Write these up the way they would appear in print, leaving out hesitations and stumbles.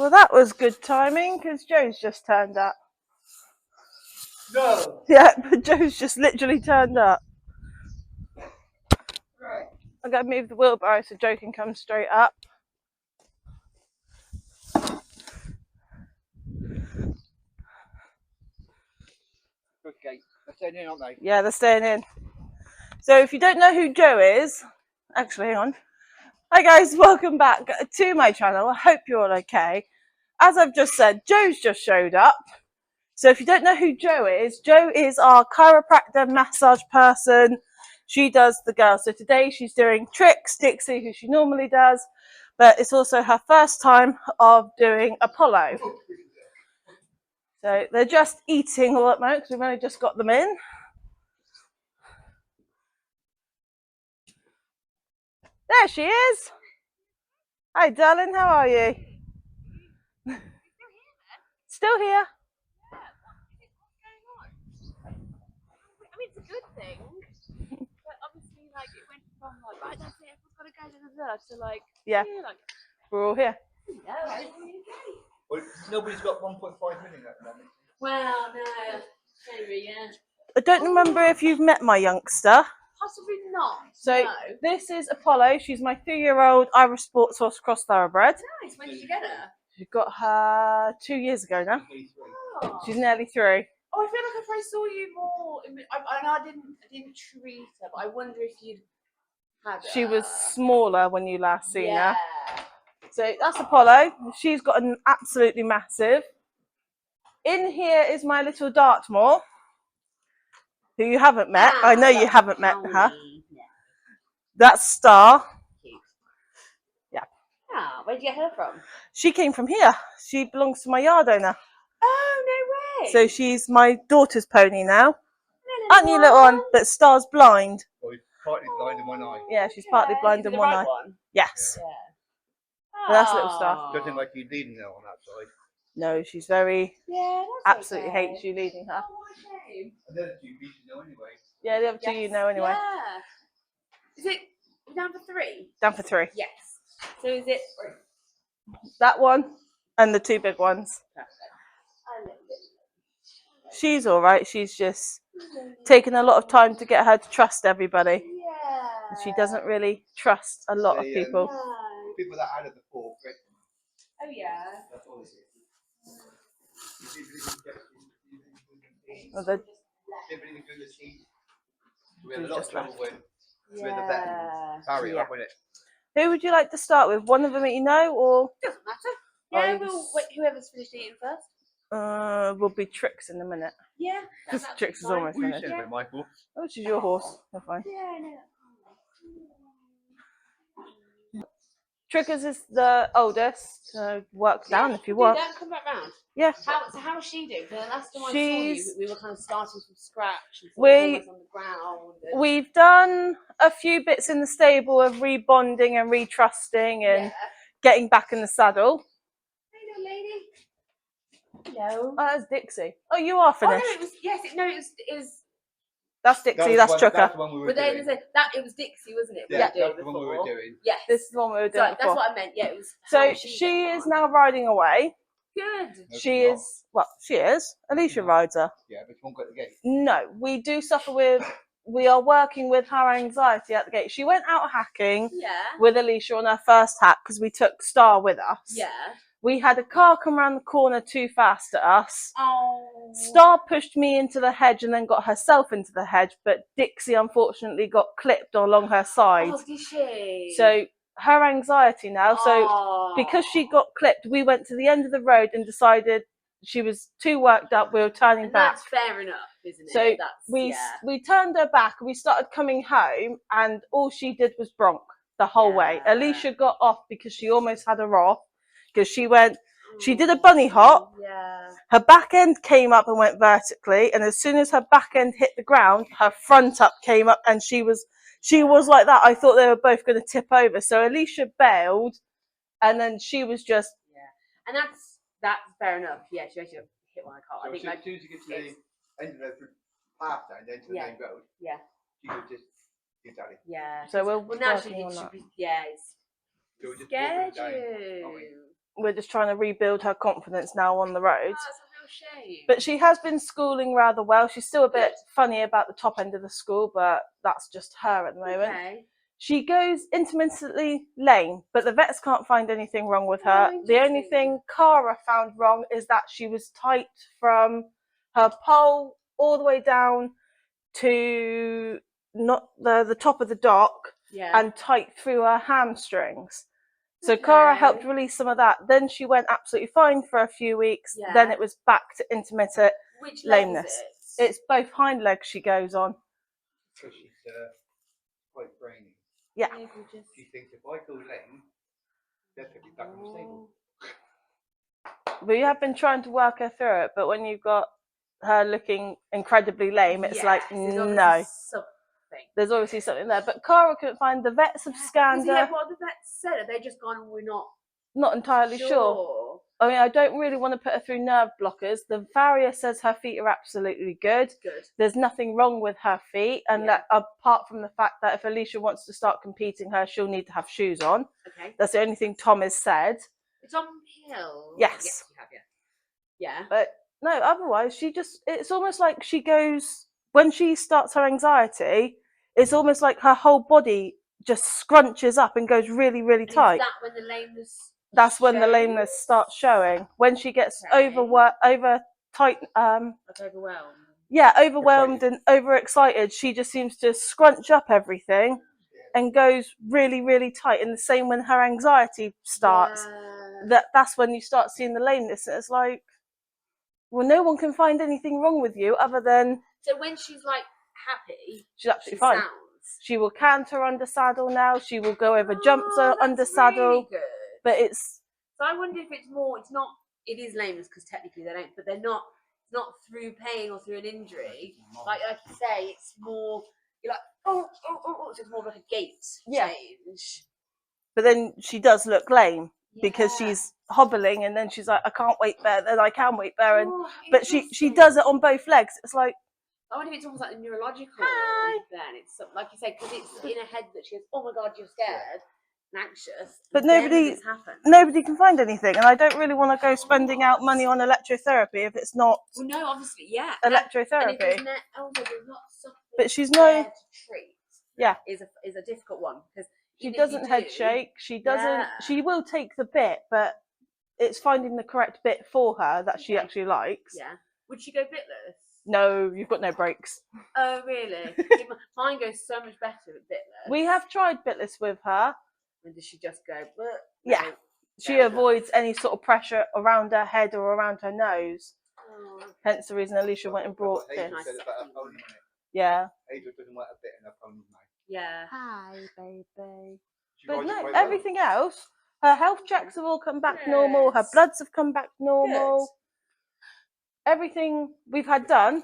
Well, that was good timing because Joe's just turned up. No. Yeah, but Joe's just literally turned up. Right. I'm going to move the wheelbarrow so Joe can come straight up. Okay, they're staying in, aren't they? Yeah, they're staying in. So if you don't know who Joe is, actually, hang on. Hi guys, welcome back to my channel. I hope you're all okay. As I've just said, Joe's just showed up. So if you don't know who Joe is our chiropractor massage person. She does the girls. So today she's doing Tricks, Dixie, who she normally does, but it's also her first time of doing Apollo. So they're just eating all at the moment because we've only just got them in. There she is. Hi darling, how are you? Still here. I mean, it's a good thing, but obviously, like, it went from like, right, that's it, everyone's got to go to like, Yeah, like, we're all here. Well, nobody's got 1.5 million at the moment. Well, no, maybe, yeah. I don't remember if you've met my youngster. Possibly not. So no. this is Apollo. She's my 2-year-old Irish Sports Horse Cross Thoroughbred. Nice. When did you get her? She got her 2 years ago now. Oh. She's nearly 3. Oh, I feel like if I saw you more, I didn't treat her, but I wonder if you'd had her. She was smaller when you last seen yeah. her. So that's Apollo. She's got an absolutely massive. In here is my little Dartmoor, who you haven't met. I know you haven't met her. Yeah. That's Star. Cute. Yeah. Ah, where'd you get her from? She came from here. She belongs to my yard owner. Oh, no way. So she's my daughter's pony now. Aren't you, little one? But Star's blind. Well, he's partly blind in one eye. Yeah, she's partly blind in one eye. One? Yes. Yeah. But that's little Star. Doesn't like you leading her on that side. No, she's very, Yeah, that's absolutely okay. hates you leading her. Oh, what a shame. And then you know anyway. Yeah, the other two you know anyway. Yeah. Is it down for 3? Down for 3. Yes. So is it? That one and the 2 big ones. Perfect. She's all right. She's just taken a lot of time to get her to trust everybody. Yeah. She doesn't really trust a lot of people. No. People that out of the poor, Oh yeah. that's all it is. Well, they're We had a lot of just trouble left. with the vet. Barrier, Yeah. wasn't it? Who would you like to start with? One of them that you know, or Doesn't matter. Yeah, Oh, we'll wait, whoever's finished eating first. will be Tricks in a minute. Yeah. Because That's Tricks is fine. almost What are you finished. saying about Michael? Oh, she's your horse. You're fine. Yeah, no. Trickers is the oldest. So work down if you Do want. that, come back round. Yeah. How is she doing? The last time I saw She's- you, we were kind of starting from scratch. And We- almost on the ground. And... We've done a few bits in the stable of rebonding and retrusting and Yeah. getting back in the saddle. Hello, lady. Hello. Oh, that's Dixie. Oh, you are finished. Oh no, it was yes. It was. That's Dixie. That's Chucker. That's the one we were But then doing. it was Dixie, wasn't it? Yeah, We were that's the one we were doing. Yes. This is the one we were doing Sorry, before. that's what I meant. Yeah, it was. So how she is getting now riding away. on. Good. No, She she's not. is, well, she is. Alicia not. rides her. Yeah, but she won't go at the gate. No, we do suffer with, we are working with her anxiety at the gate. She went out hacking Yeah. with Alicia on her first hack because we took Star with us. Yeah. We had a car come around the corner too fast at us. Oh. Star pushed me into the hedge and then got herself into the hedge, but Dixie unfortunately got clipped along her side. Oh, did she? So her anxiety now, so Oh. because she got clipped, we went to the end of the road and decided she was too worked up, we were turning And back. that's fair enough, isn't it? So that's, we turned her back and we started coming home and all she did was bronk the whole way. Yeah. Alicia got off because she almost had her off because she did a bunny hop. Yeah. Her back end came up and went vertically, and as soon as her back end hit the ground, her front up came up, and she was like that. I thought they were both going to tip over. So Alicia bailed, and then she was just. Yeah, and that's fair enough. Yeah, she actually hit one car. I So think as soon as you get to the end of the path down, then to the main road, yeah, you could just get down it. So well now working on she that. should be. Yeah, it's So we just scared walk it down, aren't we? you. we're just trying to rebuild her confidence now on the road. Oh, it's a real shame. But she has been schooling rather well. She's still a bit funny about the top end of the school, but that's just her at the moment. Okay. She goes intermittently lame, but the vets can't find anything wrong with her. Oh, The only thing Cara found wrong is that she was tight from her pole all the way down to not the top of the dock Yeah. and tight through her hamstrings. So Cara helped release some of that. Then she went absolutely fine for a few weeks. Yeah. Then it was back to intermittent Which leg lameness. is it? It's both hind legs she goes on. So she's quite brainy. Yeah. She thinks if I go lame, they'll put me back in the stable. We have been trying to work her through it, but when you've got her looking incredibly lame, it's like, no. There's obviously something there. But Cara couldn't find, the vets have scanned her. What the vets said? Have they just gone, we're Not entirely sure. I mean, I don't really want to put her through nerve blockers. The farrier says her feet are absolutely good. There's nothing wrong with her feet. And that, apart from the fact that if Alicia wants to start competing her, she'll need to have shoes on. Okay. That's the only thing Tom has said. It's on hill. Yes. You have, yeah. But no, otherwise, it's almost like she goes, when she starts her anxiety, it's almost like her whole body just scrunches up and goes really, really tight. Is that when the lameness That's when the lameness starts showing. When she gets overwhelmed. Yeah, overwhelmed and overexcited, she just seems to scrunch up everything and goes really, really tight. And the same when her anxiety starts. That's when you start seeing the lameness. And it's like, well, no one can find anything wrong with you other than... So when she's like happy, she's absolutely fine. Sounds. She will canter under saddle now. She will go over jumps under saddle. Really good. But it's... So I wonder if it's more, it is lameness because technically they don't, but they're not, it's not through pain or through an injury. Like you say, it's more, you're like, oh, so it's more like a gait change. But then she does look lame because she's hobbling and then she's like, I can't weight bear, then I can weight bear. And but she does it on both legs. It's like, I wonder if it's almost like a neurological then. It's like you say, because it's in her head that she goes, oh my God, you're scared and anxious. But nobody can find anything. And I don't really want to go spending out money on electrotherapy if it's not obviously, electrotherapy. And there's not something but she's there to treat. Yeah. Is a difficult one because she doesn't head shake. She doesn't. She will take the bit, but it's finding the correct bit for her that she actually likes. Yeah. Would she go bitless? No, you've got no brakes. Oh, really? Mine goes so much better with bitless. We have tried bitless with her. And does she just go? Yeah. She avoids any sort of pressure around her head or around her nose. Hence the reason Alicia went and brought this. Yeah. Adrian doesn't want a bit in her pony's mouth. Yeah. Hi, baby. But no, everything else, her health checks have all come back normal. Her bloods have come back normal. Everything we've had done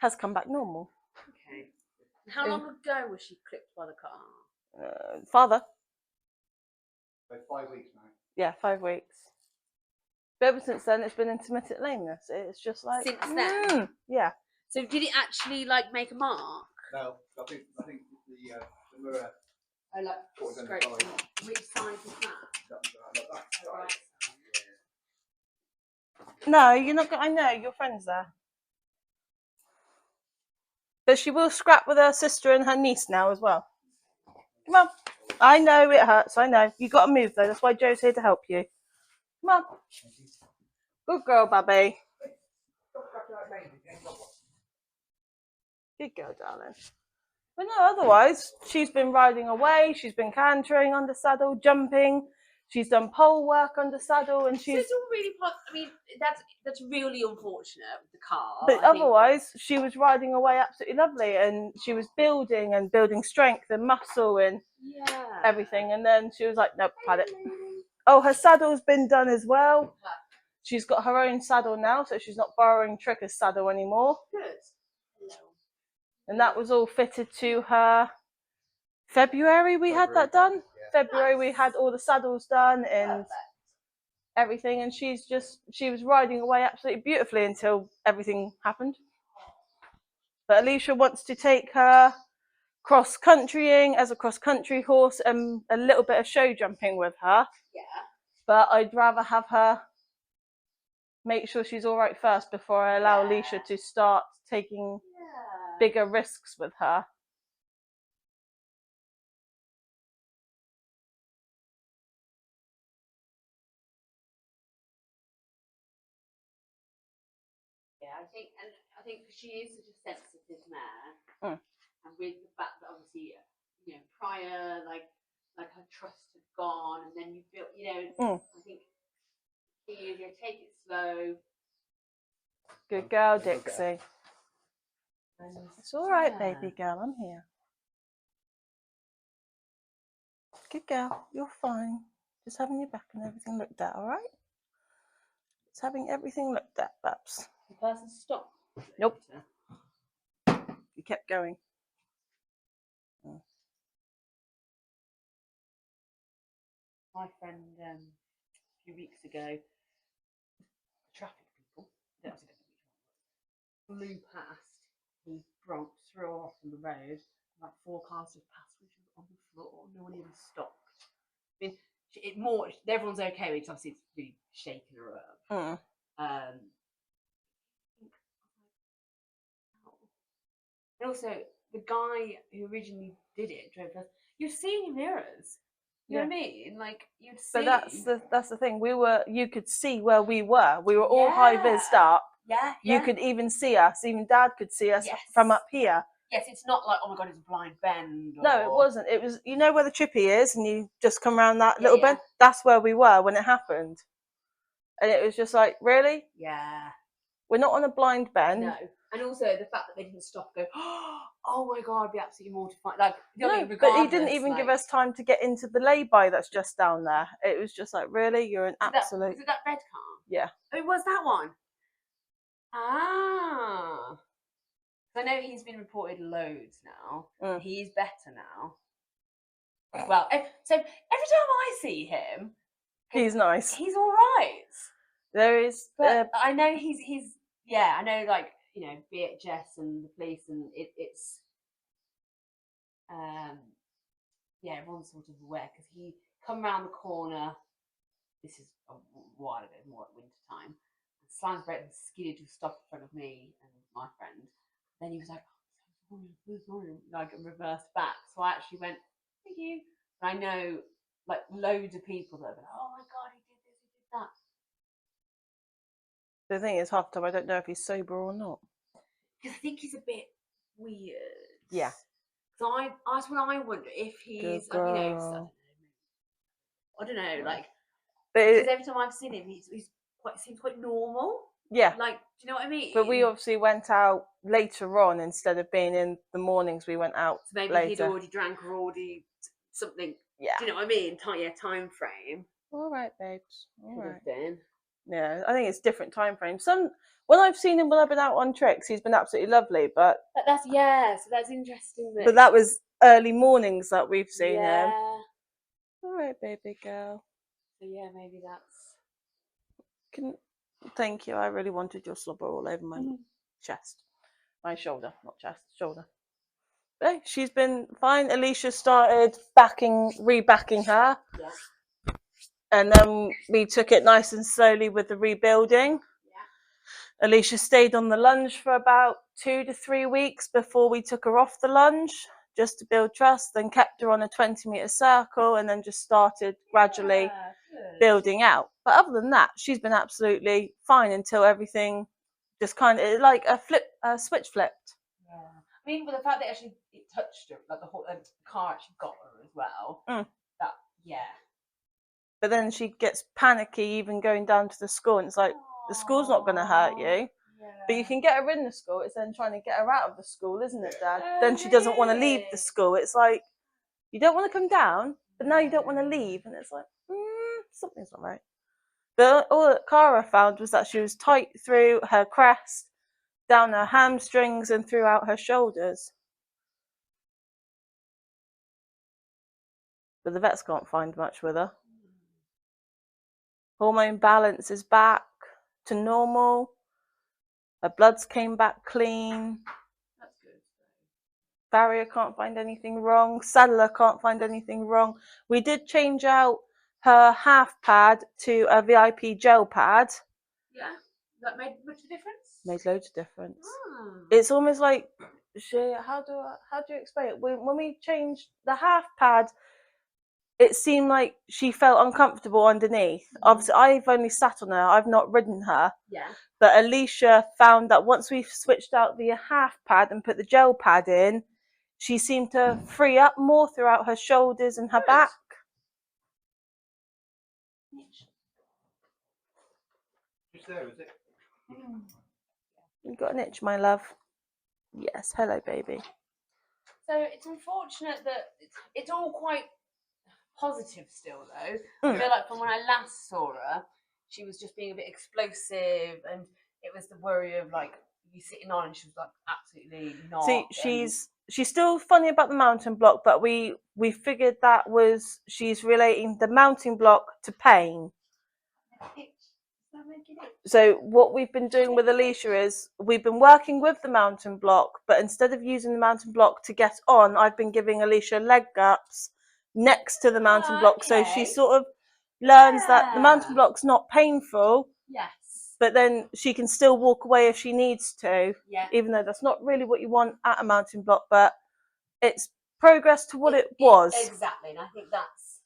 has come back normal. Okay. How long ago was she clipped by the car? Father. So 5 weeks now. Yeah, 5 weeks. But ever since then, it's been intermittent lameness. It's just like... Since then? Yeah. So did it actually, like, make a mark? No, I think the mirror... Oh, like, straight. Which side is that? Right. No, you're not going... I know, your friend's there. But she will scrap with her sister and her niece now as well. Come on. I know it hurts, I know. You got to move though, that's why Joe's here to help you. Come on. Good girl, Babby. Good girl, darling. But no, otherwise, she's been riding away, she's been cantering under saddle, jumping. She's done pole work under saddle, and she's... So it's all really... I mean, that's really unfortunate with the car. But otherwise, she was riding away absolutely lovely, and she was building strength and muscle and everything. And then she was like, nope, had it. Oh, her saddle's been done as well. She's got her own saddle now, so she's not borrowing Tricker's saddle anymore. Good. And that was all fitted to her. February we had that done. February we had all the saddles done and everything, and she was riding away absolutely beautifully until everything happened. But Alicia wants to take her cross-countrying as a cross-country horse and a little bit of show jumping with her. but I'd rather have her make sure she's all right first before I allow Alicia to start taking bigger risks with her. Yeah, I think she is such a sensitive mare, Mm. and with the fact that obviously, you know, prior like her trust had gone, and then you feel, you know, I think she is, take it slow. Good girl, Dixie. It's all right, baby girl. I'm here. Good girl. You're fine. Just having your back and everything looked at, all right? Just having everything looked at, Babs. The person stopped. Nope. You kept going. My friend, a few weeks ago, traffic people, flew past. He broke through off on the road. Like 4 cars just passed, which was on the floor. No one even stopped. I mean, everyone's okay because obviously it's really shaking her up. And also, the guy who originally did it drove us. You've seen mirrors. You know what I mean? Like, you'd see. But that's the thing. You could see where we were. We were all high-vised up. Yeah. You could even see us. Even Dad could see us from up here. Yes, it's not like, oh my God, it's a blind bend. No, it wasn't. It was, you know where the chippy is, and you just come around that little bend? That's where we were when it happened. And it was just like, really? Yeah. We're not on a blind bend. No. And also the fact that they didn't stop and go, oh my God, I'd be absolutely mortified. Like, no, but he didn't even give us time to get into the lay-by that's just down there. It was just like, really? You're an absolute... Is it that red car? Yeah. Oh, it was that one? Ah. I know he's been reported loads now. He's better now. Well, so every time I see him, he's nice. He's all right. There is, but I know he's I know, like, you know, BHS and the police, and it's everyone's sort of aware because he come round the corner. This is a while ago, more at winter time. Slams brake and skidded to a stop in front of me and my friend. Then he was like, oh, sorry, like, reversed back. So I actually went, thank you. And I know, like, loads of people that are like, oh my God, he did this, he did that. The thing is, half the time I don't know if he's sober or not. Because I think he's a bit weird. Yeah. So that's when I wonder if he's, you know, I don't know, like, because every time I've seen him, he's seems quite normal. Yeah. Like, do you know what I mean? But we obviously went out later on instead of being in the mornings. We went out so maybe later. He'd already drank or already something. Yeah. Do you know what I mean? Time frame. All right, babes. All Could right. have been. Yeah, I think it's different time frames. When I've seen him when I've been out on tricks, he's been absolutely lovely. But that's so that's interesting. But that was early mornings that we've seen him. All right, baby girl. So yeah, maybe that's. Thank you. I really wanted your slobber all over my chest, my shoulder, not chest, shoulder. Hey, she's been fine. Alicia started rebacking her. Yeah. And then we took it nice and slowly with the rebuilding. Yeah. Alicia stayed on the lunge for about 2 to 3 weeks before we took her off the lunge, just to build trust, then kept her on a 20-meter circle, and then just started gradually building out. But other than that, she's been absolutely fine until everything just kind of like a switch flipped. Yeah. I mean, with the fact that actually it touched her, like the whole car actually got her as well. That, yeah. But then she gets panicky even going down to the school, and it's like, the school's not going to hurt you. Yeah. But you can get her in the school. It's then trying to get her out of the school, isn't it, Dad? Then she doesn't want to leave the school. It's like, you don't want to come down, but now you don't want to leave. And it's like, something's not right. But all that Cara found was that she was tight through her crest, down her hamstrings, and throughout her shoulders. But the vets can't find much with her. Hormone balance is back to normal. Her bloods came back clean. That's good. Barrier can't find anything wrong. Saddler can't find anything wrong. We did change out her half pad to a VIP gel pad. Yeah. That made much of a difference? Made loads of difference. Ah. It's almost like how do you explain it? When we changed the half pad, it seemed like she felt uncomfortable underneath. Obviously, I've only sat on her. I've not ridden her. Yeah. But Alicia found that once we switched out the half pad and put the gel pad in, she seemed to free up more throughout her shoulders and her Good. back. Just there, is it? You got an itch, my love? Yes. Hello, baby. So it's unfortunate that it's all quite positive still, though. I feel like from when I last saw her, she was just being a bit explosive, and it was the worry of like you sitting on, and she was like absolutely not. See, she's still funny about the mountain block, but we figured that was she's relating the mountain block to pain. So what we've been doing with Alicia is we've been working with the mountain block, but instead of using the mountain block to get on, I've been giving Alicia leg ups next to the mountain block, so she sort of learns that the mountain block's not painful. Yes. But then she can still walk away if she needs to, Yeah. even though that's not really what you want at a mountain block, but it's progress to what it was. Exactly, and I think that's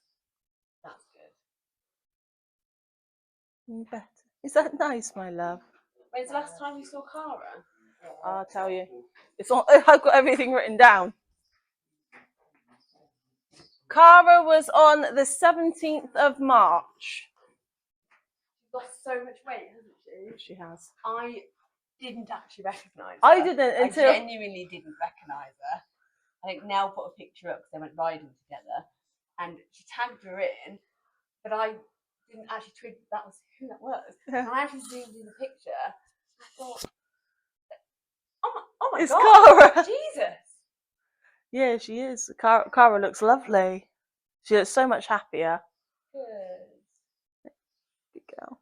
good. Better. Is that nice, my love? When's the last time you saw Cara? I'll tell you. It's on. I've got everything written down. Cara was on the 17th of March. She's lost so much weight, hasn't she? She has. I didn't actually recognise her. I didn't until... I genuinely didn't recognise her. I think Nell put a picture up because they went riding together, and she tagged her in, but I didn't actually twig that was who that was. Yeah. And I actually zoomed in the picture. I thought, oh my it's God, Cara. Jesus. Yeah, she is. Cara looks lovely. She looks so much happier. Good. Good girl.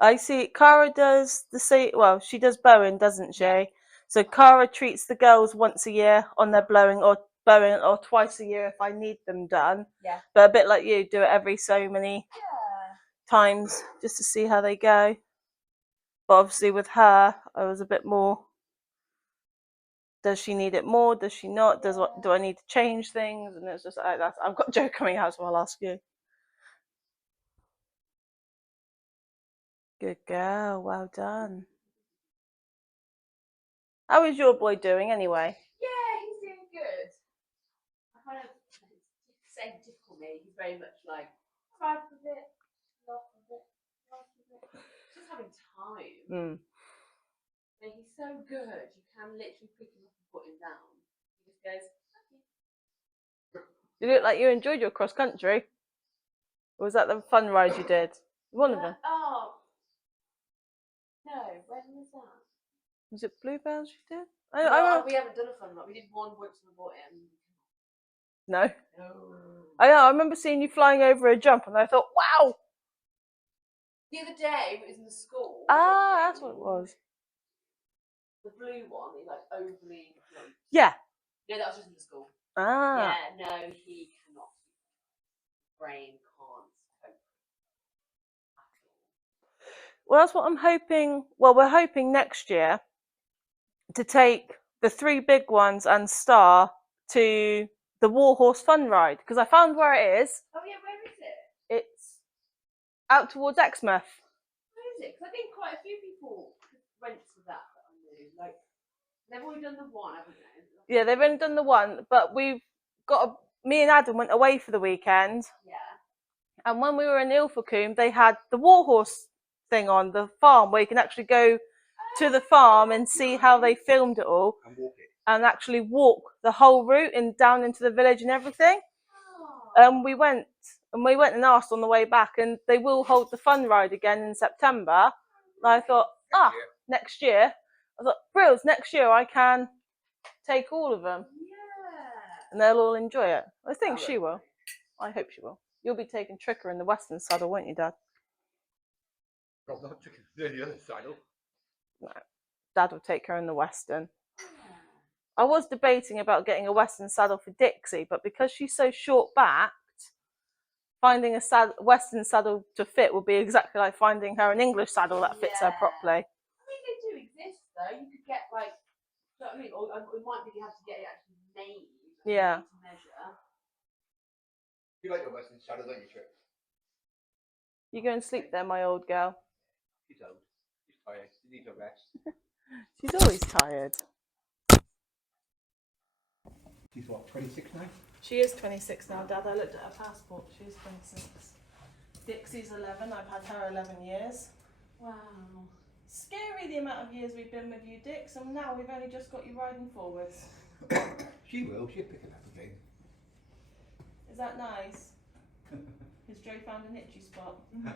I see. Cara does the same. Well, she does Bowen, doesn't she? Yeah. So Cara treats the girls once a year on their blowing, or twice a year if I need them done. Yeah. But a bit like you, do it every so many times just to see how they go. But obviously with her, I was a bit more. Does she need it more? Does she not? Do I need to change things? And it's just like that. I've got Joe coming out, so I'll ask you. Good girl. Well done. How is your boy doing anyway? Yeah, he's doing good. I kind of say typical me. He's very much like cry for a bit, laugh a bit, laugh a bit. Just having time. And he's so good. You can literally pick him up and put him down. He just goes. Okay. You look like you enjoyed your cross country. Or was that the fun ride you did? One of them. Oh. No, when was that? Was it Bluebells you did? We haven't done a fun ride. We did one once and we bought it. No. No. I know. I remember seeing you flying over a jump, and I thought, wow. The other day, it was in the school. Ah, that's what it was. The blue one, the like overly. Yeah. No, that was just in the school. Ah. Yeah, no, he cannot. Brain can't cope. Well, that's what I'm hoping. Well, we're hoping next year to take the 3 big ones and Star to the Warhorse Fun Ride, because I found where it is. Oh yeah, where is it? It's out towards Exmouth. Where is it? Because I think quite a few people went to that I knew. Like, they've already done the one, haven't they? Yeah, they've only done the one, but we've got me and Adam went away for the weekend. Yeah. And when we were in Ilfracombe, they had the Warhorse thing on the farm where you can actually go to the farm and see how they filmed it all and walk it. And actually walk the whole route and down into the village and everything. We went and asked on the way back, and they will hold the fun ride again in September. And I thought, next year. I thought, brilliant, next year I can take all of them. Yeah. And they'll all enjoy it. I think she will. I hope she will. You'll be taking Tricker in the Western saddle, won't you, Dad? Well, not Tricker, the other saddle. No. Dad will take her in the Western. I was debating about getting a Western saddle for Dixie, but because she's so short-backed, finding a Western saddle to fit would be exactly like finding her an English saddle that fits her Yeah. properly. I mean, they do exist though. You could get like, do you know what I mean? Or it might be you have to get it actually made. Yeah. To measure. You like your Western saddle, don't you, Trip? You go and sleep there, my old girl. She's old. She's tired. She needs a rest. She's always tired. She's what, 26 now? She is 26 now, Dad. I looked at her passport. She is 26. Dixie's 11. I've had her 11 years. Wow. Scary the amount of years we've been with you, Dix, and now we've only just got you riding forwards. She will. She'll pick it up again. Is that nice? Has Joe found an itchy spot? Very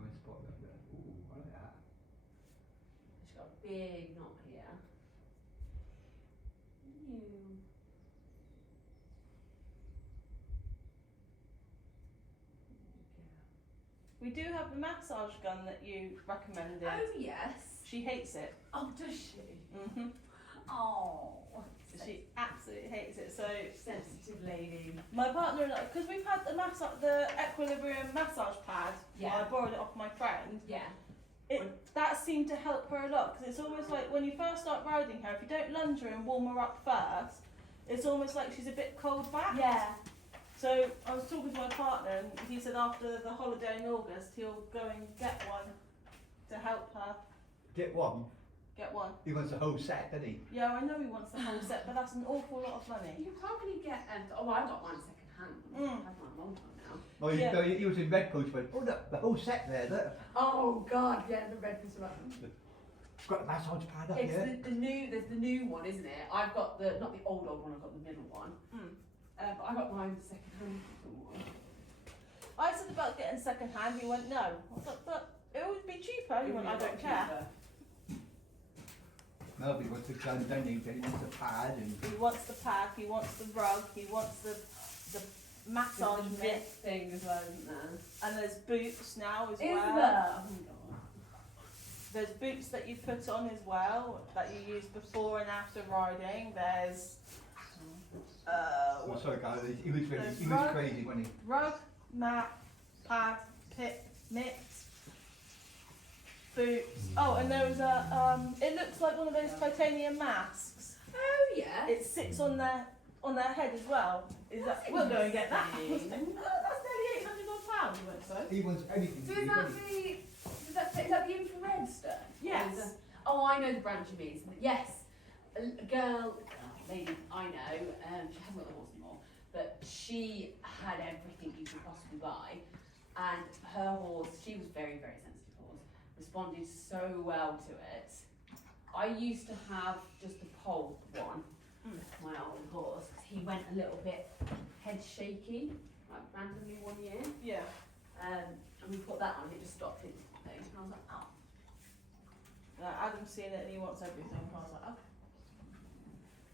nice spot up there. Ooh, I like that. She's got a big knot here. We do have the massage gun that you recommended. Oh yes. She hates it. Oh, does she? Mm-hmm. Oh. She absolutely hates it. So Sensitive lady. my partner and I, because we've had the Equilibrium massage pad. Yeah. I borrowed it off my friend. Yeah. That seemed to help her a lot, because it's almost like when you first start riding her, if you don't lunge her and warm her up first, it's almost like she's a bit cold back. Yeah. So I was talking to my partner, and he said after the holiday in August he'll go and get one to help her. Get one. Get one. He wants a whole set, doesn't he? Yeah, I know he wants the whole set, but that's an awful lot of money. You can probably get oh, I got mine second hand. I've had mine a long time now. Oh, he was in Red Coast, went, oh look, the whole set there, look. Oh God, yeah, the red was about. It's got a massage pad up It's here. there's the new one, isn't it? I've got not the old one, I've got the middle one. But I got mine second hand. I said about getting second hand, he went no. I was like, but it would be cheaper. He went, I don't care. No, but he wants the gun, don't he? Then he wants the pad and... He wants the pad, he wants the rug, he wants the massage mitt thing as well, isn't there? and there's boots now as Is well. there? Oh my God. There's boots that you put on as well that you use before and after riding. There's Oh, sorry guys, he was crazy, wasn't he? rug, mat, pad, mitt, boots. Oh, and there was it looks like one of those titanium masks. Oh yeah. It sits on their head as well. We'll go and get that. That's nearly £800. You went so. He wants anything So to is do, that doesn't he? is that the infrared stuff? Yes. Oh, I know the brand you mean. Yes, a lady I know. She hasn't got the horse anymore, but she had everything you could possibly buy, and her horse. She was very sensitive horse. Responded so well to it. I used to have just the pole one. My old horse. He went a little bit head shaky, like randomly one year. Yeah. And we put that on, it just stopped it. And I was like, oh. Adam's seen it and he wants everything. I was like, okay.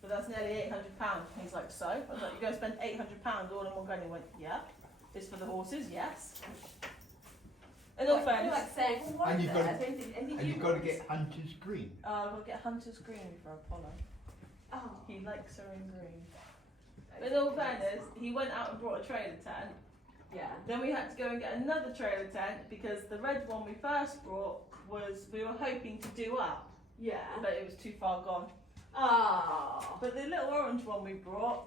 But that's nearly £800. He's like, so? I was like, you're going to spend £800 all in one go? And he went, yeah. It's for the horses, yes. In all fairness. Like saying, well, what And is you've there? got to- Is there anything And you you've got to want? get Hunter's Green. I've got to get Hunter's Green for Apollo. Oh. He likes her in green. But in all fairness, he went out and brought a trailer tent. Yeah. Then we had to go and get another trailer tent because the red one we first brought we were hoping to do up, Yeah. but it was too far gone. Oh. But the little orange one we brought,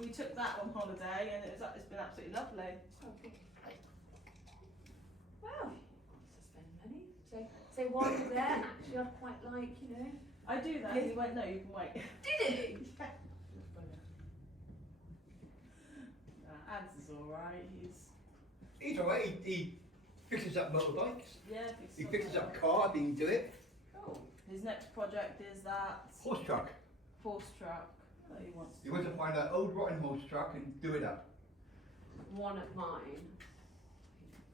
we took that on holiday and it's been absolutely lovely. Wow. Spend money. So while you're there, and actually I'd quite like, you know. I do that. And he went, no, you can wait. Did he? Ads is alright. He's alright, he fixes up motorbikes. Yeah. He fixes up cars, he can do it. Oh. His next project is that Horse truck. horse truck that he wants. He wants to find an old rotten horse truck and do it up. One of mine,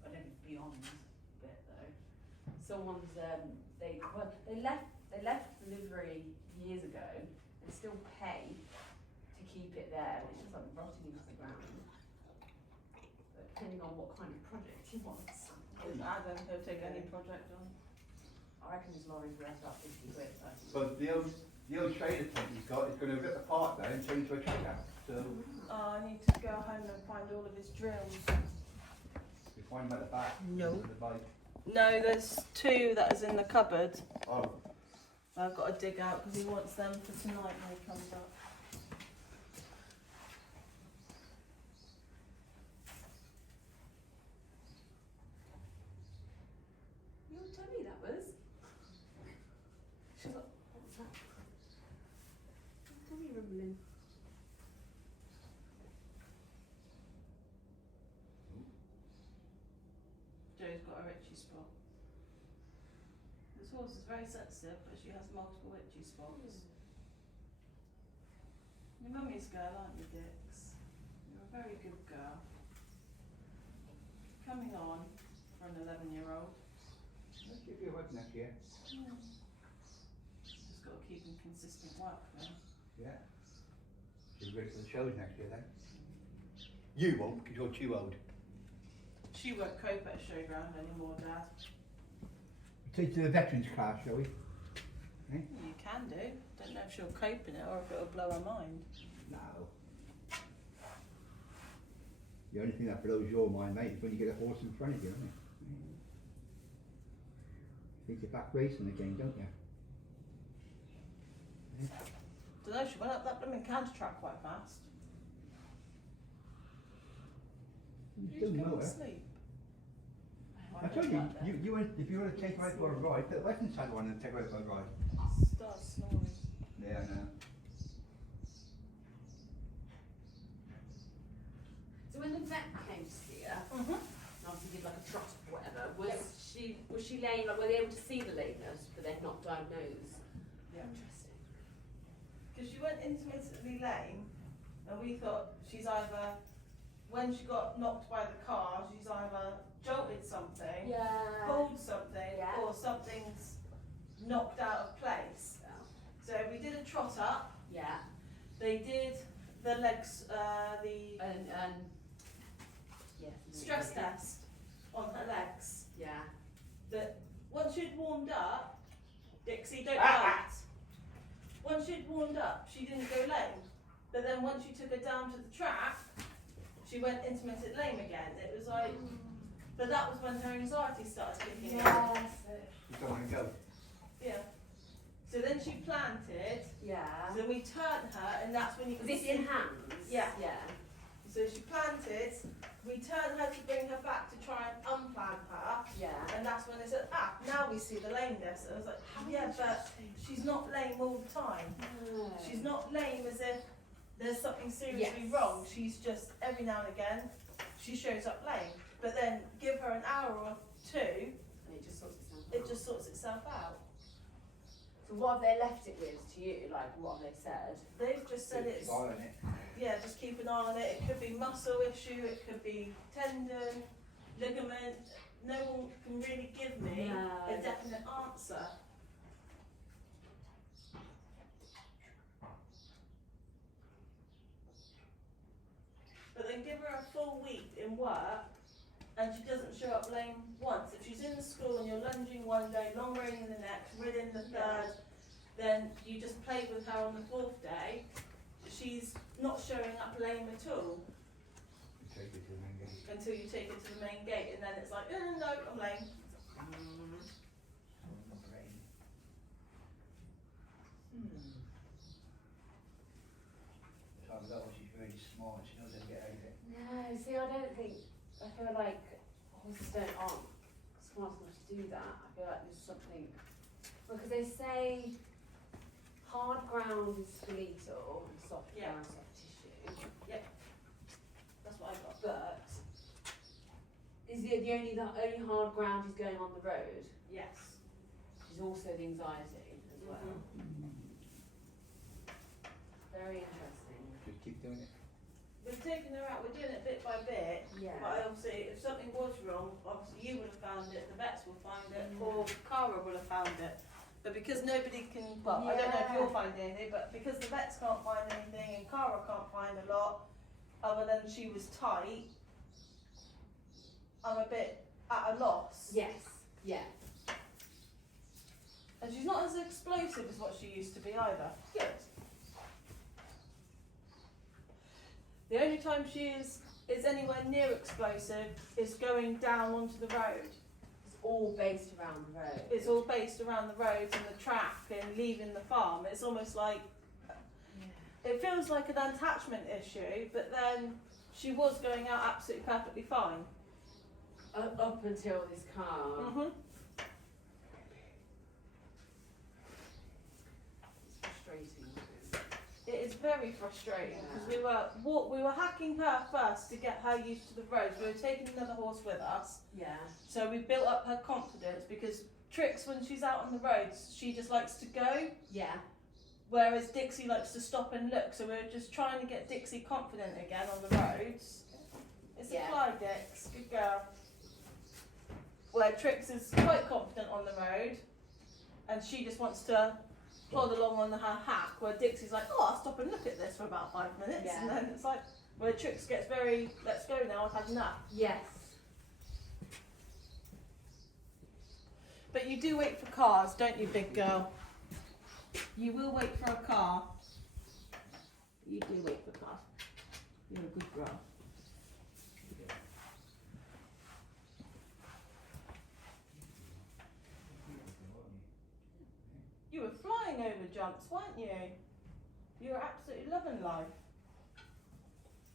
I don't know beyond this bit though. Someone's they left delivery years ago and still pay to keep it there. It's just like rotting into the ground. But depending on what kind of project he wants. With Adam, he'll take any project on. I reckon his lorry's worth about 50 quid. But the old trailer tent he's got is going to rip apart there and turn into a trailer. So Oh, I need to go home and find all of his drills. you find them at the back. No. On the bike. No, there's 2 that is in the cupboard. Oh, I've got to dig out because he wants them for tonight when he comes up. Your tummy, that was. She's like, What's that? Tummy rumbling. Joe's got a itchy spot. This horse is very sensitive, but she has multiple itchy spots. Your mummy's girl, aren't you, Dix? You're a very good girl. Coming on for an 11-year-old. let's give you a hug next year. Just got to keep in consistent work now. Yeah. She'll be ready for the shows next year then. You won't, because you're too old. She won't cope at a showground anymore, Dad. Take her to the veterans class, shall we? You can do. Don't know if she'll cope in it or if it'll blow her mind. No. The only thing that blows your mind, mate, is when you get a horse in front of you, isn't it? Think you're back racing again, don't you? Don't know, she went up that blooming counter track quite fast. You Who's still going know to her. sleep? I told you, you went, if you want to take her out for a ride, put the western side on and take her out for a ride. Starts snoring. Yeah, I know. So when the vet came to see her, Mm-hmm. and obviously did like a trot or whatever, was she lame, like were they able to see the lameness but they're not diagnosed? Yeah. Interesting. Because she went intermittently lame, and we thought she's either, when she got knocked by the car, she's either jolted something, Yeah. pulled something, Yeah. or something's knocked out of place. So we did a trot up. Yeah. They did the legs, the And yes. stress test on her legs. Yeah. That once she'd warmed up, Dixie, don't bite. Once she'd warmed up, she didn't go lame. But then once you took her down to the track, she went intermittent lame again. It was like, but that was when her anxiety started kicking in. Yes. You don't want to go. Yeah. So then she planted. Yeah. So we turned her, and that's when you Was could this see. in hands? Yeah. Yeah. So she planted. We turned her to bring her back to try and unplant her. Yeah. And that's when they said, now we see the lameness. And I was like, yeah, but she's not lame all the time. No. She's not lame as if there's something seriously Yes. wrong. She's just, every now and again, she shows up lame. But then give her an hour or 2, And it just sorts itself out. it just sorts itself out. So what have they left it with to you? Like what have they said? They've just said it's, Keep an eye on it. yeah, just keep an eye on it. It could be muscle issue, it could be tendon, ligament. No one can really give me No. a definite answer. But then give her a full week in work and she doesn't show up lame once. If she's in the school and you're lunging one day, long reining the next, ridding the third, then you just play with her on the 4th day. She's not showing up lame at all Take it to the main gate. until you take her to the main gate, and then it's like, no, I'm lame. So I know she's really smart, she knows how to get out of it. No, see, I don't think. I feel like horses aren't smart enough to do that. I feel like there's something because they say hard ground is skeletal and soft Yeah. ground is soft tissue. That's what I got. But is the only hard ground is going on the road, Yes. which is also the anxiety as well. Very interesting. Just keep doing it. We're taking her out, we're doing it bit by bit. Yeah. But obviously, if something was wrong, obviously you would have found it, the vets will find it, or Cara will have found it. But because nobody can, well, I don't know if Yeah. you'll find anything, but because the vets can't find anything and Cara can't find a lot, other than she was tight, I'm a bit at a loss. Yes. Yeah. And she's not as explosive as what she used to be either. Good. The only time she is anywhere near explosive is going down onto the road. It's all based around the road. It's all based around the roads and the track and leaving the farm. It's almost like, it feels like an attachment issue, but then she was going out absolutely perfectly fine. Up until this car. Mhm. It's frustrating. It is very frustrating because we were hacking her first to get her used to the roads. We were taking another horse with us, Yeah. so we built up her confidence because Trix, when she's out on the roads, she just likes to go, Yeah. whereas Dixie likes to stop and look. So we were just trying to get Dixie confident again on the roads. It's a Yeah. fly, Dix, good girl. Where Trix is quite confident on the road, and she just wants to plod along on her hack, where Dixie's like, oh, I'll stop and look at this for about 5 minutes. Yeah. And then it's like, where Trix gets very, let's go now, I've had enough. Yes. But you do wait for cars, don't you, big girl? You will wait for a car. You do wait for cars. You're a good girl. You were flying over jumps, weren't you? You were absolutely loving life.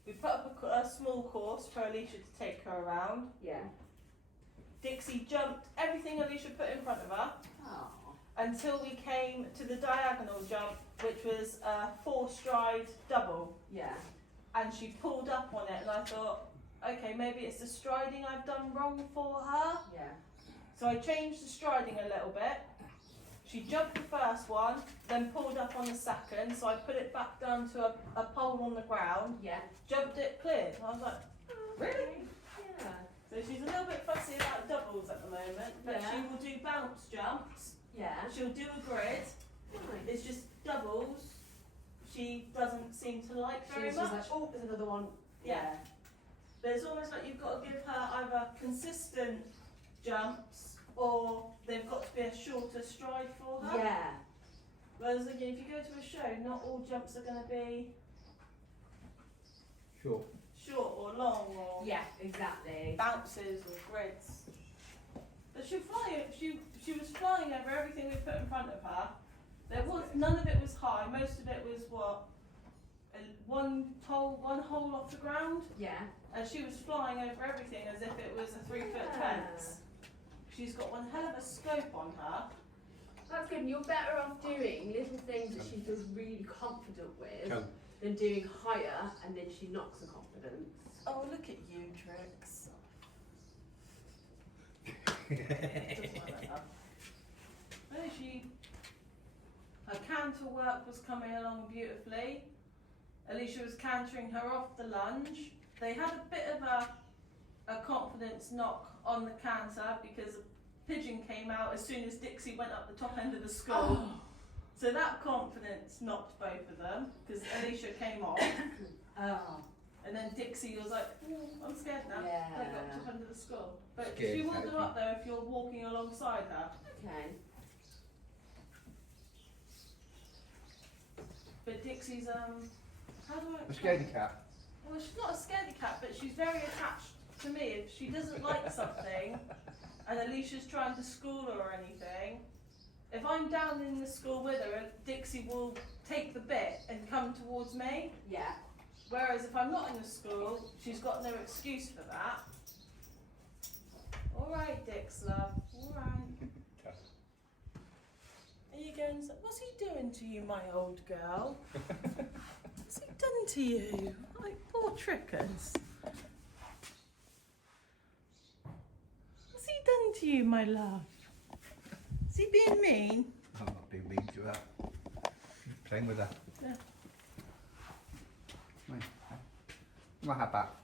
We put up a small course for Alicia to take her around. Yeah. Dixie jumped everything Alicia put in front of her Oh. until we came to the diagonal jump, which was a 4-stride double. Yeah. And she pulled up on it, and I thought, okay, maybe it's the striding I've done wrong for her. Yeah. So I changed the striding a little bit. She jumped the first one, then pulled up on the second, so I put it back down to a pole on the ground, Yeah. jumped it, cleared. I was like, really? Yeah. So she's a little bit fussy about doubles at the moment, but Yeah. she will do bounce jumps. Yeah. She'll do a grid. Nice. It's just doubles she doesn't seem to like very She's much. like, oh, there's another one. Yeah. But it's almost like you've got to give her either consistent jumps or they've got to be a shorter stride for her. Yeah. Whereas again, if you go to a show, not all jumps are going to be Sure. short or long or Yeah, exactly. bounces or grids. But she was flying over everything we put in front of her. There was none of it was high. Most of it was one hole off the ground, Yeah. and she was flying over everything as if it was a 3-foot fence. She's got one hell of a scope on her. That's good. And you're better off doing little things that she feels really confident with Come. than doing higher and then she knocks the confidence. Oh, look at you, Trix. Doesn't like that. No, her canter work was coming along beautifully. Alicia was cantering her off the lunge. They had a bit of a confidence knock on the canter because a pigeon came out as soon as Dixie went up the top end of the school. So that confidence knocked both of them because Alicia came off. Oh. And then Dixie was like, I'm scared now. Yeah. I got top end of the school. But Scared she will go happy. up there if you're walking alongside her. Okay. But Dixie's how do I A scaredy cat. Well, she's not a scaredy cat, but she's very attached to me. If she doesn't like something and Alicia's trying to school her or anything, if I'm down in the school with her, Dixie will take the bit and come towards me. Yeah. Whereas if I'm not in the school, she's got no excuse for that. All right, Dix, love. All right. Are you going? What's he doing to you, my old girl? What's he done to you? Like poor trickers. What's he done to you, my love? Is he being mean? I'm not being mean to her. Playing with her. Yeah. Come on. Come on, have that.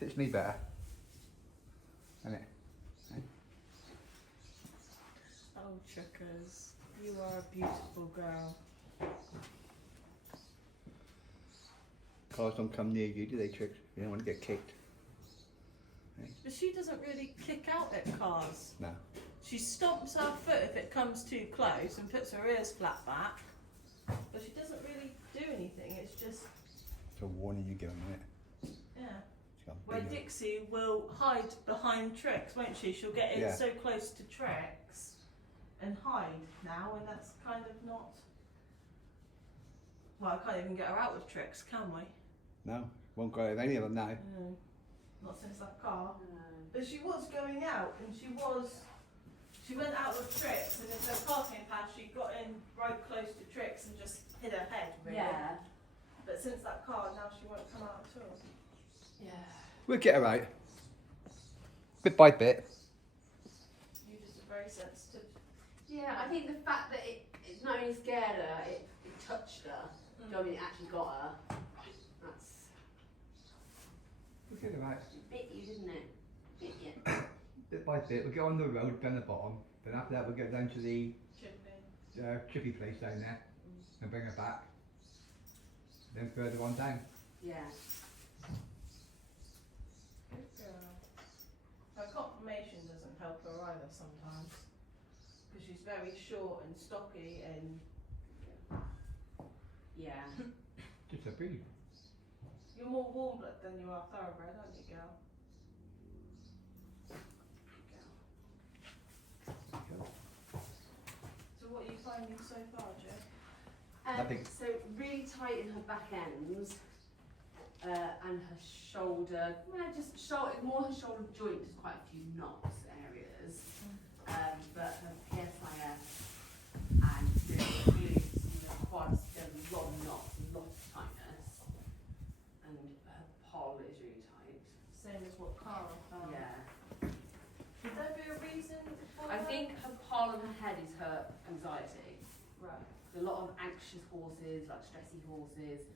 Fits me better. Isn't it? Oh, trickers, you are a beautiful girl. Cars don't come near you, do they, Trix? You don't want to get kicked. But she doesn't really kick out at cars. No. She stomps her foot if it comes too close and puts her ears flat back. But she doesn't really do anything. It's just a warning you give them, isn't it? Yeah. She's got Where big- Dixie will hide behind Trix, won't she? She'll get in Yeah. so close to Trix and hide now, and that's kind of not. Well, I can't even get her out with Trix, can we? No, won't go with any of them now. No. Not since that car. No. But she was going out, and she went out with Trix, and if the car came past, she got in right close to Trix and just hit her head, really. Yeah. But since that car, now she won't come out at all. Yeah. We'll get her out. Bit by bit. You just are very sensitive. Yeah, I think the fact that it not only scared her, it touched her. Do you know what I mean? It actually got her. That's We'll get her out. it bit you, didn't it? Bit you. Bit by bit. We'll get on the road down the bottom. Then after that we'll get down to the chippy place down there and bring her back. Then further on down. Yeah. Good girl. Her conformation doesn't help her either sometimes. Because she's very short and stocky and Yeah. Just a breed. you're more warm blood than you are thoroughbred, aren't you, girl? So what are you finding so far, Jo? Nothing. So really tight in her back ends and her shoulder. Well, just shoulder, more her shoulder joint. There's quite a few knots areas, but her PSIS and the glutes and the quads, there's a lot of knots, a lot of tightness, and her poll is really tight. Same as what Cara found. Yeah. Would there be a reason for I that? think her poll on her head is her anxiety. Right. A lot of anxious horses, like stressy horses,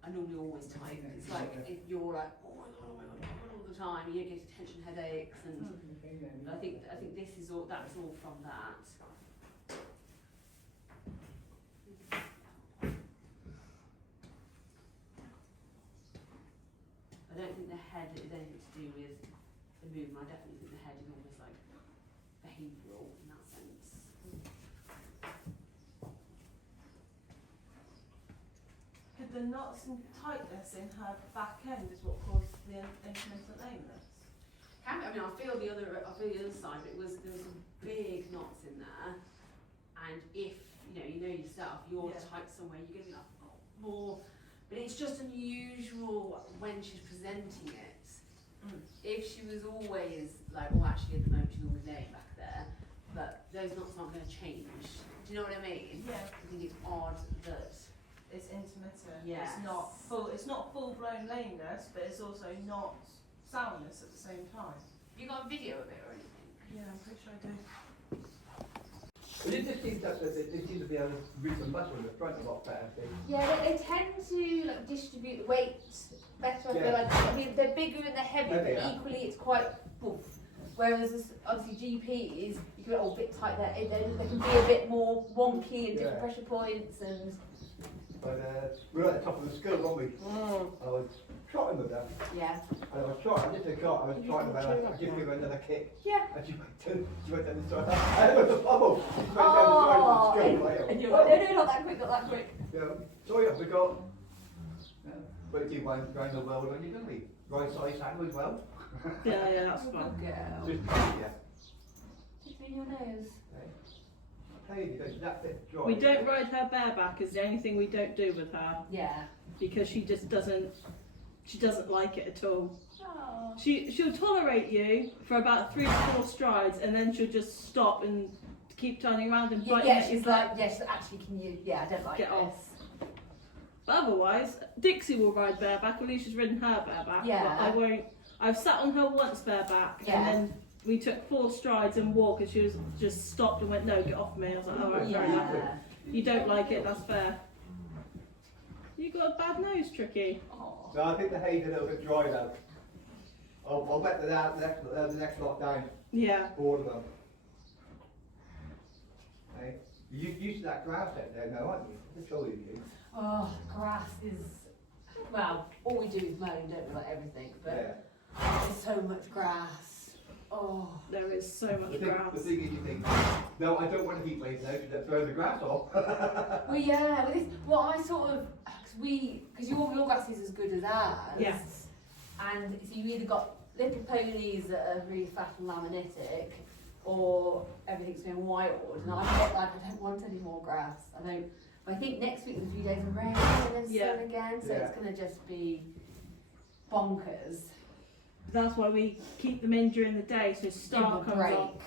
are normally always tight. It's like if you're like, oh my god, all the time, you get tension headaches, and I think this is all. That's all from that. I don't think the head is anything to do with the movement. I definitely think the head is almost like behavioural in that sense. Could the knots and tightness in her back end is what caused the intermittent lameness? I mean, I feel the other side, but there was some big knots in there, and if you know yourself, you're Yeah. tight somewhere, you're gonna be like, oh, more. But it's just unusual when she's presenting it. If she was always like, oh, actually at the moment she's always laying back there, but those knots aren't going to change. Do you know what I mean? Yeah. I think it's odd that. It's intermittent. Yes. It's not full blown lameness, but it's also not soundness at the same time. Have you got a video of it or anything? Yeah, I'm pretty sure I do. Well, it just seems that they seem to be able to read the muscle in the front a lot better. Yeah, they tend to like distribute the weight better. I feel like. I mean, they're bigger and they're heavier, Yeah, they but are. equally it's quite poof. Whereas obviously GPs, you can be a bit tight there. They can be a bit more wonky and different Yeah. pressure points and. But we were at the top of the school, weren't we? I was trotting with them. Yeah. And I was trotting, I just did I was trotting about I just give her another kick. Yeah. And she went down the side. And it was a bubble. She went down the side of the school. Like, And you're like, no, not that quick, not that quick. you know, sorry, I forgot. Yeah. But if you went round the world, and you're going to be right side saddle as well. Yeah, that's Good fine. girl. Just, yeah. Just in your nose. Hey, you don't that bit dry. We don't ride her bareback is the only thing we don't do with her Yeah. because she just doesn't like it at all. Oh. She'll tolerate you for about 3 to 4 strides and then she'll just stop and keep turning around and biting Yeah, at you. she's like, yes, actually, can you? Yeah, I don't like Get this. off. But otherwise, Dixie will ride bareback. Alicia's ridden her bareback. Yeah. But I won't. I've sat on her once bareback Yeah. and then we took 4 strides and walked and she was just stopped and went, no, get off me. I was like, all right, fair enough. Yeah. You don't like it, that's fair. You got a bad nose, Tricky. Oh. No, I think the hay's a little bit dry though. I'll wet the next lot down. Yeah. All of them. Hey, you used to that grass out there now, aren't you? I told you. Oh, grass is. Well, all we do is mow, don't we? Like everything, but Yeah. there's so much grass. Oh. There is so much The grass. thing is, you think, no, I don't want to keep place now because throw the grass off. Well, yeah. With this, well, I sort of because your grass is as good as ours. Yes. And so you either got little ponies that are really fat and laminitic, or everything's going wild. And I felt like I don't want any more grass. I think next week there's a few days of rain and then Yeah. sun again, so it's going to just be bonkers. That's why we keep them in during the day, so Star Give a comes break. off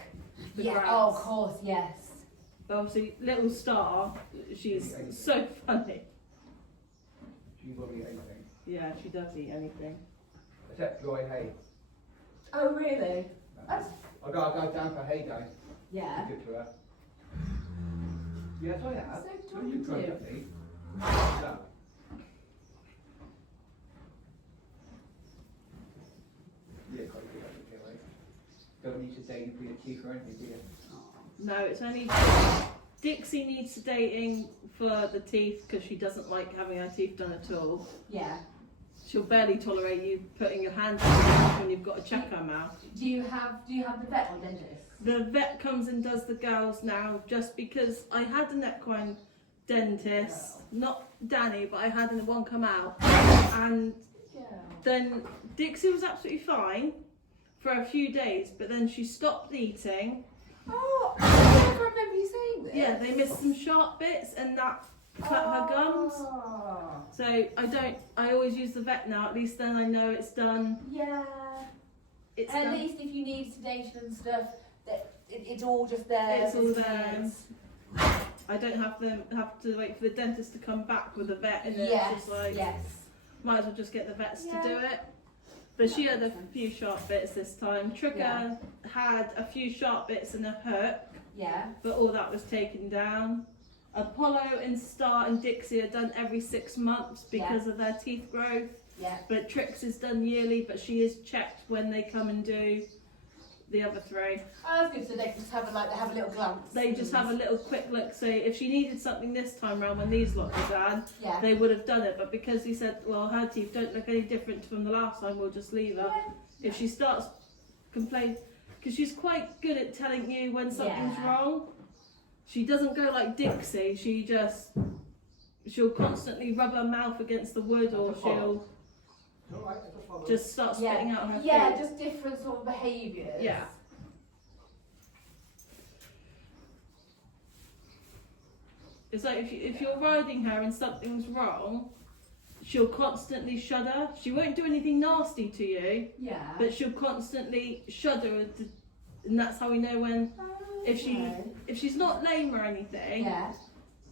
the Yeah. grass. Oh, of course, yes. But obviously, little Star, she's so funny. She will eat anything. Yeah, she does eat anything. Except dry hay. Oh, really? That's, I go down for hay day. yeah. Good for her. Yes, I have. So What you trying talkative. to eat? No. Yeah, quite good at it, anyway. Don't need to date for your teeth or anything, do you? No, it's only Dixie needs sedating for the teeth because she doesn't like having her teeth done at all. Yeah. She'll barely tolerate you putting your hands in her mouth when you've got to check her mouth. Do you have the vet or dentist? The vet comes and does the girls now just because I had an equine dentist, not Danny, but I had one come out, and Yeah. then Dixie was absolutely fine for a few days, but then she stopped eating. Oh, I never remember you saying this. Yeah, they missed some sharp bits and that cut her gums. Oh. So I always use the vet now, at least then I know it's done. Yeah. It's At done. least if you need sedation and stuff, that it's all just there. It's all isn't there. it? I don't have to wait for the dentist to come back with the vet in it. Yes. It's just like, Yes. might as well just get the vets Yeah. to do it. But she had a makes sense. few sharp bits this time. Trigger Yeah. had a few sharp bits and a hook, Yeah. but all that was taken down. Apollo and Star and Dixie are done every 6 months because of their teeth growth. Yeah. But Trix is done yearly, but she is checked when they come and do the other three. Oh, that's good. So they can just have a little glance. They just have a little quick look. So if she needed something this time round when these lots were done, Yeah. they would have done it. But because he said, well, her teeth don't look any different from the last time, we'll just leave her. Yeah. If she starts complaining, because she's quite good at telling you when something's Yeah. wrong. She doesn't go like Dixie. She'll constantly rub her mouth against the wood, or she'll It's alright, it's a problem. just start spitting out her Yeah, food. just different sort of behaviours. Yeah. It's like if you're riding her and something's wrong, she'll constantly shudder. She won't do anything nasty to you, Yeah. but she'll constantly shudder, and that's how we know when if she's not lame or anything, Yeah.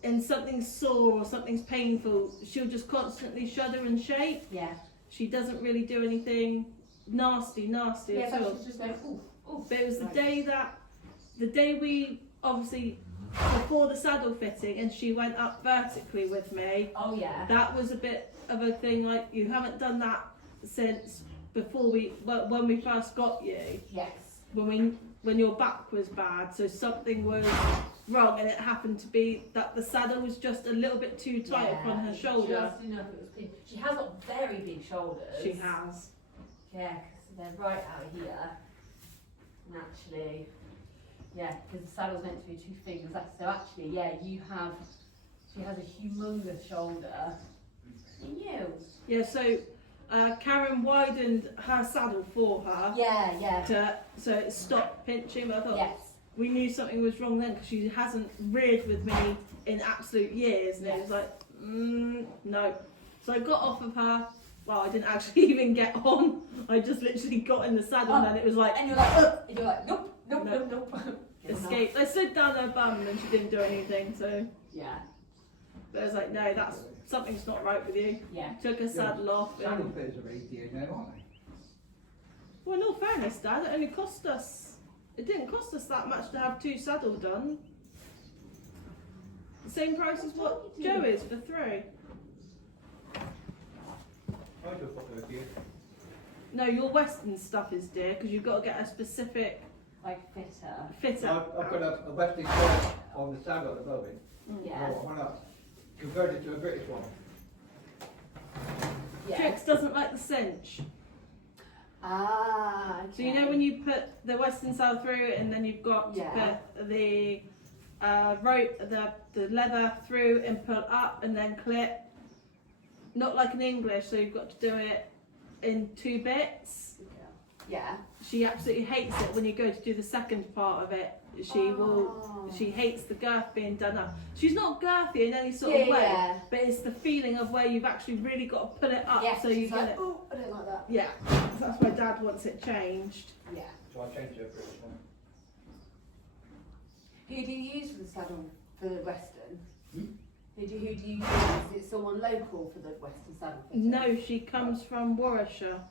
and something's sore or something's painful, she'll just constantly shudder and shake. Yeah. She doesn't really do anything nasty Yeah, at all. so she's just going, ooh, ooh. But it was the Right. day we obviously before the saddle fitting, and she went up vertically with me. Oh, yeah. That was a bit of a thing, like you haven't done that since before when we first got you, Yes. when your back was bad, so something was wrong, and it happened to be that the saddle was just a little bit too tight upon her shoulder. Just enough it was clean. She has got very big shoulders. She has. Yeah, because they're right out here. And actually, yeah, because the saddle's meant to be 2 fingers. So actually, yeah, she has a humongous shoulder. And you? Yeah, so Karen widened her saddle for her Yeah. so it stopped pinching, but I thought Yes. we knew something was wrong then because she hasn't reared with me in absolute years, and it was like, no. So I got off of her. Well, I didn't actually even get on. I just literally got in the saddle, and then it was like, And you're like, nope, No. nope. escape. I slid down her bum, and she didn't do anything. So, Yeah. but I was like, no, something's not right with you. Yeah. Took her saddle off. Saddle And, fitters are 8 years now, aren't they? well, in all fairness, Dad, it only cost us. It didn't cost us that much to have 2 saddles done. The same price as what Joe is for 3. I just thought they were dear. No, your Western stuff is dear because you've got to get a specific Like fitter. fitter. I've got a Western shirt on the saddle at the moment. Yeah. I want to convert it to a British one. Yeah. Trix doesn't like the cinch. Ah, okay. So you know when you put the western saddle through and then you've got to Yeah. put the rope, the leather through and pull up and then clip. Not like in English, so you've got to do it in 2 bits. Yeah. She absolutely hates it when you go to do the second part of it. She hates the girth being done up. She's not girthy in any sort of way, Yeah. but it's the feeling of where you've actually really got to pull it up Yeah, so you she's get like, it. oh, I don't like that. Yeah, so that's why Dad wants it changed. Yeah. So I changed it for this one. Who do you use for the saddle for the Western? Hmm? Who do you use? Is it someone local for the Western saddle? No, she comes from Warwickshire.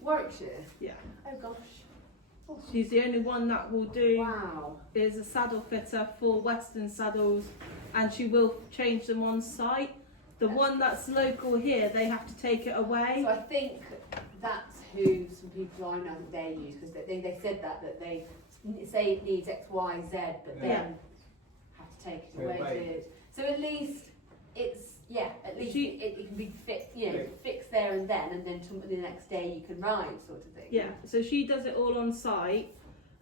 Warwickshire? Yeah. Oh gosh. She's the only one that will do Wow. is a saddle fitter for Western saddles, and she will change them on site. The one that's local here, they have to take it away. So I think that's who some people I know that they use, because they said that they say it needs X, Y, Z, but then Yeah. have to take it Take it away. away. So at least it's at least She- it can be fixed there and then the next day you can ride, sort of thing. Yeah, so she does it all on site.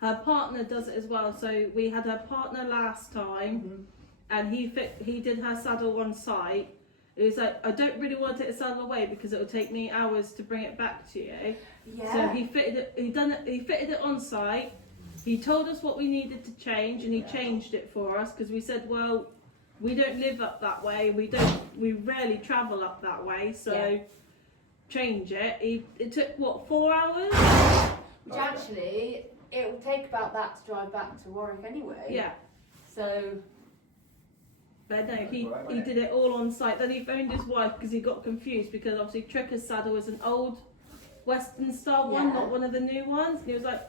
Her partner does it as well. So we had her partner last time, Mhm. and he did her saddle on site. It was like, I don't really want to take the saddle away because it will take me hours to bring it back to you. Yeah. So he fitted it. He fitted it on site. He told us what we needed to change, and he changed it for us because we said, well, we don't live up that way. We rarely travel up that way, so Yeah. change it. It took what, 4 hours? Which actually, it will take about that to drive back to Warwick anyway. Yeah. So, But no, That's he all right, wasn't did it all on site. Then he phoned his wife because he got confused because obviously Tricker's saddle is an old Western style one, Yeah. not one of the new ones. And he was like,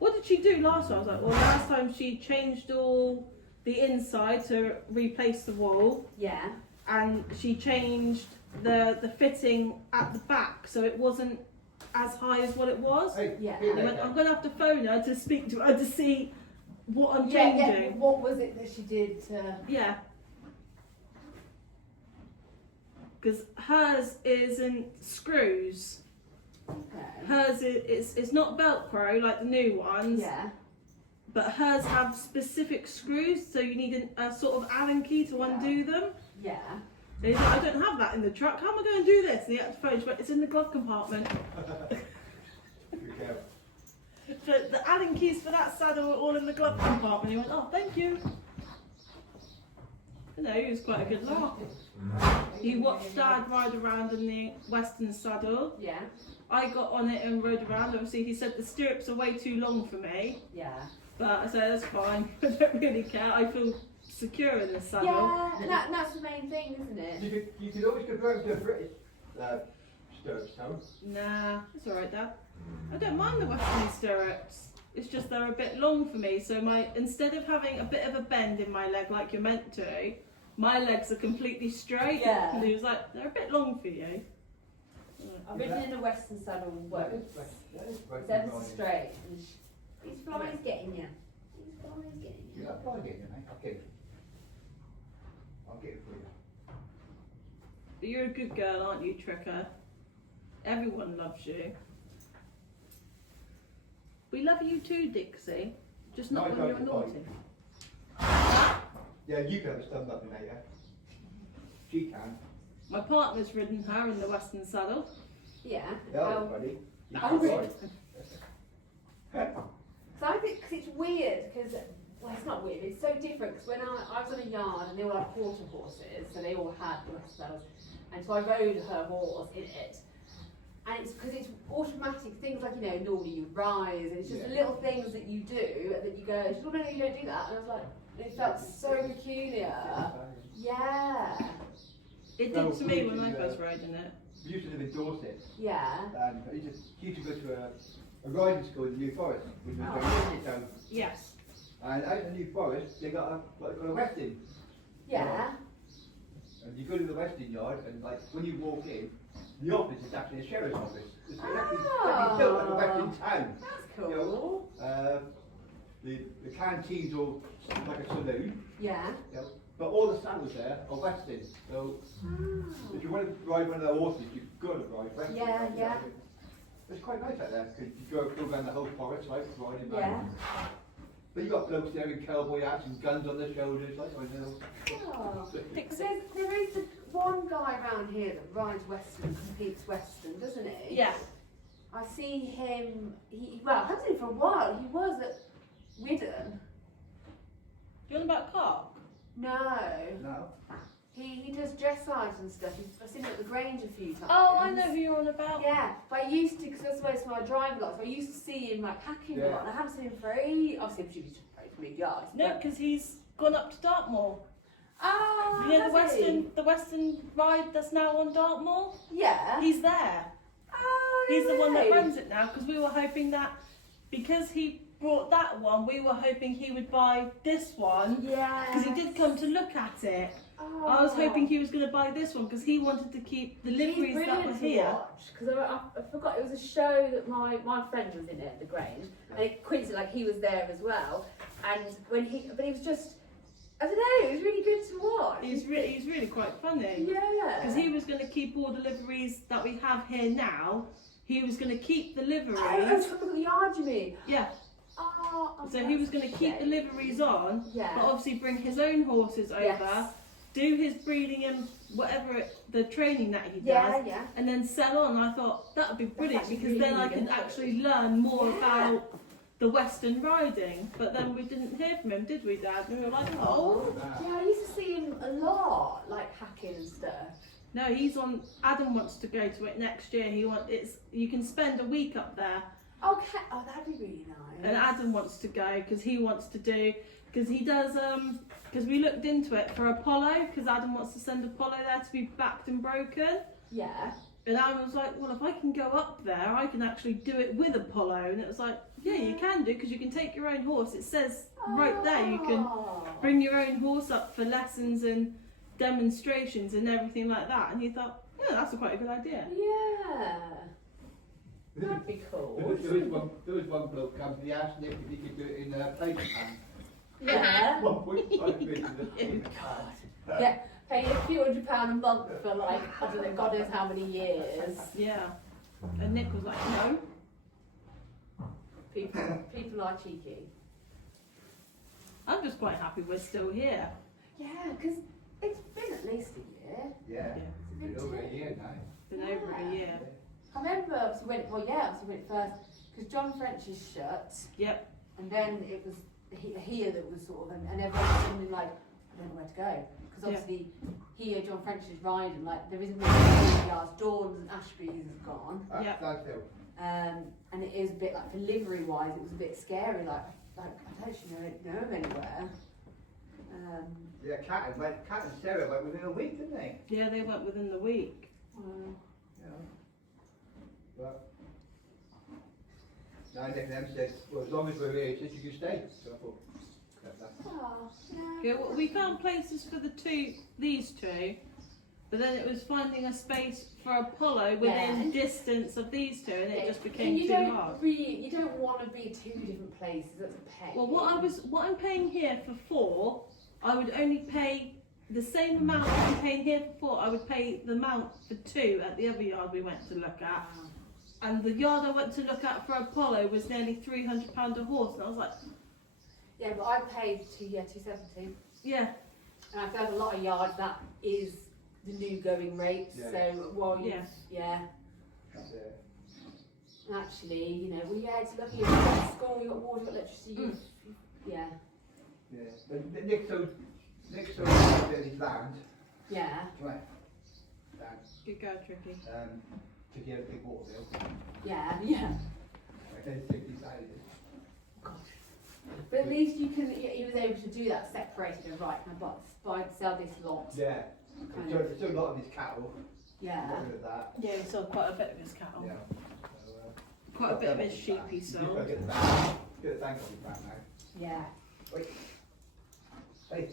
what did she do last time? I was like, well, last time she changed all the inside to replace the wall, yeah. and she changed the fitting at the back so it wasn't as high as what it was. Hey, Yeah. here And I went, I'm going to have to phone her to speak to her to see what I'm Yeah. changing. What was it that she did to... Yeah. Because hers isn't screws. Okay. Hers it's not Velcro like the new ones, Yeah. but hers have specific screws, so you need a sort of Allen key to undo them. Yeah. And he's like, I don't have that in the truck. How am I going to do this? And he had to phone. She went, it's in the glove compartment. Be careful. But the Allen keys for that saddle were all in the glove compartment. He went, oh, thank you. You know, he was quite a good laugh. He watched Dad ride around in the Western saddle. Yeah. I got on it and rode around. Obviously, he said the stirrups are way too long for me. Yeah. But I said, that's fine. I don't really care. I feel secure in this saddle. Yeah, and that's the main thing, isn't it? You could always convert to a British stirrups, though. Nah, it's alright, Dad. I don't mind the Western stirrups. It's just they're a bit long for me. So instead of having a bit of a bend in my leg like you're meant to, my legs are completely straight. Yeah. And he was like, they're a bit long for you. I've ridden in a Western saddle once. It's ever so straight. And these flies getting you. These flies getting you. Yeah, I'll get it, mate. I'll get it for you. But you're a good girl, aren't you, Tricker? Everyone loves you. We love you too, Dixie. Just not No, when you're don't, naughty. Yeah, you can have a stump up in there, yeah? She can. My partner's ridden her in the Western saddle. Yeah. Yeah, How- buddy. You how can is ride. So I think, because it's weird, because, well, it's not weird, it's so different, because when I was on a yard and they all had quarter horses, so they all had the Western saddles, and so I rode her horse in it. And it's because it's automatic things like, you know, normally you rise, and it's just the Yeah. little things that you do, and that you go, oh, no, you don't do that. And I was like, it felt so peculiar. Yeah. It Well, did to me we when I should, first rode in it. We used to live in Dorset, Yeah. and I used to go to a riding school in the New Forest, which was very town. Yes. And out in the New Forest, they got what they call a Westin. Yeah. And you go to the Westin yard, and like when you walk in, the office is actually a sheriff's office. It's actually built like a Westin town. That's cool. The canteens all like a saloon, Yeah. you know, but all the saddles there are Westin. So if you want to ride one of the horses, you've got to ride Westin. Yeah, yeah. It's quite nice out there because you go around the whole forest, right? Riding Yeah. around. But you got blokes there in cowboy hats and guns on their shoulders, like I know. Oh. Because there is the one guy around here that rides Western, competes Western, doesn't he? Yeah. I see him. Well, I haven't seen him for a while. He was at Widden. You on about Clark? No. No. He does dressage and stuff. I've seen him at the Grange a few times. Oh, I know who you're on about. Yeah, but I used to, because that's where it's my driving lot, so I used to see him like hacking a lot, and I haven't seen him for obviously I'm sure he's just very big yards. No, because he's gone up to Dartmoor. Oh, You know has he? the Western ride that's now on Dartmoor? Yeah. He's there. Oh, He's the one that really? runs it now, because we were hoping that, because he brought that one, we were hoping he would buy this one. Yeah. Because he did come to look at it. Oh. I was hoping he was going to buy this one because he wanted to keep the liveries that were here. Because I forgot it was a show that my friend was in at the Grange, and it coincided like he was there as well. And but he was just, I don't know, it was really good to watch. He's really quite funny. Yeah. Because he was going to keep all the liveries that we have here now. He was going to keep the liveries. Oh, from the yard, you mean? Yeah. Oh, So he was going to keep the liveries on, Yeah. but obviously bring his own horses over, Yes. do his breeding and whatever the training that he does, Yeah. and then sell on. I thought that would be brilliant actually because then really I could good. actually learn more Yeah. about the Western riding. But then we didn't hear from him, did we, Dad? We were like, oh. Yeah, I used to see him a lot, like hacking and stuff. No, he's on. Adam wants to go to it next year. You can spend a week up there. Okay. Oh, that'd be really nice. And Adam wants to go because he wants to do, because he does, because we looked into it for Apollo, because Adam wants to send Apollo there to be backed and broken. Yeah. And Adam was like, well, if I can go up there, I can actually do it with Apollo. And it was like, yeah, you can do, because you can take your own horse. It says right there, you can bring your own horse up for lessons and demonstrations and everything like that. And he thought, yeah, that's quite a good idea. Yeah. That'd be cool. There was one bloke come, he asked Nick if he could do it in a plate pan. Yeah. 1.5 metres in a pan. Yeah. Pay a few £100 a month for like, I don't know, God knows how many years. Yeah. And Nick was like, no. People are cheeky. I'm just quite happy we're still here. Yeah, because it's been at least a year. Yeah, It's it's been over a year now. Been over a year. I remember obviously when it first, because John French is shut, Yep. and then it was here that was sort of, and everyone was suddenly like, I don't know where to go. Because obviously here John French is riding, like there isn't really yards, Dawn's and Ashby's is gone. Yeah. That's it. And it is a bit like delivery wise, it was a bit scary, like I don't actually know of anywhere. Yeah, Cat and Sarah went within a week, didn't they? Yeah, they went within the week. Yeah. But now Nick and them said, well, as long as we're here, he said you can stay. So I thought, Oh, Okay, well, we found places for these two, but then it was finding a space for Apollo within distance of these two, and it just became you too don't hard. you don't want to be two different places. That's a pain. Well, what I'm paying here for 4, I would only pay the same amount that I'm paying here for 4. I would pay the amount for 2 at the other yard we went to look at, and the yard I went to look at for Apollo was nearly £300 a horse, and I was like, Yeah, but I paid £270. yeah. And I found a lot of yards that is the new going rate. Yeah. So yeah. that's it. And actually, you know, it's lucky. You've got school, you've got water, you've got electricity. Yeah. Yeah. But Nick sold his land. Yeah. Right. Dan, Good go, Tricky. to get a big water bill. Yeah. I paid 50,000. But at least he was able to do that, separated and right. Buy sell this lot. Yeah. Kind So of. there's still a lot of his cattle. Yeah. Look at that. Yeah, he sold quite a bit of his cattle. Yeah. So, Quite a bit of his sheep he Just sold. gotta get the bank. Get the bank on his back now. Yeah. Wait. Hey.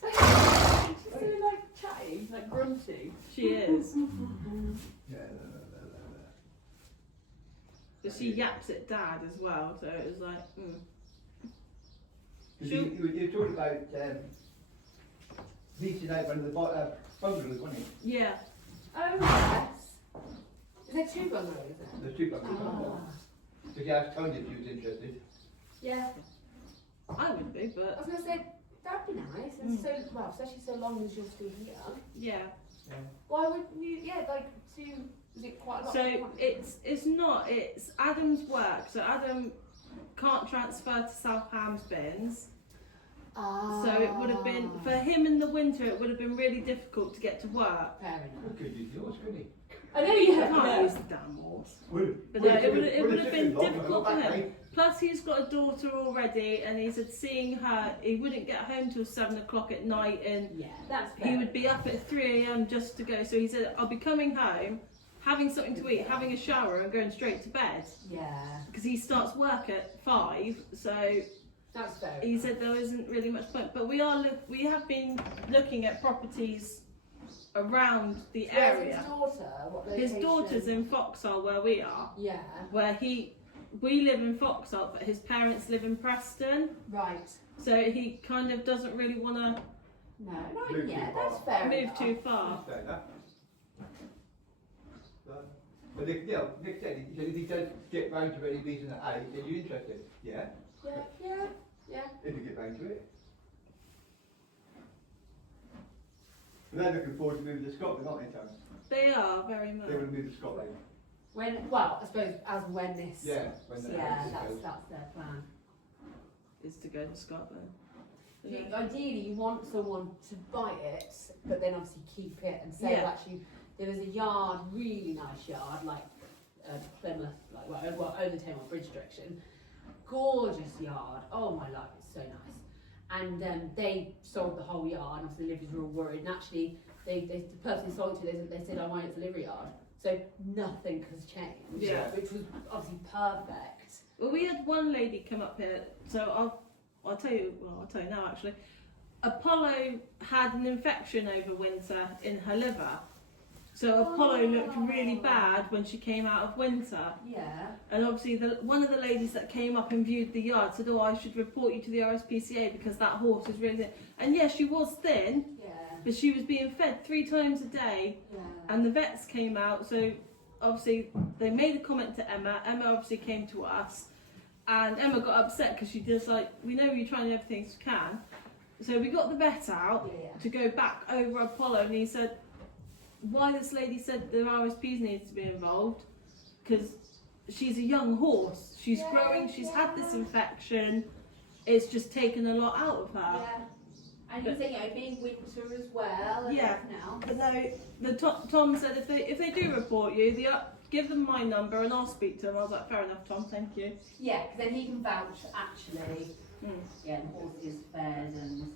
She's so like chatty, like grunty. She is. Yeah. But she yaps at Dad as well, so it was like, You were talking about leasing out one of the bungalows, wasn't he? yeah. Oh yes. Is there 2 bungalows then? There's 2 bungalows. Ah. So yeah, I was telling you if you was interested. Yeah. I would be, I but was going to say, that'd be nice. And so, well, especially so long as you're still here. yeah. Why wouldn't you, like 2, is it quite a lot? So it's Adam's work. So Adam can't transfer to South Hamsbins. So it would have been, for him in the winter, it would have been really difficult to get to work. Fair enough. Could use yours, couldn't he? I know you I have can't use the damn horse. But Would no, have it would have been long, but difficult not for that him. late. Plus, he's got a daughter already, and he said seeing her, he wouldn't get home till 7 o'clock at night, and Yeah, that's fair. he would be up at 3 a.m. just to go. So he said, I'll be coming home, having something to eat, having a shower, and going straight to bed. Yeah, Because he starts work at 5, so that's fair. he said there isn't really much point. But we have been looking at properties around the Where's area. his daughter? What His location? daughter's in Foxhole, where we are. Yeah, We live in Foxhole, but his parents live in Preston. right. So he kind of doesn't really want to No, right, Move yeah, too that's far. fair move enough. too far. Fair enough. But Nick, you know, Nick said, he said if he does get round to any reason at A, then you're interested. Yeah, Yeah. if you get round to it. But they're looking forward to moving to Scotland, aren't they, Tom? They are very much. They want to move to Scotland. Well, I suppose as when this. Yeah, when the Yeah, house that's goes. their plan. Is to go to Scotland. Ideally, you want someone to buy it, but then obviously keep it and say, Yeah. well, actually, there was a yard, really nice yard, like Plymouth, like well, over the Thames Bridge direction. Gorgeous yard. Oh my life, it's so nice. And they sold the whole yard, and obviously the livers were all worried. And actually, the person who sold it to, they said, I want it to delivery yard. So nothing has changed, Yeah. which was obviously perfect. Well, we had one lady come up here. So I'll tell you. Well, I'll tell you now. Actually, Apollo had an infection over winter in her liver. So Apollo looked really bad when she came out of winter. Yeah. And obviously, one of the ladies that came up and viewed the yard said, "Oh, I should report you to the RSPCA because that horse is really thin." And yes, she was thin, Yeah. but she was being fed 3 times a day. Yeah. And the vets came out, so obviously they made a comment to Emma. Emma obviously came to us, and Emma got upset because she just like, we know you're trying everything you can. So we got the vet out Yeah. to go back over Apollo, and he said, why this lady said the RSPs needs to be involved, because she's a young horse, she's growing, she's had this infection, it's just taken a lot out of her. Yeah. And you think, being winter as well. And Yeah. everything else. But no, Tom said if they do report you, give them my number and I'll speak to them. I was like, fair enough, Tom, thank you. Yeah, because then he can vouch actually. Yeah, the horse is fed and.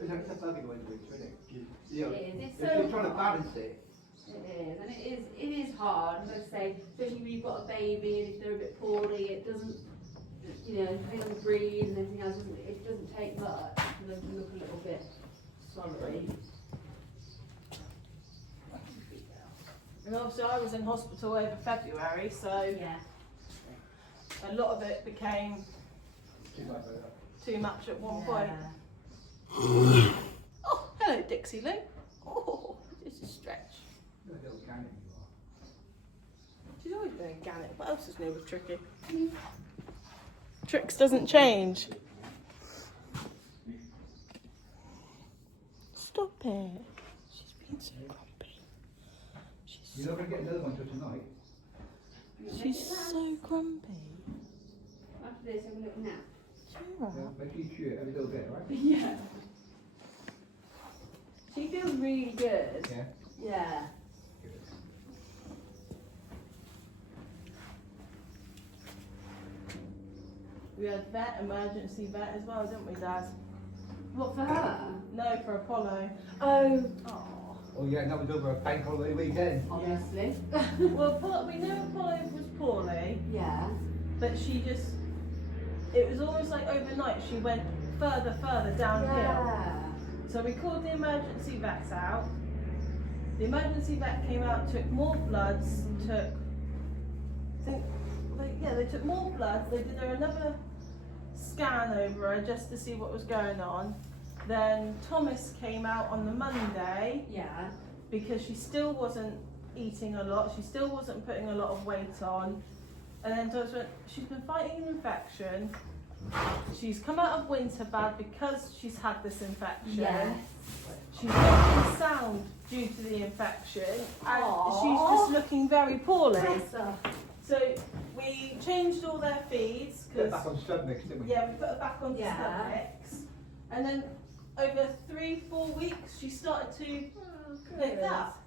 It's a bloody way to do it, isn't it? You know, It is. It's if so you're trying to hard. balance it. It is, and it is hard. Let's say, especially when you've got a baby and if they're a bit poorly, it doesn't, they don't breathe and everything else. It doesn't take much for them to look a little bit sorry. And obviously I was in hospital over February, so Yeah. a lot of it became Too much of that. too much at one Yeah. point. Oh, hello Dixie Lou. Oh, this is stretch. What a little cannon you are. She's always been a gannet. What else is new with Tricky? Tricks doesn't change. Stop it. She's being so grumpy. You're not going to get another one till tonight. She's so grumpy. After this, have a little nap. Yeah, make you chew it every little bit, right? Yeah. She feels really good. Yeah. Yeah. We had emergency vet as well, didn't we, Dad? What for her? No, for Apollo. Oh. Oh yeah, and that was over a bank holiday weekend. Obviously. Well, we knew Apollo was poorly, Yeah. but it was almost like overnight she went further downhill. Yeah. So we called the emergency vets out. The emergency vet came out, took more bloods, they took more bloods, they did her another scan over her just to see what was going on. Then Thomas came out on the Monday Yeah. because she still wasn't eating a lot. She still wasn't putting a lot of weight on. And then Doris went, she's been fighting an infection. She's come out of winter bad because she's had this infection. Yes. She's not been sound due to the infection. And she's just looking very poorly. Bless her. So we changed all their feeds. Put it back on stud mix, didn't we? Yeah, we put her back on Yeah. stud mix. And then over 3-4 weeks, she started to pick up.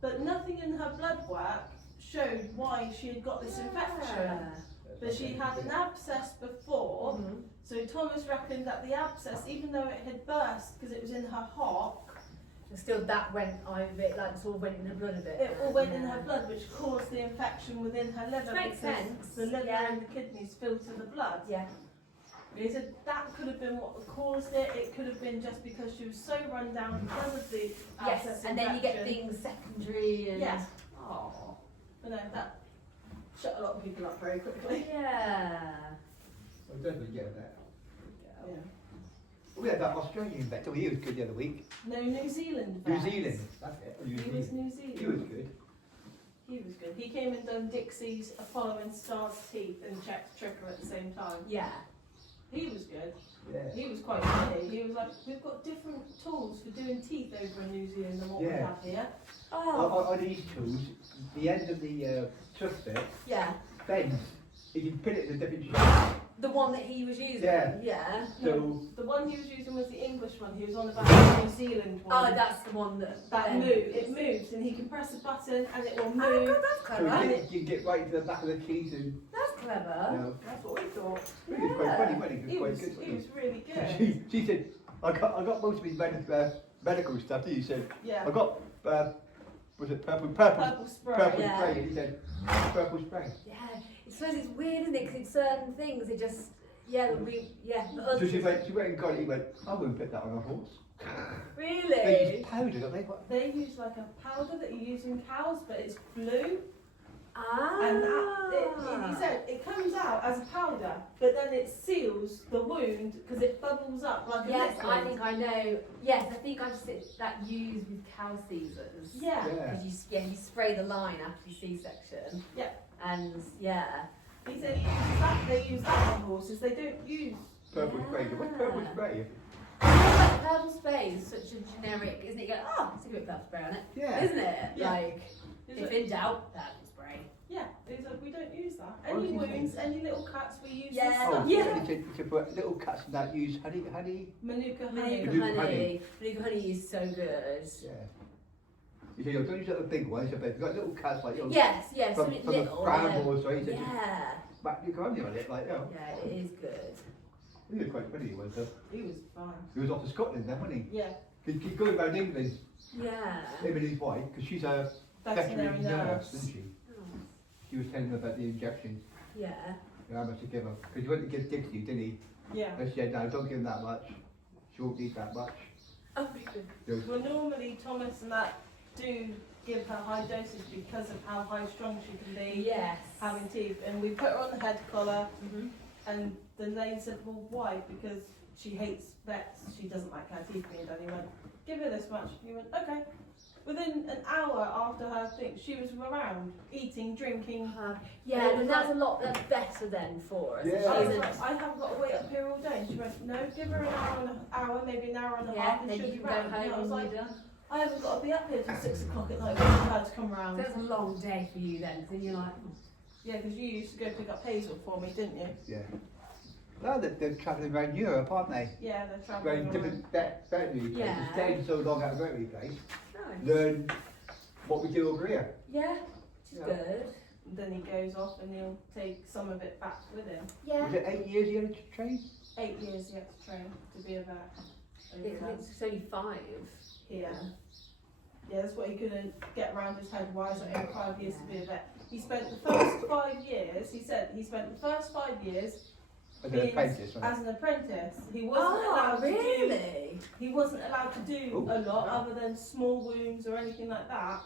But nothing in her blood work showed why she had got this infection. But she had an abscess before, so Thomas reckoned that the abscess, even though it had burst because it was in her hock, Still, that went over it, like sort of went in her blood a bit. it all went in her blood, which caused the infection within her liver. Which makes because sense, the liver yeah. and the kidneys filter the blood. Yeah. He said that could have been what caused it. It could have been just because she was so run down because of the abscess Yes, and then you get infection. things secondary and. Yeah. Oh. But no, that shut a lot of people up very quickly. Yeah. I'll definitely get that. Yeah. We had that Australian vet, he was good the other week. No, New Zealand New vet. Zealand, that's it. New He was Zealand. New Zealand. He was good. He was good. He came and done Dixie's following Star's teeth and checked Tripper at the same time. Yeah. He was good. Yeah. He was quite funny. He was like, we've got different tools for doing teeth over in New Zealand than what we Yeah. have here. Oh. On these tools, the end of the tooth bit Yeah. bends. You can put it in a different shape. The one that he was using. Yeah. Yeah. So, The one he was using was the English one. He was on about the New Zealand one. Oh, that's the one that. that move. It moves and he can press a button and it will Oh, move. God, that's so clever. you can get right to the back of the teeth and, That's clever. you know. That's what we thought. He was quite funny, wasn't he? He Quite was, good, he wasn't was really he? good. She said, I got most of his medical stuff, he said, Yeah. I got, was it purple Purple spray. Yeah. spray, and he said, purple spray. Yeah. I suppose it's weird, isn't it? Because it's certain things, it just. Yeah, So she went and got it, he went, I wouldn't put that on a horse. They Really? use powder, don't they? What? They use like a powder that you use in cows, but it's blue. Ah. And that, he said it comes out as a powder, but then it seals the wound because it bubbles up like Yes, a liquid. I think I know. Yes, I think I've seen that used with cow Caesars. Yeah. Yeah. Because you spray the line after your C-section. Yeah. And yeah. He said he uses that. They use that on horses. They don't use. Purple spray. What's purple spray? Like purple spray is such a generic, isn't it? You go, oh, it's a bit of purple spray on it, Yeah. isn't it? Yeah. Like, He's if like, in doubt, purple spray. yeah. He's like, we don't use that. What Any does he wounds, any little cuts, we use Yeah. this Oh, stuff. Yeah. You could put little cuts and that use honey. Manuka honey. Manuka Manuka honey. honey. Manuka honey is so good. Yeah. You said, don't use the big ones, but you've got little cuts like, you know, Yes, yes, from, something from the little. brown or so, he said, Yeah. back your honey on it, like, you know. Yeah, it is good. He was quite funny, he was. He was fine. He was off to Scotland then, wasn't he? Yeah. He's going around England, Yeah. him and his wife, because she's a Veterinary nurse, nurse. isn't she? Oh, She was telling him about the injections, yeah. how much to give her. Because he went to give Dixie, didn't he? Yeah. And she said, no, don't give him that much. She won't need that much. Oh, good. So, Well, normally Thomas and that do give her high dosage because of how high strong she can be Yes. having teeth. And we put her on the head collar, Mhm. and then they said, well, why? Because she hates vets. She doesn't like her teeth being done. He went, give her this much. He went, okay. Within an hour after her thing, she was around, eating, drinking. Yeah, and that's a lot. That's better then for us. Yeah. She I was isn't- like, I haven't got to wait up here all day. And she went, no, give her an hour, maybe an hour and a Yeah, half, and then she'll you be can go round. And I was home like, and you're done. I haven't got to be up here till 6 o'clock at night waiting for her to come round. So it's a long day for you then, 'cause then you're like, oh. Yeah, because you used to go pick up Hazel for me, didn't you? yeah. Now they're travelling around Europe, aren't they? Yeah, they're Going travelling around. different veterinary places, Yeah. staying so long at a veterinary place, Nice. learn what we do over here. Yeah, which is Yeah. good. And then he goes off and he'll take some of it back with him. Yeah. Was it 8 years you had to train? 8 years he had to train to be a vet. over It's, there. it's only 5. Here. Yeah, that's what he couldn't get around his head. Why is it only 5 years to be a vet? He spent the first 5 years, he said, he spent the first 5 years As an being apprentice, wasn't as an apprentice. He wasn't allowed Oh, to do really? he wasn't allowed to do Ooh. a lot other than small wounds or anything like that.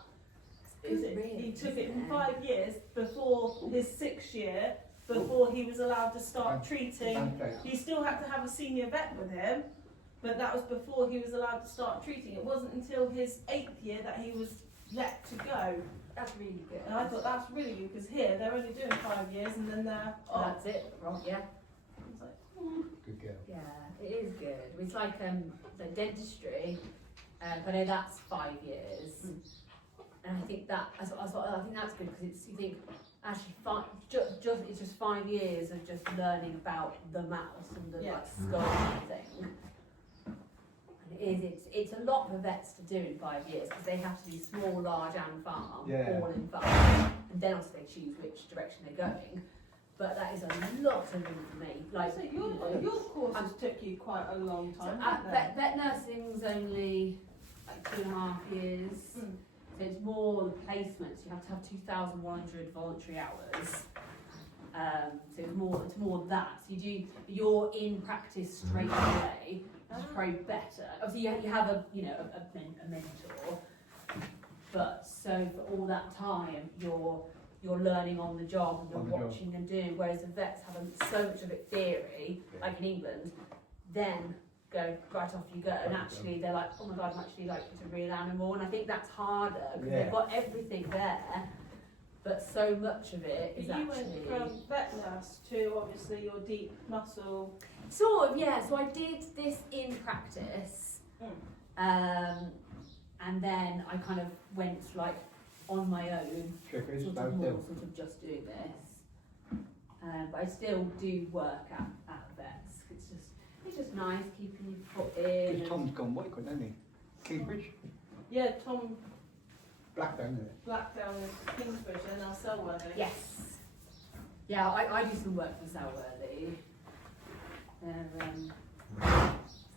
Good, He really, took it isn't in 5 years before his 6th year, before he was allowed to start treating. Okay. He still had to have a senior vet with him, but that was before he was allowed to start treating. It wasn't until his 8th year that he was yet to go. That's really good. And I thought that's really good because here they're only doing 5 years and then they're off. That's it, right? Yeah. It's like, Good girl. Yeah, it is good. It's like so dentistry. I know that's 5 years, and I think I think that's good because it's you think actually it's just 5 years of just learning about the mouse and the like skull and thing. And it's a lot for vets to do in 5 years because they have to do small, large, and farm all in 5, and then also they choose which direction they're going. But that is a lot of information. Like so your courses took you quite a long time. So vet nursing's only like 2.5 years. So it's more the placements. You have to have 2,100 voluntary hours. So it's more that. So you're in practice straight away, which is probably better. Obviously you have a mentor, but so for all that time you're learning on the job and you're watching and doing, whereas the vets have so much of it theory, like in England, then go right off you go, and actually they're like, oh my god, I'm actually like it's a real animal, and I think that's harder because they've got everything there, but so much of it is you went from vet nurse to obviously your deep muscle. Sort of, yeah. So I did this in practice, and then I kind of went like on my own, sort of just doing this. But I still do work at vets. It's just nice keeping your foot in. Because Tom's gone what, hasn't he? Cambridge? Yeah, Tom Blackdown, isn't it? Blackdown is Kingsbridge and now Selworthy. Yes. Yeah, I do some work for Selworthy. It's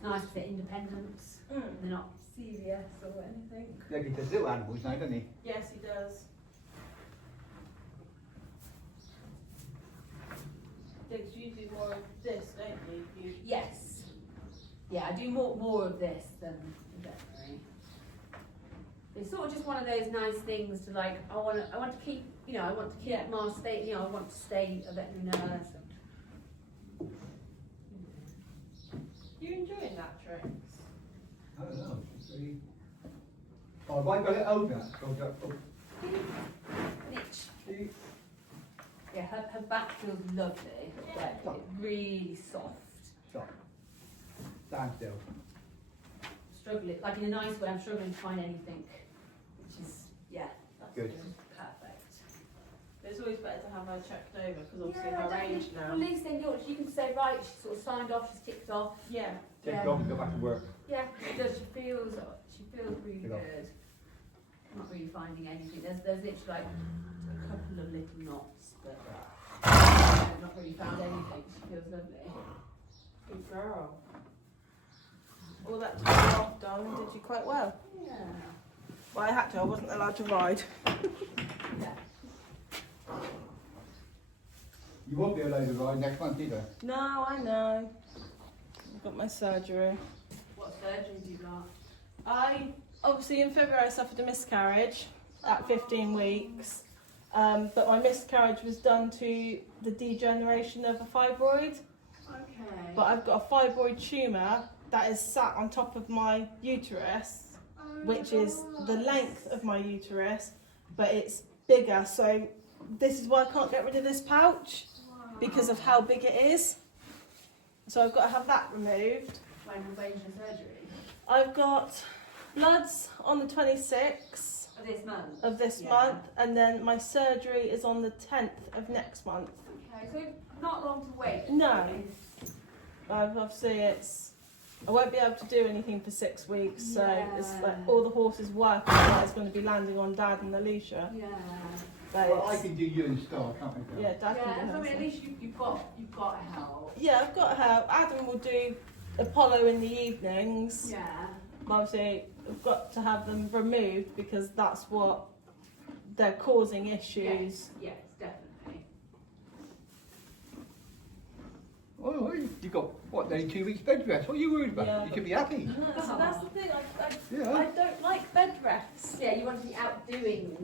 nice because they're independent. They're not serious or anything. Yeah, he does little animals now, doesn't he? Yes, he does. Dix, you do more of this, don't you? Yes. Yeah, I do more of this than the veterinary. It's sort of just one of those nice things to like. I want to keep, I want to keep my state. I want to stay a veterinary nurse. You enjoying that, Trix? I don't know. It's really... Oh, have I got it over? Itch. Yeah, her back feels lovely. Yeah. Like, it's really soft. Stop. Stand still. Struggling, like in a nice way, I'm struggling to find anything, which is, that's good. Perfect. It's always better to have her checked over because obviously her age now. Well, at least then you can say, right, she's sort of signed off, she's ticked off. Yeah. Take it off and go back to work. Yeah, she does. She feels really good. I'm not really finding anything. There's literally like a couple of little knots, but I've not really found anything. She feels lovely. Good girl. All that time off, darling, did you quite well? Yeah. Well, I had to. I wasn't allowed to ride. Yeah. You won't be allowed to ride next month either. No, I know. I've got my surgery. What surgery have you got? Obviously in February I suffered a miscarriage at 15 weeks. But my miscarriage was done to the degeneration of a fibroid. Okay. But I've got a fibroid tumour that is sat on top of my uterus, which is the length of my uterus, but it's bigger. So this is why I can't get rid of this pouch, because of how big it is. So I've got to have that removed. When's your surgery? I've got bloods on the 26th Of this month? of this month, and then my surgery is on the 10th of next month. Okay, so not long to wait. No. Obviously I won't be able to do anything for 6 weeks, so it's like all the horses working is going to be landing on Dad and Alicia. Yeah. Well, I can do you in store, can't I? Yeah, Dad can do I mean, her. at least you've got help. Yeah, I've got help. Adam will do Apollo in the evenings. Yeah. Obviously, I've got to have them removed because that's what they're causing issues. Yes, definitely. Oh, you got what? Only 2 weeks bed rest. What are you worried about? Yeah, You should be happy. That's the thing. Yeah. I don't like bed rests. Yeah, you want to be out doing.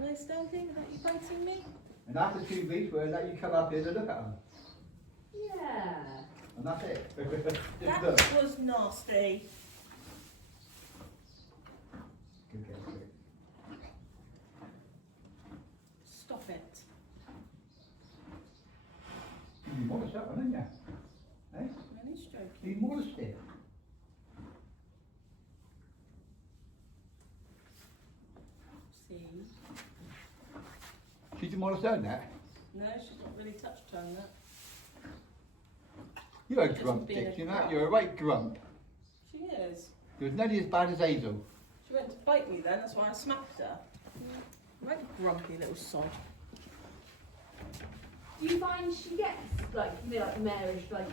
Are they standing? Are you biting me? And after 2 weeks, we'll let you come up here to look at them. Yeah. And that's it. That Just look. was nasty. Good girl, quick. modest that one, haven't you? Eh? Really stroking. You modest it. See? She's modest on that. No, she's not really touched on that. You're a Just grump, being a Dixie, grump. You're a right grump. She is. You're nearly as bad as Hazel. She went to bite me then, that's why I smacked her. Right grumpy little sod. Do you find she gets like marish, like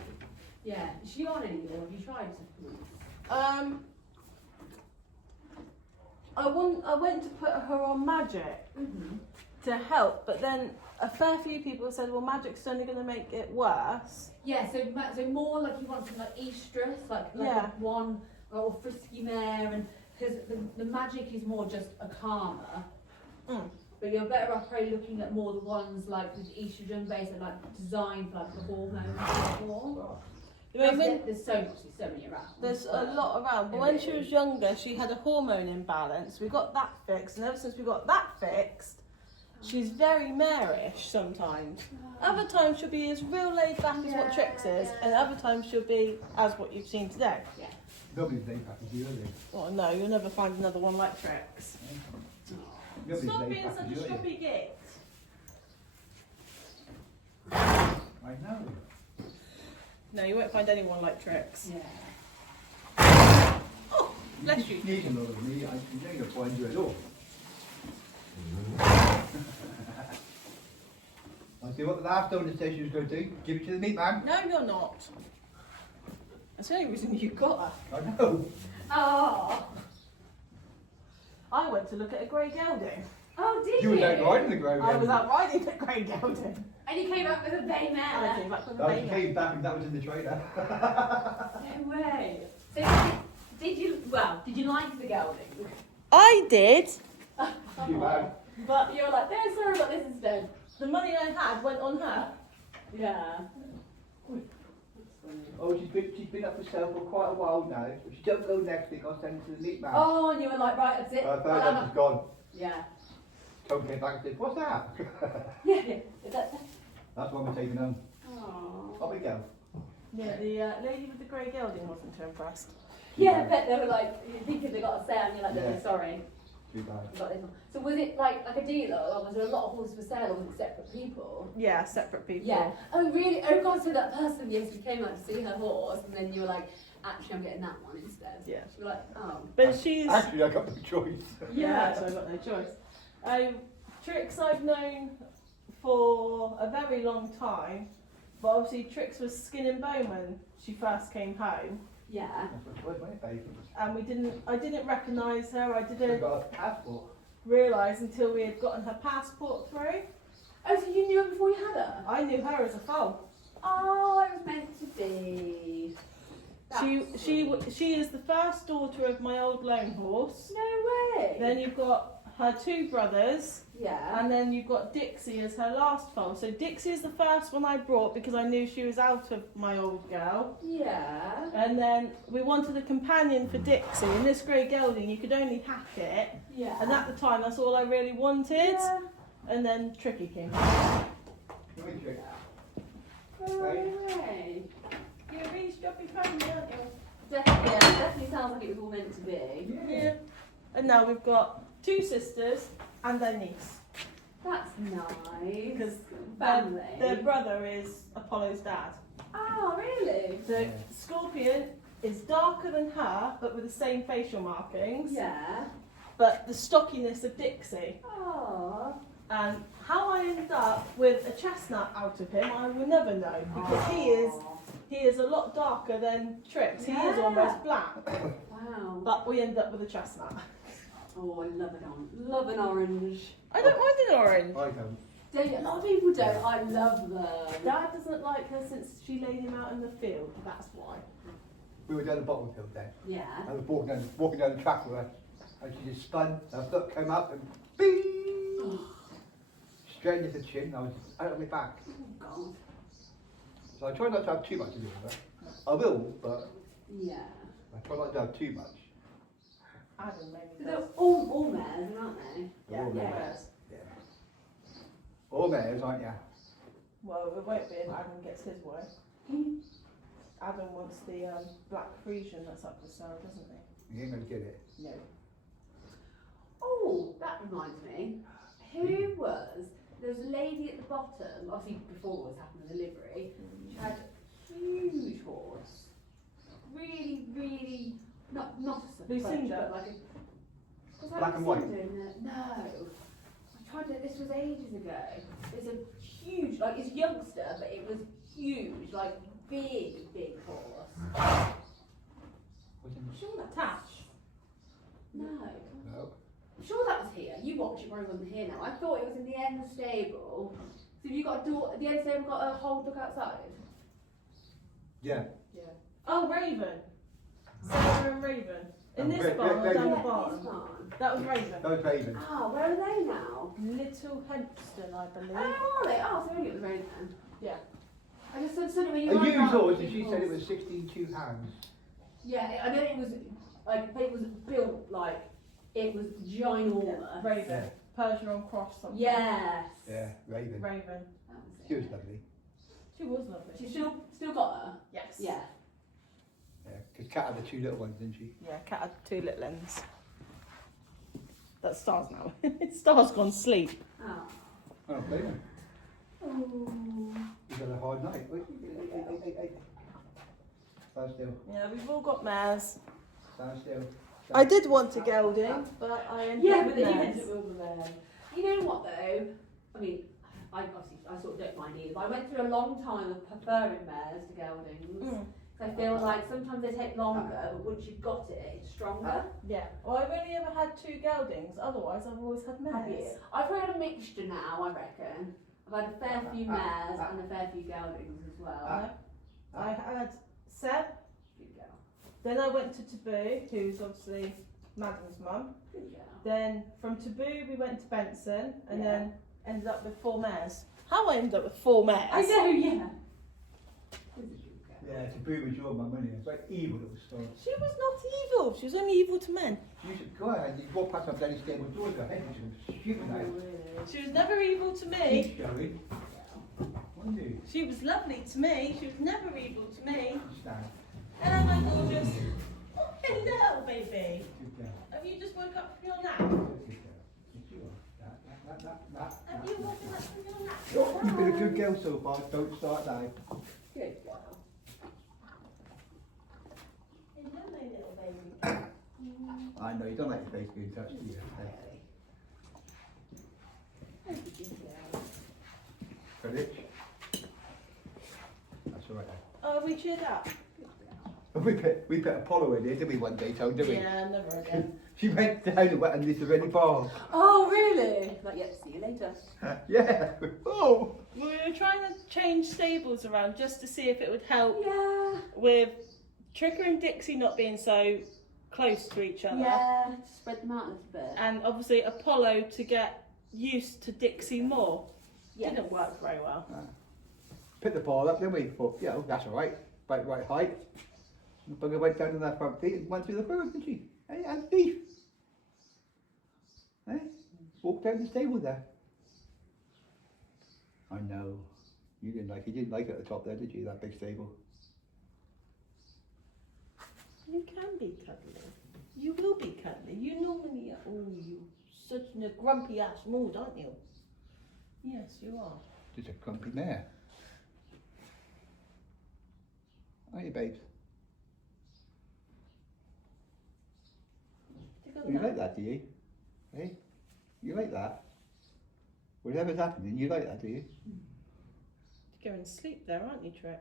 yeah? Is she on anymore? Have you tried supplements? I went to put her on magic to help, but then a fair few people said, well, magic's only going to make it worse. Yeah, so more like you want some like estrus, like Yeah. one or frisky mare, and because the magic is more just a calmer. Mm. But you're better off probably looking at more the ones like with estrogen based and like designed for like the hormones. There's so many around. There's a lot around, but when she was younger, she had a hormone imbalance. We got that fixed, and ever since we got that fixed, she's very marish sometimes. Other times she'll be as real laid back as what Trix is, and other times she'll be as what you've seen today. Yeah. Nobody's laid back as you, is it? Oh no, you'll never find another one like Trix. Nobody's Stop laid being back such as a you, is it? stroppy git. I know. No, you won't find anyone like Trix. Yeah. Oh, bless you. Sneeze a lot of me, I can never find you at all. I see what the last donor station is going to do. Give it to the meat man. No, you're not. That's the only reason you got her. I know. Oh. I went to look at a grey gelding. Oh, did You you? were out riding the grey I was gelding. out riding the grey gelding. And you came up with a bay And I mare. came back with a Oh, she baby. came back and that was in the trailer. No way. So did you like the gelding? I did, Too bad. but You were like, no, sorry about this instead. the money I had went on her. Yeah. Oh, she's been up for sale for quite a while now. If she don't go next week, I'll send her to the meat man. Oh, and you were like, right, that's it. Third one is gone. Yeah. Tom came back and said, what's that? Yeah. Is that? That's one we're taking home. Oh. Up we go. Yeah, the lady with the grey gelding wasn't too impressed. Yeah, I bet they were like, thinking they got a sale, and you're like, no, Yeah. sorry, Too bad. we got this one. So was it like a dealer, or was there a lot of horses for sale, or was it separate people? Yeah, separate people. Yeah. Oh, really? Oh, God, so that person yesterday came out to see her horse, and then you were like, actually, I'm getting that one instead. Yeah. You were like, oh. But she's... Actually, I got no choice. Yeah, so I've got no choice. Trix I've known for a very long time, but obviously Trix was skin and bone when she first came home, Yeah. Where's my baby? and I didn't recognise her. I She's didn't got a passport. realise until we had gotten her passport through. Oh, so you knew her before you had her? I knew her as a foal. Oh, it was meant to be. She is the first daughter of my old lone horse. No way. Then you've got her two brothers. Yeah. And then you've got Dixie as her last foal. So Dixie is the first one I brought because I knew she was out of my old girl. Yeah. And then we wanted a companion for Dixie. And this grey gelding, you could only hack it. Yeah. And at the time, that's all I really wanted. Yeah. And then Tricky came. Let me check. No way. You're a really stroppy pony, aren't you? Definitely, yeah, definitely sounds like it was all meant to be. Yeah. And now we've got two sisters and their niece. That's nice. Because Family. their brother is Apollo's dad. Oh, really? So Yeah. Scorpion is darker than her, but with the same facial markings. Yeah. But the stockiness of Dixie. Oh. And how I ended up with a chestnut out of him, I will never know. Because he is a lot darker than Trix. He is Yeah. almost black. Wow. But we ended up with a chestnut. Oh, I love an orange. Love an orange. I don't mind an orange. I don't. Don't you? A lot of people don't. I love them. Dad doesn't like her since she laid him out in the field. That's why. We were down the bottom field then. Yeah. I was walking down the track with her, and she just spun, her foot came up and bing! Straight into the chin, I was out of my back. Oh, God. So I try not to have too much to do with her. I will, but Yeah. I try not to have too much. Adam maybe So they're does. all mares, aren't they? Yeah, All yeah. mares. Yeah. All mares, aren't you? Well, it won't be if Adam gets his way. Adam wants the black Frisian that's up for sale, doesn't he? You ain't gonna get it. No. Oh, that reminds me. Who was, there was a lady at the bottom, obviously before all this happened with delivery, she had a huge horse. Really, really, not a Lucinda? but like a... Was that Black and white? Lucinda in there? No. I tried to, this was ages ago. It was a huge, like it's youngster, but it was huge, like big horse. I'm sure that Tash. No. No. I'm sure that was here. You watched it, probably wasn't here now. I thought it was in the end stable. So have you got a door, the end stable got a whole look outside? Yeah. Yeah. Oh, Raven. Sarah and Raven. In this Ra- barn, Ra- down the Yeah, bottom. this one. That was Raven. Those ravens. Ah, where are they now? Little Hempston, I believe. Oh, are they? Oh, so only it was Raven then. Yeah. I just said when you A run used around horse, with and she said it was £62. Yeah, I know it was like it was built like it was ginormous. Raven. Yeah. Persian on cross something. Yes. Yeah, raven. Raven. That was She it. was lovely. She was lovely. She still got her. Yes. Yeah. Yeah, because Cat had the two little ones, didn't she? Yeah, Cat had two little ends. That's Star's now. Star's gone sleep. Oh. Oh, blame him. Oh. He's had a hard night. Wait, hey. Stand still. Yeah, we've all got mares. Stand still. I did want a gelding, but I ended Yeah, up but with then you mares. ended up with them. You know what though? I mean, I sort of don't mind either, but I went through a long time of preferring mares to geldings. Mm. I feel like sometimes they take longer, but once you've got it, it's stronger. Yeah. Well, I've only ever had two geldings. Otherwise, I've always had Have you? mares. I've probably had a mixture now, I reckon. I've had a fair few mares and a fair few geldings as well. I had Seb. Good girl. Then I went to Taboo, who's obviously Madam's mum. Good girl. Then from Taboo we went to Benson, and Yeah. then ended up with 4 mares. How I ended up with 4 mares? I know, yeah. Yeah, to prove it's your mum, isn't it? It's like evil little story. She was not evil. She was only evil to men. She used to go out and you walk past our daddy's stable door with her head, and she was shooting out. She was never evil to me. Keep going. Wouldn't you? She was lovely to me. She was never evil to me. Stand. Hello, my gorgeous. Oh, hello, baby. Good girl. Have you just woke up from your nap? Good girl. Yes, you are. That. Have you woken up from your nap? You've been a good girl so far. Don't start now. Good girl. Hello, my little baby. I know you don't like your face being touched, do you? Courage. That's all right. Oh, we cheered up. We put Apollo in here, didn't we, one day, Tone, didn't we? Yeah, never again. She went down and went under the ready bar. Oh, really? Not yet. See you later. Yeah. Oh. We were trying to change stables around just to see if it would help Yeah. with Trigger and Dixie not being so close to each other. Yeah. Spread them out a little bit. And obviously Apollo to get used to Dixie more. Yes. Didn't work very well. Picked the ball up, didn't we? Thought, yeah, oh, that's all right. Right height. The bugger went down to that front feet and went through the road, didn't she? Hey, and beef. Hey? Walked down the stable there. I know. You didn't like it at the top there, did you? That big stable. You can be cuddly. You will be cuddly. You normally are. Oh, you such a grumpy ass mood, aren't you? Yes, you are. Just a grumpy mare. Are you, babes? You like that, do you? Hey? You like that? Whatever's happening, you like that, do you? You're going to sleep there, aren't you, Trix?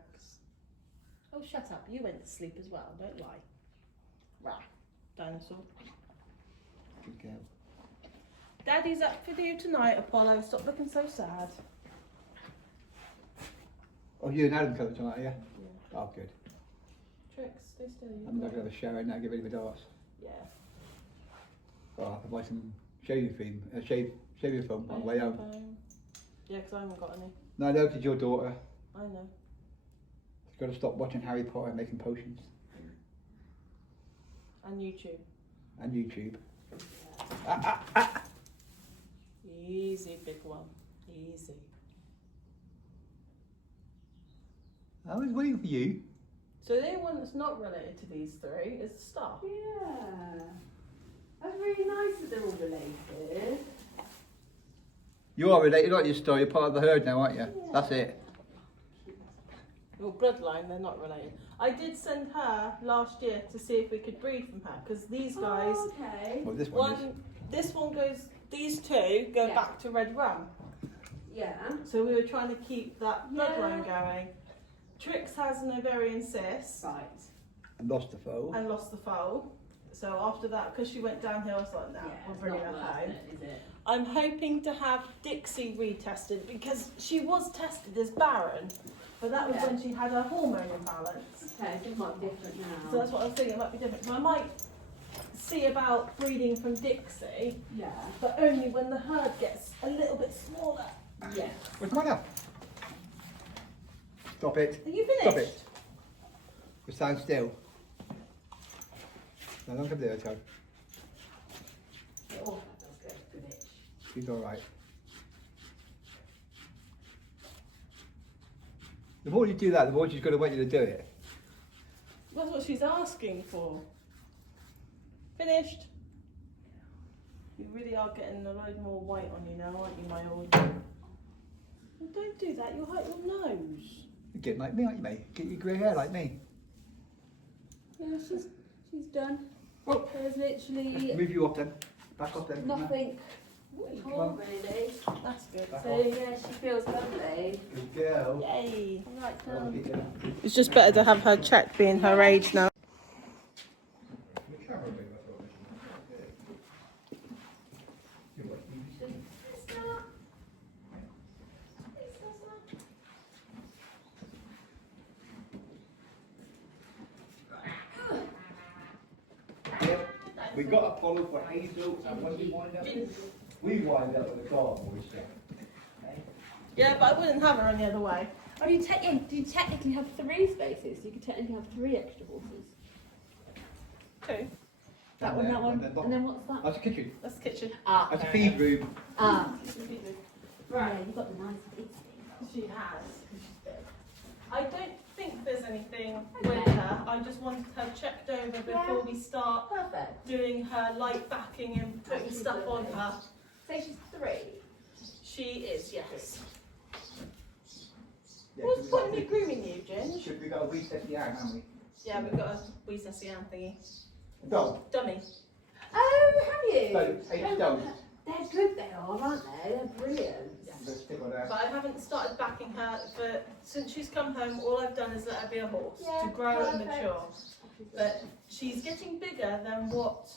Oh, shut up. You went to sleep as well. Don't lie. Rah. Dinosaur. Good girl. Daddy's up for you tonight, Apollo. Stop looking so sad. Oh, you and Adam coming tonight, are you? Yeah. Oh, good. Trix, stay still. I'm not going to have a shower now, get rid of the darts. Yeah. Oh, I'll buy some shaving foam on the way home. Yeah, because I haven't got any. No, no, because your daughter. I know. She's got to stop watching Harry Potter and making potions. And YouTube. And YouTube. Easy, big one. Easy. I was waiting for you. So the only one that's not related to these three is the star. Yeah. That's really nice that they're all related. You are related, aren't you, Star? You're part of the herd now, aren't you? Yeah. That's it. Well, bloodline, they're not related. I did send her last year to see if we could breed from her because these guys, Oh, okay. Well, this one is. this one goes, these two go Yeah. back to Red Rum. Yeah. So we were trying to keep that Yeah. bloodline going. Trix has an ovarian cyst Right. And lost the foal. and lost the foal. So after that, because she went downhill, I was like, no, we're it's bringing not her worth home. it, is it? I'm hoping to have Dixie retested because she was tested as barren, but that was Yeah. when she had a hormone imbalance. Okay, so it might be different now. So that's what I was thinking, it might be different. So I might see about breeding from Dixie, Yeah. but only when the herd gets a little bit smaller. Yeah. Well, come on now. Stop it. Are you finished? Stop it. Just stand still. No, don't come there, Toad. Oh, that does go. Good itch. She's alright. The more you do that, the more she's going to want you to do it. That's what she's asking for. Finished. You really are getting a load more white on you now, aren't you, my old? Well, don't do that. You'll hurt your nose. You're getting like me, aren't you, mate? Get your grey hair like me. Yeah, she's done. Oh. There's literally Move you up then. Back up then. nothing Ooh, at all, really. That's good. Back So off. yeah, she feels lovely. Good girl. Yay. Right Well, down. get your- It's just better to have her checked being her age now. the camera big, I thought. You watch BBC? Yep. We got Apollo for Hazel, and when we wind up, we wind up with the garden boys. Yeah, but I wouldn't have her any other way. Oh, you technically have 3 spaces. You could technically have 3 extra horses. 2. That one, and then what's that? That's a kitchen. That's the kitchen. Ah, That's a fair feed enough. room. Ah, Right. yeah, you've got the nice bits. She has. She's big. I don't think there's anything Okay. with her. I just wanted her checked over before Yeah. we start Perfect. doing her light backing and putting stuff on her. Say she's 3. She is, yes. Yeah, What's the point of me grooming you, Ginge? Should we got a wee sexy arm, haven't we? Yeah, we've got a wee sassy Ann thingy. A dog. Dummy. Oh, have you? Stones, 8 stones. They're good, they are, aren't they? They're brilliant. Let's stick on there. But I haven't started backing her for since she's come home. All I've done is let her be a horse Yeah, to grow and perfect. mature. But she's getting bigger than what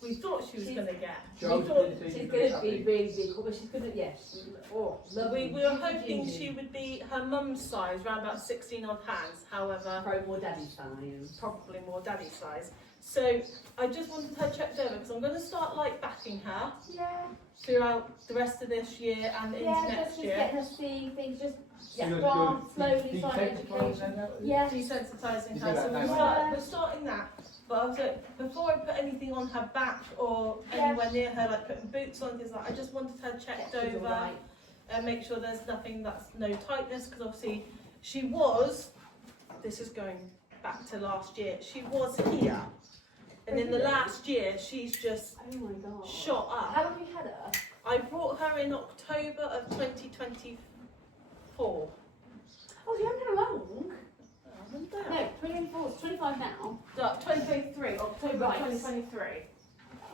we thought she was She's- going to get. Joe's We thought gonna say She's she's going to happy. be really big, but she's going to, yes. Oh, lovely. we were hoping she would be her mum's size, around about 16 odd pounds. However, Probably more daddy size. probably more daddy's size. So I just wanted her checked over because I'm going to start light backing her Yeah. throughout the rest of this year and into Yeah, next just year. getting her seeing things, just You're start slowly, de- slowly desensitizing education. her? Yeah. Desensitising You her. do So that now, right? we're starting that. But also, before I put anything on her back or Yeah. anywhere near her, like putting boots on, things like that, I just wanted her checked She's over alright. and make sure there's nothing that's no tightness because obviously she was. This is going back to last year. She was here, and in the last year she's just Oh my god. shot up. How long have you had her? I brought her in October of 2024. Oh, you haven't had her long. When did No, 24, it's 25 now. 2023, October Right. 2023.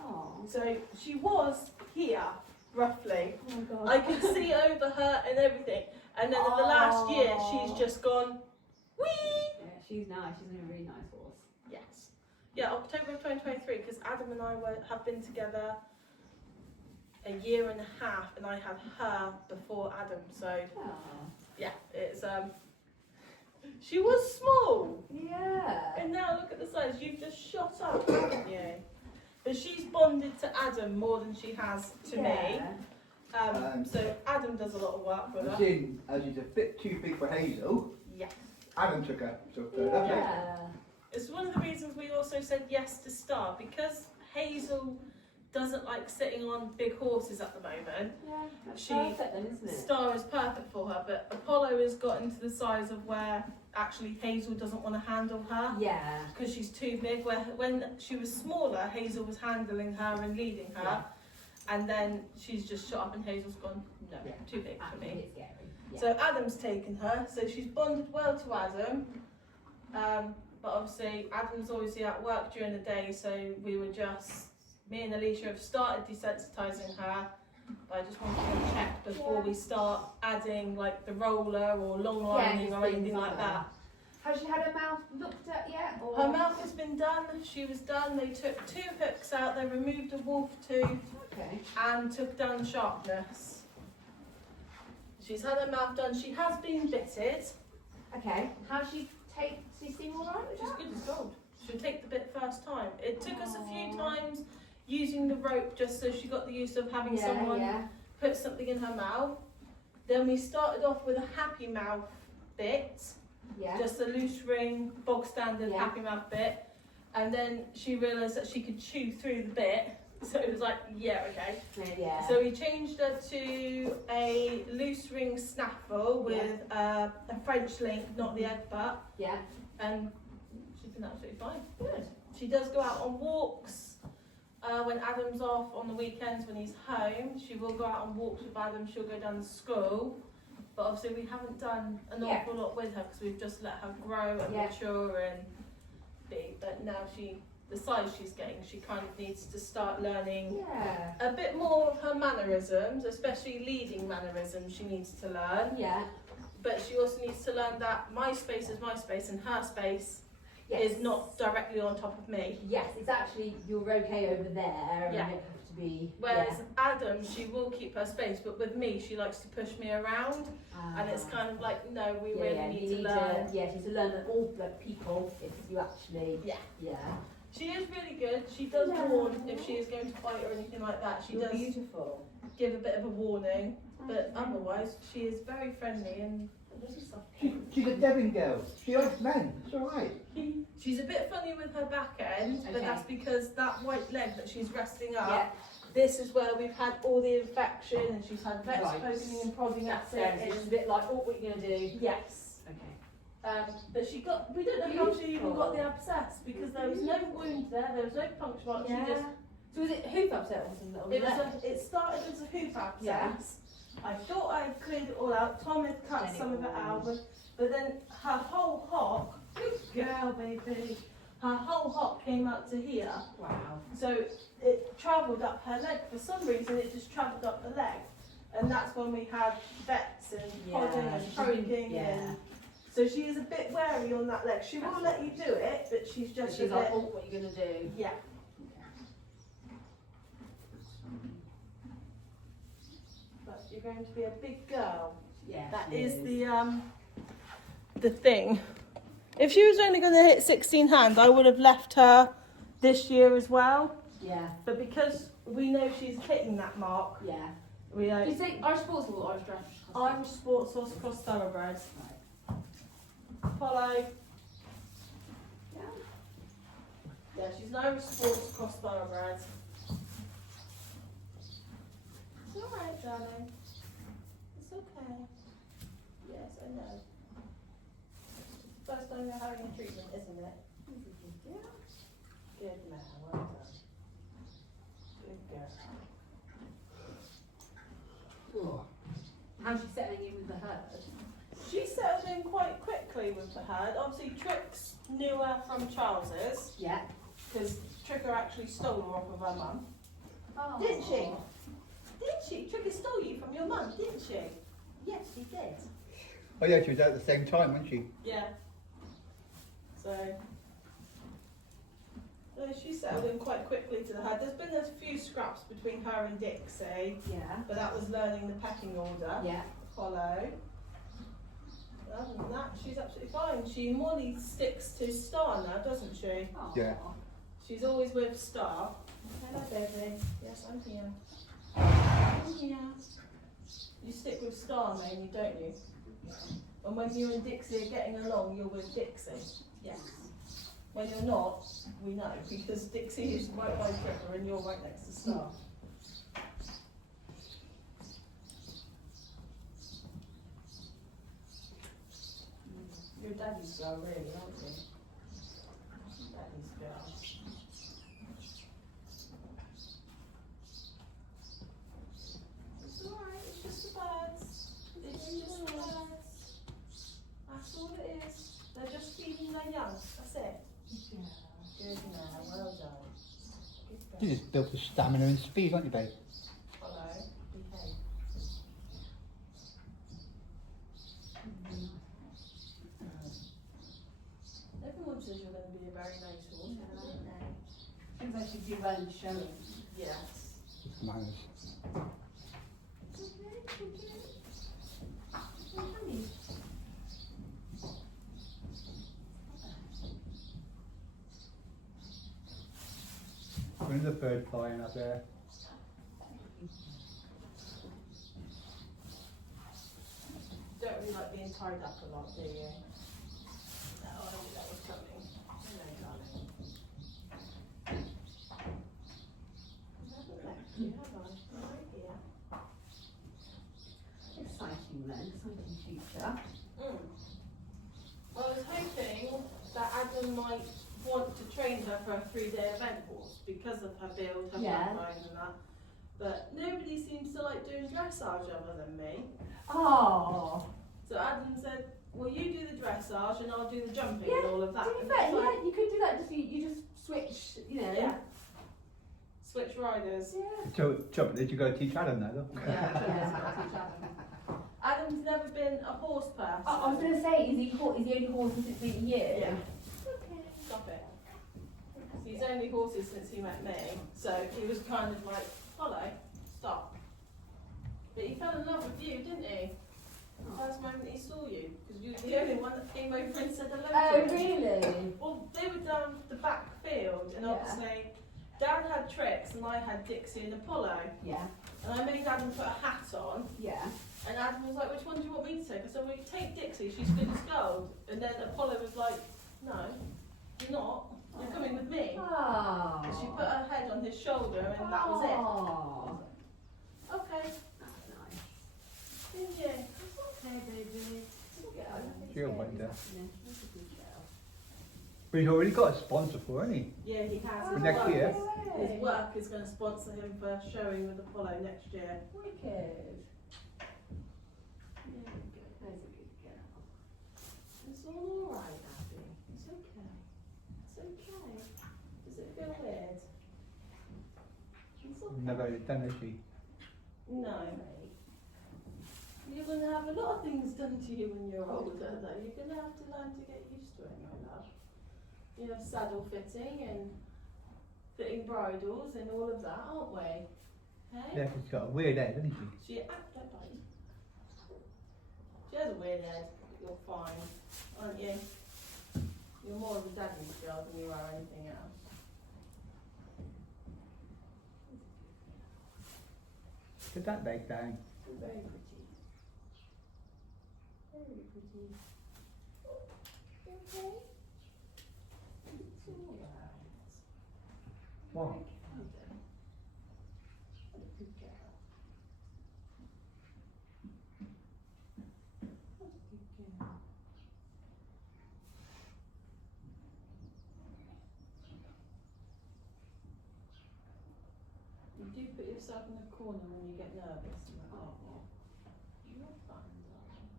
Oh. So she was here, roughly. Oh my god. I could see over her and everything. And then in the last year, she's just gone, whee! Yeah, she's nice. She's a really nice horse. Yes. Yeah, October of 2023, because Adam and I have been together a year and a half, and I had her before Adam. So, Oh. yeah, it's, she was small. Yeah. And now look at the size. You've just shot up, haven't you? But she's bonded to Adam more than she has to me. Yeah. So Adam does a lot of work with her. Seeing as she's a bit too big for Hazel, Yes. Adam took her. So lovely. Yeah. It's one of the reasons we also said yes to Star, because Hazel doesn't like sitting on big horses at the moment. Yeah, that's She- perfect then, isn't it? Star is perfect for her, but Apollo has gotten to the size of where actually Hazel doesn't want to handle her Yeah. because she's too big. Where when she was smaller, Hazel was handling her and leading her, Yeah. and then she's just shut up and Hazel's gone, no, Yeah. too big for me. It's scary. Yeah. So Adam's taken her, so she's bonded well to Adam. But obviously Adam's obviously at work during the day, so me and Alicia have started desensitising her. But I just wanted to check before we start adding like the roller or long lining just or anything things like that. Has she had her mouth looked at yet? Or? Her mouth has been done, she was done, they took 2 hooks out, they removed a wolf tooth Okay. and took down sharpness. She's had her mouth done, she has been bitted. Okay. How's she take? Does she seem alright with She's that? good as gold. She'll take the bit first time. It took us a few times using the rope just so she got the use of having someone put something in her mouth. Then we started off with a happy mouth bit, just a loose ring, bog standard happy mouth bit. And then she realised that she could chew through the bit. So it was like, yeah, okay. Yeah. So we changed her to a loose ring snaffle with a French link, not the egg butt. Yeah. And she's been absolutely fine. Good. She does go out on walks when Adam's off on the weekends when he's home. She will go out on walks with Adam. She'll go down to school. But obviously we haven't done an awful lot with her because we've just let her grow and mature and be. But now the size she's getting, she kind of needs to start learning a bit more of her mannerisms, especially leading mannerisms she needs to learn. Yeah. But she also needs to learn that my space is my space and her space is not directly on top of me. Yes, it's actually, you're okay over there and you don't have to be... Whereas Adam, she will keep her space, but with me, she likes to push me around. And it's kind of like, no, we really need to learn. she needs to learn that all like, people, if you actually... Yeah. She is really good. She does warn if she is going to fight or anything like that. She does beautiful. give a bit of a warning. But otherwise, she is very friendly and really soft. She's a Devon girl. She likes men. It's all right. She's a bit funny with her back end, but that's because that white leg that she's resting up, Yeah. this is where we've had all the infection and she's had vets Right. poking and prodding at That's it. it's a bit like, oh, what are you going to do? Yes. Okay. But we don't know how she even got the abscess because there was no wound there was no puncture mark. She just, So was it hoof upset or something? On the leg? it started as a hoof abscess. Yeah. I thought I had cleared it all out. Tom had cut some of it out, but then her whole hock, good girl, baby. Her whole hock came out to here. Wow. So it travelled up her leg. For some reason, it just travelled up the leg. And that's when we had vets and prodding and poking. And so she is a bit wary on that leg. She will let you do it, but she's just She's a like, bit... oh, what are you going to do? Yeah. But you're going to be a big girl. Yeah. That is the thing. If she was only going to hit 16 hands, I would have left her this year as well. Yeah. But because we know she's hitting that mark, Yeah. we Do know you think Irish Sports or Irish Draft? Irish Sports Horse Cross Thoroughbreds. Follow. Yeah. Yeah, she's an Irish Sports Cross Thoroughbred. It's alright, darling. It's okay. Yes, I know. First time you're having a treatment, isn't it? Yeah. Good man, well done. Good girl. Oh. How's she settling in with the herd? She settled in quite quickly with the herd. Obviously, Trix knew her from Charles's, Yeah. because Tricker actually stole her off of her mum. Oh. Didn't she? Didn't she? Tricker stole you from your mum, didn't she? Yes, she did. Oh yeah, she was out at the same time, wasn't she? Yeah. So she settled in quite quickly to the herd. There's been a few scraps between her and Dixie, Yeah. but that was learning the pecking order. Yeah. Follow. Other than that, she's absolutely fine. She more sticks to Star now, doesn't she? Oh. Yeah. She's always with Star. Hello, baby. Yes, I'm here. I'm here. You stick with Star mainly, don't you? And when you and Dixie are getting along, you're with Dixie. Yes. When you're not, we know, because Dixie is right by Trevor and you're right next to Star. Your daddy's girl, really, aren't you? Daddy's girl. It's alright, it's just the birds. It's just the birds. That's all it is. They're just feeding their young. That's it. Good now, well done. Good You girl. just built for stamina and speed, aren't you, babe? Hello, behave. Everyone says you're going to be a very nice horse. Seems like she'd do well in showing. Yes. Just manners. When's the bird flying up there? Don't really like being tied up a lot, do you? No, I knew that was coming. Hello, darling. I haven't left you, have I? I'm right here. Exciting then, exciting future. Mm. Well, I was hoping that Adam might want to train her for a 3-day event horse because of her build, her Yeah. background and that. But nobody seems to like doing dressage other than me. Oh, So Adam said, well, you do the dressage and I'll do the jumping Yeah, and all of that. to be And fair, it's like, yeah, you could do that. Just you just switch, you know. yeah. Switch riders. Yeah. So, trouble is, you got to teach Adam now, though. Adam's never been a horse person. I was gonna say, is he only horses since meeting you? Yeah. Okay. Stop it. He's only horses since he met me, so he was kind of like, hello, stop. But he fell in love with you, didn't he? The first moment he saw you, because you were the only one that came over and said hello Oh, to him. really? Well, they were down the back field, and Yeah. obviously Dad had Tricks and I had Dixie and Apollo. Yeah. And I made Adam put a hat on, Yeah. and Adam was like, which one do you want me to take? I said, well, you take Dixie, she's good as gold. And then Apollo was like, no, you're not. You're coming with me. Oh. And she put her head on his shoulder, and that was Oh. it. Okay, That's nice. thank you. It's okay, baby. Good girl. I think She'll it's wait good there. this afternoon. She's a good girl. But he's already got a sponsor for, hasn't he? Yeah, he has. For His next work year? is- His work is going to sponsor him for showing with Apollo next year. Wicked. Yeah, good. That's a good girl. It's all right, Abby. It's okay. It's okay. Does it feel weird? It's okay. Never had it done, has she? No. You're going to have a lot of things done to you when you're older, though. You're going to have to learn to get used to it, my love. You know, saddle fitting and fitting bridles and all of that, aren't we? Hey? Yeah, she's got a weird head, hasn't she? She, don't bite. She has a weird head, but you're fine, aren't you? You're more of a daddy's girl than you are anything else. Put that leg down. You're very pretty. Very pretty. You okay? It's all right. What? Okay, then. What a good girl. What a good girl. You do put yourself in a corner when you get nervous, don't you? You're fine, darling.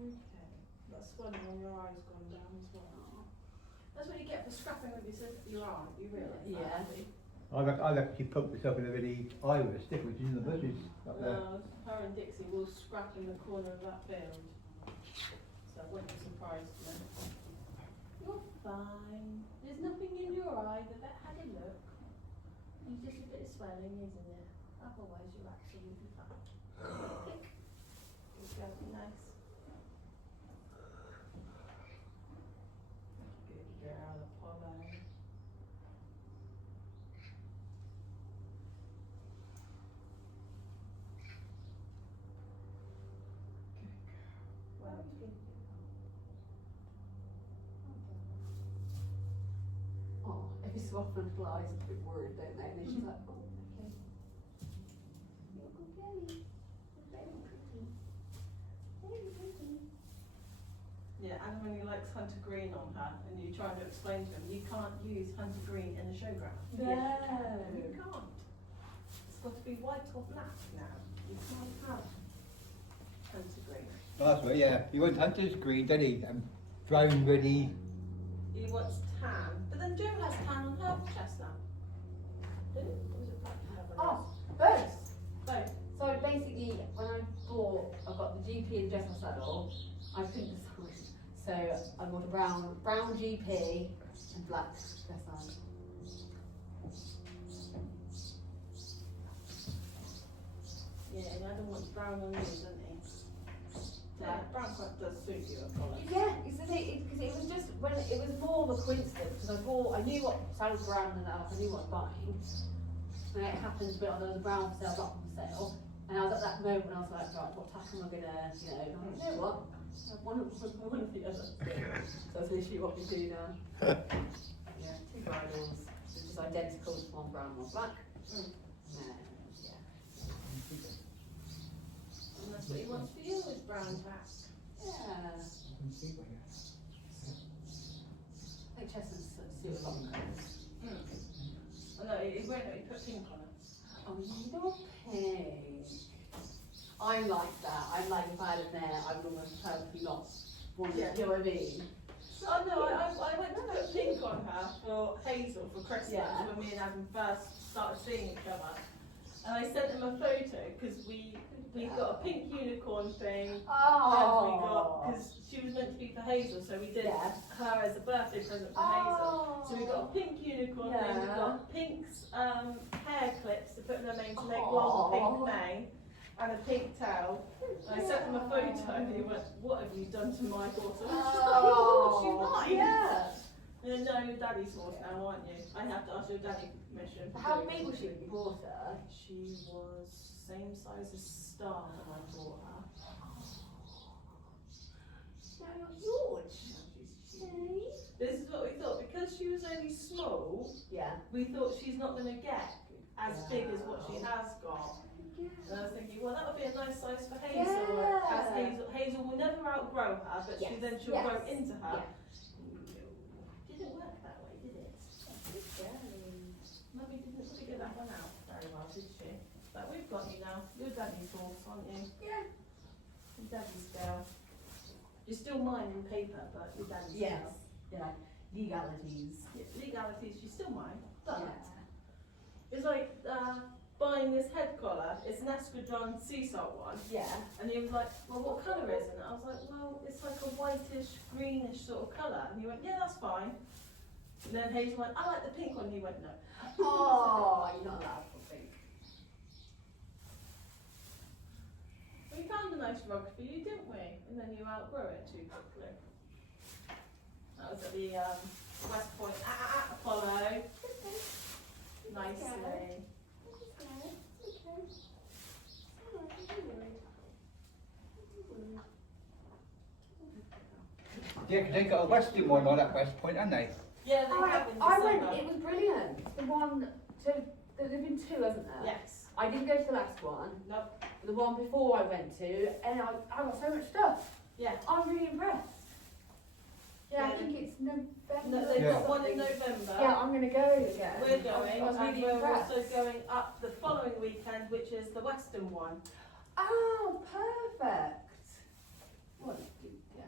Okay. That swelling on your eye's gone down as well. That's what you get for scrapping with your arm, you realise that? Yeah. Abby? I reckon she poked herself in a really eye with a stick, which is in the bushes up there. No, her and Dixie will scrap in the corner of that field. So it wouldn't be surprised me. You're fine. There's nothing in your eye. The vet had a look. It's just a bit of swelling, isn't it? Otherwise you're absolutely fine. Click. It's going to be nice. Good girl, Apollo. Well, good girl. just so often little eyes are a bit worried, don't they? And then she's like, oh, okay. You're okay. You're very pretty. Very pretty. Yeah, and when he likes hunter green on her, and you're trying to explain to him, you can't use hunter green in a showground. No. You can't. It's got to be white or black now. You can't have hunter green. That's right, yeah. He wants hunter's green, doesn't he? Brown ready. He wants tan, but then Jo has tan on her chestnut. Did it? Or was it black? Oh, both. Both. So basically, when I got the GP and dress my saddle, I couldn't decide. So I bought a brown GP and black dressage. Yeah, and Adam wants brown on you, doesn't he? Yeah, brown quite does suit you at college. Yeah, it's the thing, because it was just when it was more of a coincidence because I knew what saddles were around and I knew what I was buying. And it happened to be on the brown for sale, black for sale. And I was at that moment when I was like, right, what tack am I gonna, you know what? One of the other. So that's literally what we do now. Yeah, two bridles, which is identical to one brown, one black. Yeah. And that's what he wants for you with brown tack. Yeah. I think chestnuts suit a lot of colours. Oh no, he won't let me put pink on it. Oh, little pink. I'm like that. I'm like, if I had it there, I would almost totally not want it. You know what I mean? Oh no, I went to put pink on her for Hazel for Christmas Yeah. when me and Adam first started seeing each other. And I sent him a photo because we got a pink unicorn thing. Oh. Because she was meant to be for Hazel, so we did Yeah. her as a birthday present for Hazel. So we got a pink unicorn thing, we Yeah. got Pink's hair clips to put in her mane to make long pink mane, and a pink towel. And I sent him a photo and he went, what have you done to my daughter? And she's like, oh, she's mine. Yeah. And no, you're daddy's horse now, aren't you? I have to ask your daddy permission. How big was she when you bought her? She was same size as Star when I bought her. No, huge. This is what we thought, because she was only small, Yeah. we thought she's not going to get as big as what she has got. And I was thinking, well, that would be a nice size for Hazel. Yeah. As Hazel will never outgrow her, but Yes. then she'll Yes. grow into her. Yeah. Didn't work that way, did it? Mummy didn't figure that one out very well, did she? But we've got you now. You're daddy's horse, aren't you? Yeah. You're daddy's girl. You're still mine in paper, but you're daddy's Yes. girl. Yeah. Legalities. Yeah, legalities, she's still mine. But Yeah. it's like buying this head collar. It's an escadron sea salt one. Yeah. And he was like, well, what colour is it? And I was like, well, it's like a whitish, greenish sort of colour. And he went, yeah, that's fine. And then Hazel went, I like the pink one. And he went, no. Oh, you're not allowed to think. We found a nice rug for you, didn't we? And then you outgrew it too quickly. That was at the West Point Apollo. Nicely. Yeah, because they got a Western one on at West Point, haven't they? Yeah, they have in I went, December. it was brilliant. The one, so there's been two, hasn't there? Yes. I didn't go to the last one. Nope. The one before I went to, and I got so much stuff. Yeah. I'm really impressed. Yeah, Yeah. I think it's November. No, they've Yeah. got one in November. Yeah, I'm going to go again. We're going, I was and really we're impressed. also going up the following weekend, which is the Western one. Oh, perfect. What a good girl.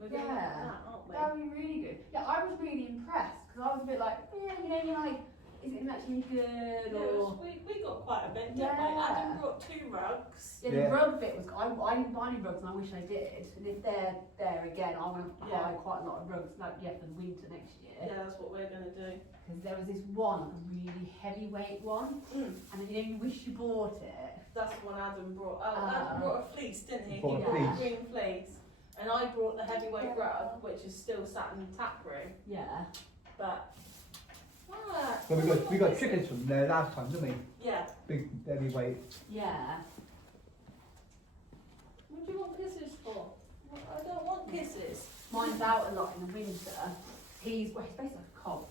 We're going Yeah. up that, aren't we? That would be really good. Yeah, I was really impressed because I was a bit like, yeah, you know, you're like, is it actually good Yeah, or? we got quite a bit, didn't we? Yeah. Adam brought 2 rugs. Yeah, the Yeah. rug bit was. I didn't buy any rugs, and I wish I did. And if they're there again, I want to Yeah. buy quite a lot of rugs, like for the winter next year. Yeah, that's what we're going to do. Because there was this one, like a really heavyweight one, and you know, you wish you bought it. That's the one Adam brought. Ah. Adam brought a fleece, didn't he? He Bought a brought fleece. a green fleece. And I brought the heavyweight rug, which is still sat in the tap room. Yeah. But, Well, we got chickens from there last time, didn't we? yeah. Big heavyweight. Yeah. What do you want kisses for? Well, I don't want kisses. Mine's out a lot in the winter. He's basically like a cob.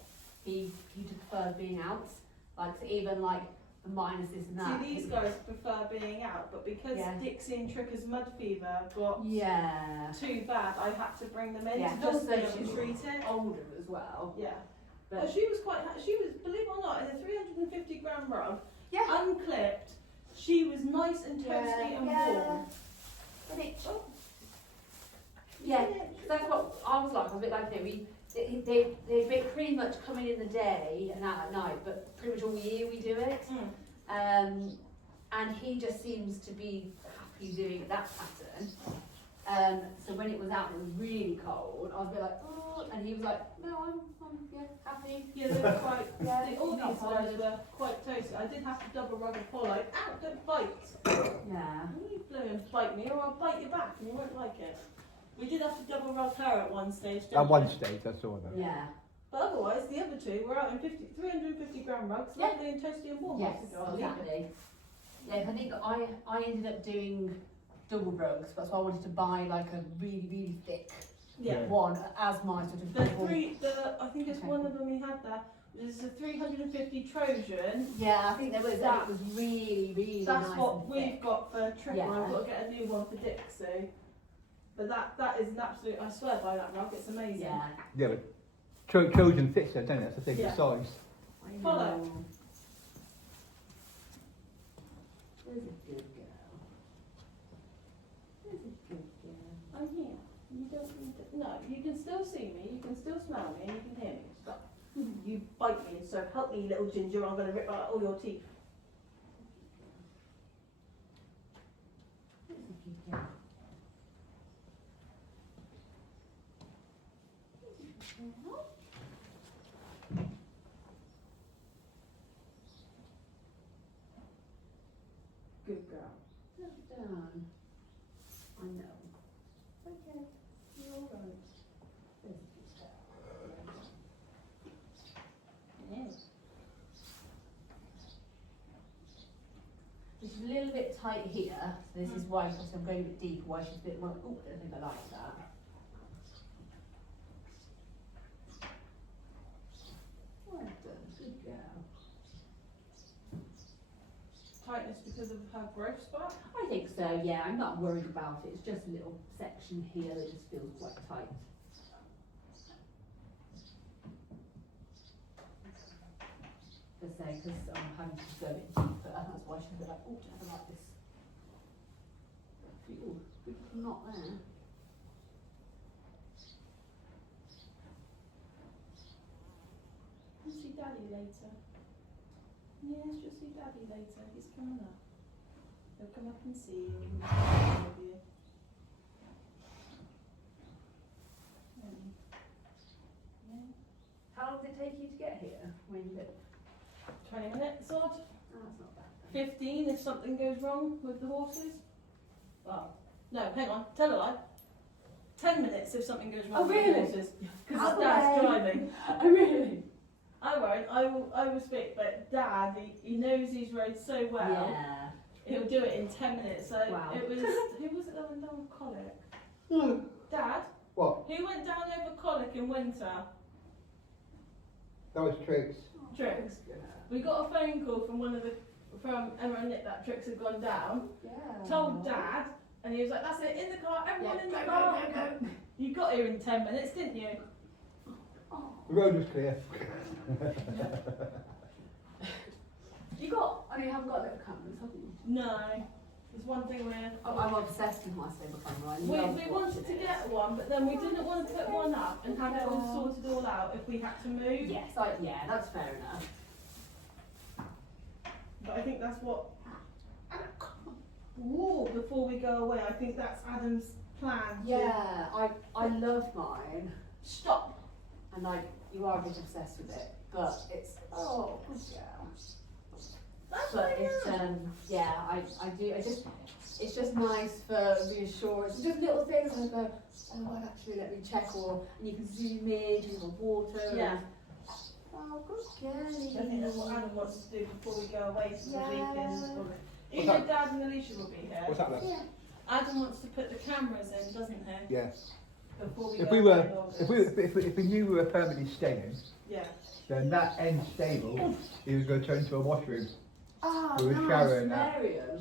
he preferred being out. Like, so even like the minuses and that. See, these guys prefer being out, but because Yeah. Dixie and Tricker's mud fever got Yeah. too bad, I had to bring them in Yeah, to just just so be able to she's treat it. older as well. Yeah. But But she was believe it or not, in a 350 gram rug, yeah. unclipped, she was nice and toasty and warm. And it, Oh. yeah, 'cause that's what I was like. I was a bit like, they pretty much come in the day and out at night, but pretty much all year we do it. And he just seems to be happy doing that pattern. So when it was out and it was really cold, I was a bit like, oh, and he was like, no, I'm yeah, happy. Yeah, they were quite, Yeah, all not these guys bothered. were quite toasty. I did have to double rug a Apollo. Out, don't bite. Yeah. You blow and bite me or I'll bite your back and you won't like it. We did have to double rug her at one stage, didn't At one we? stage, I saw them. Yeah. But otherwise, the other two were out in 350 gram rugs, Yeah. lovely and toasty and warm. Yes, I said, "Oh, I'll leave it." exactly. Yeah, I think I ended up doing double rugs, that's why I wanted to buy like a really, really thick Yeah. one as my sort of The double. I think it's Okay. one of them we had there. There's a 350 Trojan. Yeah, I think there was That- it was really, really That's nice what and we've thick. got for Tricker. Yeah. I've got to get a new one for Dixie. But that is an absolute, I swear by that rug, it's amazing. Yeah. Yeah, but Trojan fits her, don't it? That's the thing, Yeah. the size. I Follow. know. There's a good girl. There's a good girl. I'm here. You don't need to, no, you can still see me, you can still smell me, and you can hear me. Stop. You bite me, so help me, little ginger, I'm going to rip out all your teeth. There's a good girl. Good girl. Well done. I know. Okay, you're all right. There's a good girl. Yes. She's a little bit tight here, so this is why I'm going a bit deeper, why she's a bit more, oh, I don't think I like that. Well done, good girl. Tightness because of her growth spot. I think so, yeah, I'm not worried about it, it's just a little section here that just feels quite tight. As I say, because I'm having to go a bit deeper, that's why she's a bit like, oh, I don't like this. Ooh, good knot there. You'll see Daddy later. Yes, you'll see Daddy later. He's coming up. He'll come up and see you. And talk with you. Yeah. How long did it take you to get here? When you live? 20 minutes odd. Oh, that's not bad. 15 if something goes wrong with the horses. Well, no, hang on, tell a lie. 10 minutes if something goes wrong Oh, with really? the horses. Because Out the Dad's way. driving. Oh, really? I won't, I will speak, but Dad, he knows these roads so well. Yeah. He'll do it in 10 minutes. So Wow. it was, who was it that went down with colic? Dad? What? Who went down over colic in winter? That was Trix. Trix. We got a phone call from from Emma and Nick that Trix had gone down. Yeah. Told Dad, and he was like, that's it, in the car, everyone in the car. You got here in 10 minutes, didn't you? Oh. The road was clear. You got, I mean, you haven't got little cameras, have you? No. There's one thing where I'm obsessed with my stable camera. I love we wanted watching to it. get one, but then we didn't want to put one up and have it all sorted all out if we had to move. Yes, yeah, that's fair enough. But I think that's what. Ooh, before we go away, I think that's Adam's plan. Yeah, I love mine, Stop. and like you are a bit obsessed with it, but it's good girl. That's But very it's nice. yeah, I do. It's just nice for reassurance. Just little things like actually let me check, or and you can zoom in, you have water. Yeah. And, oh, good girl. I think that's what Adam wants to do before we go away so that we Yeah. can. What's Even that? Dad and Alicia will be here. What's that then? Yeah. Adam wants to put the cameras in, doesn't he? Yeah. Before we If go we away were, in August. if we knew we were permanently staying, Yeah. Then that end stable, he was going to turn into a washroom. Oh, We were nice. showering that. Aquarium.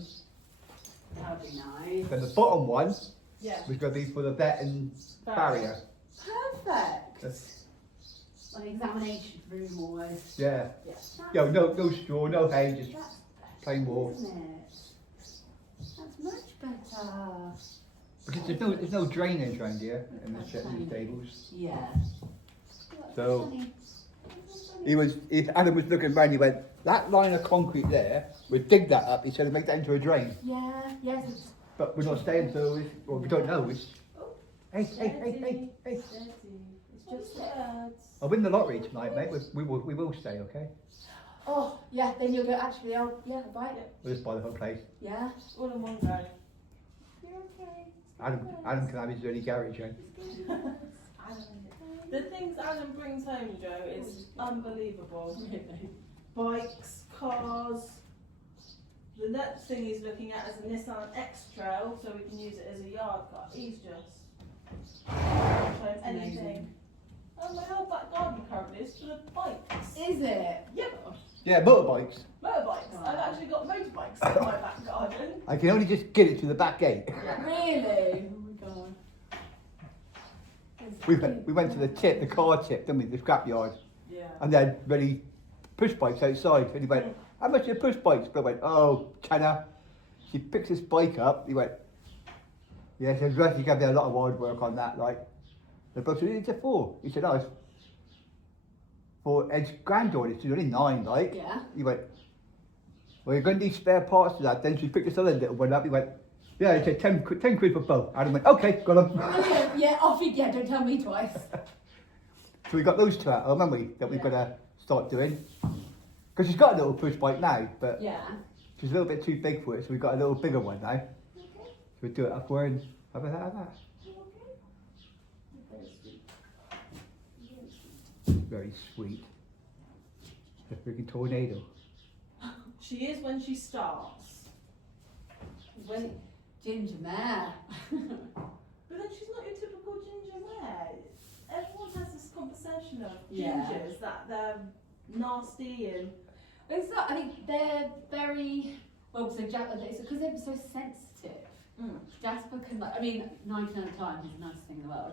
That would be nice. Then the bottom one Yeah. was going to be for the vet and farrier. Perfect. That's- An examination room almost. Yeah. Yes. Yo, no straw, no hay, just That's plain better, wall. isn't it? That's much better. Because there's no drainage around here in the stables. Yeah. So Adam was looking round. He went, that line of concrete there. We dig that up. He said, make that into a drain. Yeah. Yes. But we're not staying, so we don't know. Hey. It's just birds. I'll win the lottery tonight, mate. We will stay, okay? Oh, yeah. Then you'll go. Actually, I'll buy it. We'll just buy the whole place. Yeah. All in one go. You're okay. Adam can have his dirty garage, eh? The things Adam brings home, Joe, is unbelievable. Bikes, cars. The next thing he's looking at is a Nissan X-Trail, so we can use it as a yard car. He's just showing anything. Oh, my whole back garden currently is full of bikes. Is it? Yep, Yeah, motorbikes. motorbikes. I've actually got motorbikes in my back garden. I can only just get it to the back gate. Really? Oh my god. We went to the car tip, didn't we? The scrapyard. Yeah. And then really push bikes outside. And he went, how much are your push bikes? But I went, oh, tenner. She picks this bike up. He went, yeah, she said, Russ, you got to do a lot of hard work on that. Like, the book said, it's a 4. He said, oh, it's for Ed's granddaughter. She's only 9, like. Yeah. He went, well, you're going to need spare parts for that. Then she picked this other little one up. He went, yeah, he said 10 quid for both. Adam went, okay, got them. Yeah, off you get. Don't tell me twice. So we got those 2 out, haven't we? That we've got to start doing. Because she's got a little push bike now, but Yeah. she's a little bit too big for it, so we've got a little bigger one now. So we do it up where and have a that. Very sweet. The freaking tornado. She is when she starts. When ginger mare. But then she's not your typical ginger mare. Everyone has this conversation of Yeah. gingers that they're nasty and It's not. I think they're very well. So because they're so sensitive. Jasper can, like, I mean, 99 of the time he's the nicest thing in the world,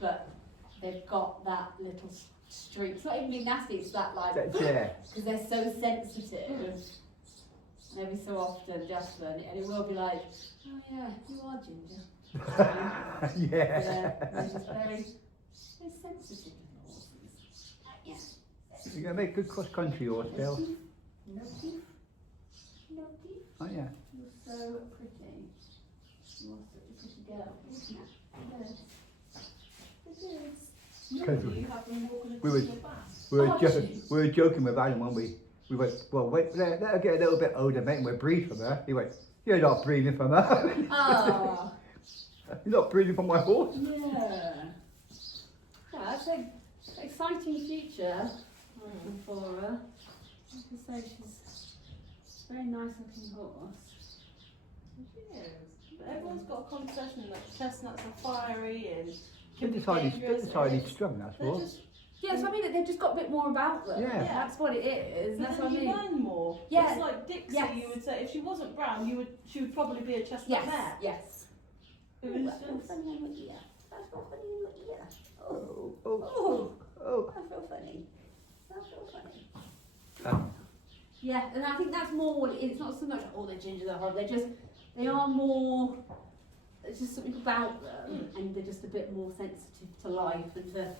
but they've got that little streak. It's not even being nasty. It's that like Yeah. because they're so sensitive. And every so often, Jasper, and it will be like, oh yeah, you are ginger. Yeah. They're just very sensitive horses. Yeah. You're going to make good cross country horse, Bill. No teeth. No teeth. Oh, yeah. You're so pretty. You're such a pretty girl, isn't it? Yes. It is. normally you have them walking we were- across your back. We were joking with Adam, weren't we? We went, well, wait, let her get a little bit older, mate, and we'll breathe from her. He went, you're not breathing from her. Oh. You're not breathing from my horse. Yeah. Yeah, that's an exciting future for her. Like I say, she's a very nice looking horse. She is. But everyone's got a conversation that chestnuts are fiery and Bit dangerous. decided strong, that's They're all. just, Yes, I mean they've just got a bit more about them. Yeah. That's what it is. but That's then what I you mean. learn more. Yeah. It's like Dixie, Yes. you would say, if she wasn't brown, she would probably be a chestnut Yes, mare. yes. It Ooh, was that's real just, funny on your ear. That's real funny on your ear. Oh, Oh, oh. that's real funny. That's real funny. Um, Yeah, and I think that's more what it is. It's not so much all the gingers are horrible. They are more. There's just something about them, and they're just a bit more sensitive to life and to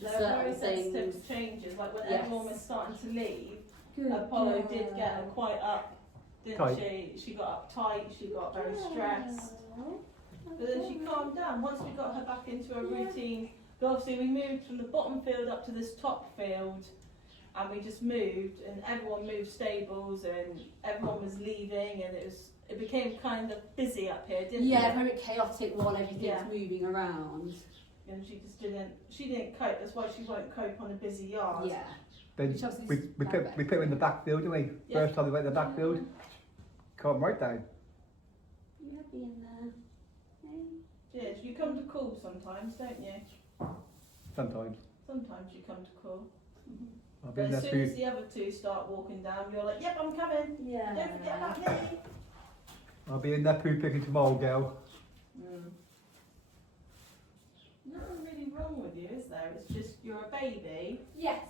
they're very certain sensitive things. to changes. Like when Yes. everyone was starting to leave, Good Apollo girl. did get her quite up, didn't Tight. she? She got uptight, she got very stressed. Girl. But then she calmed down once we got her back into a routine. But obviously we moved from the bottom field up to this top field, and we just moved, and everyone moved stables, and everyone was leaving, and it became kind of busy up here, didn't Yeah, it? very chaotic while everything's Yeah. moving around. And she just didn't cope. That's why she won't cope on a busy yard. Yeah. Then Which obviously we is put perfect. him in the backfield, didn't we? Yeah. First time we went in the backfield, calm right down. You happy in there? Yeah, you come to call sometimes, don't you? Sometimes. Sometimes you come to call. I'll be But in as there soon for as you. the other two start walking down, you're like, yep, I'm coming. Yeah. Don't forget about me. I'll be in there poo picking tomorrow, girl. Nothing really wrong with you, is there? It's just you're a baby. Yes.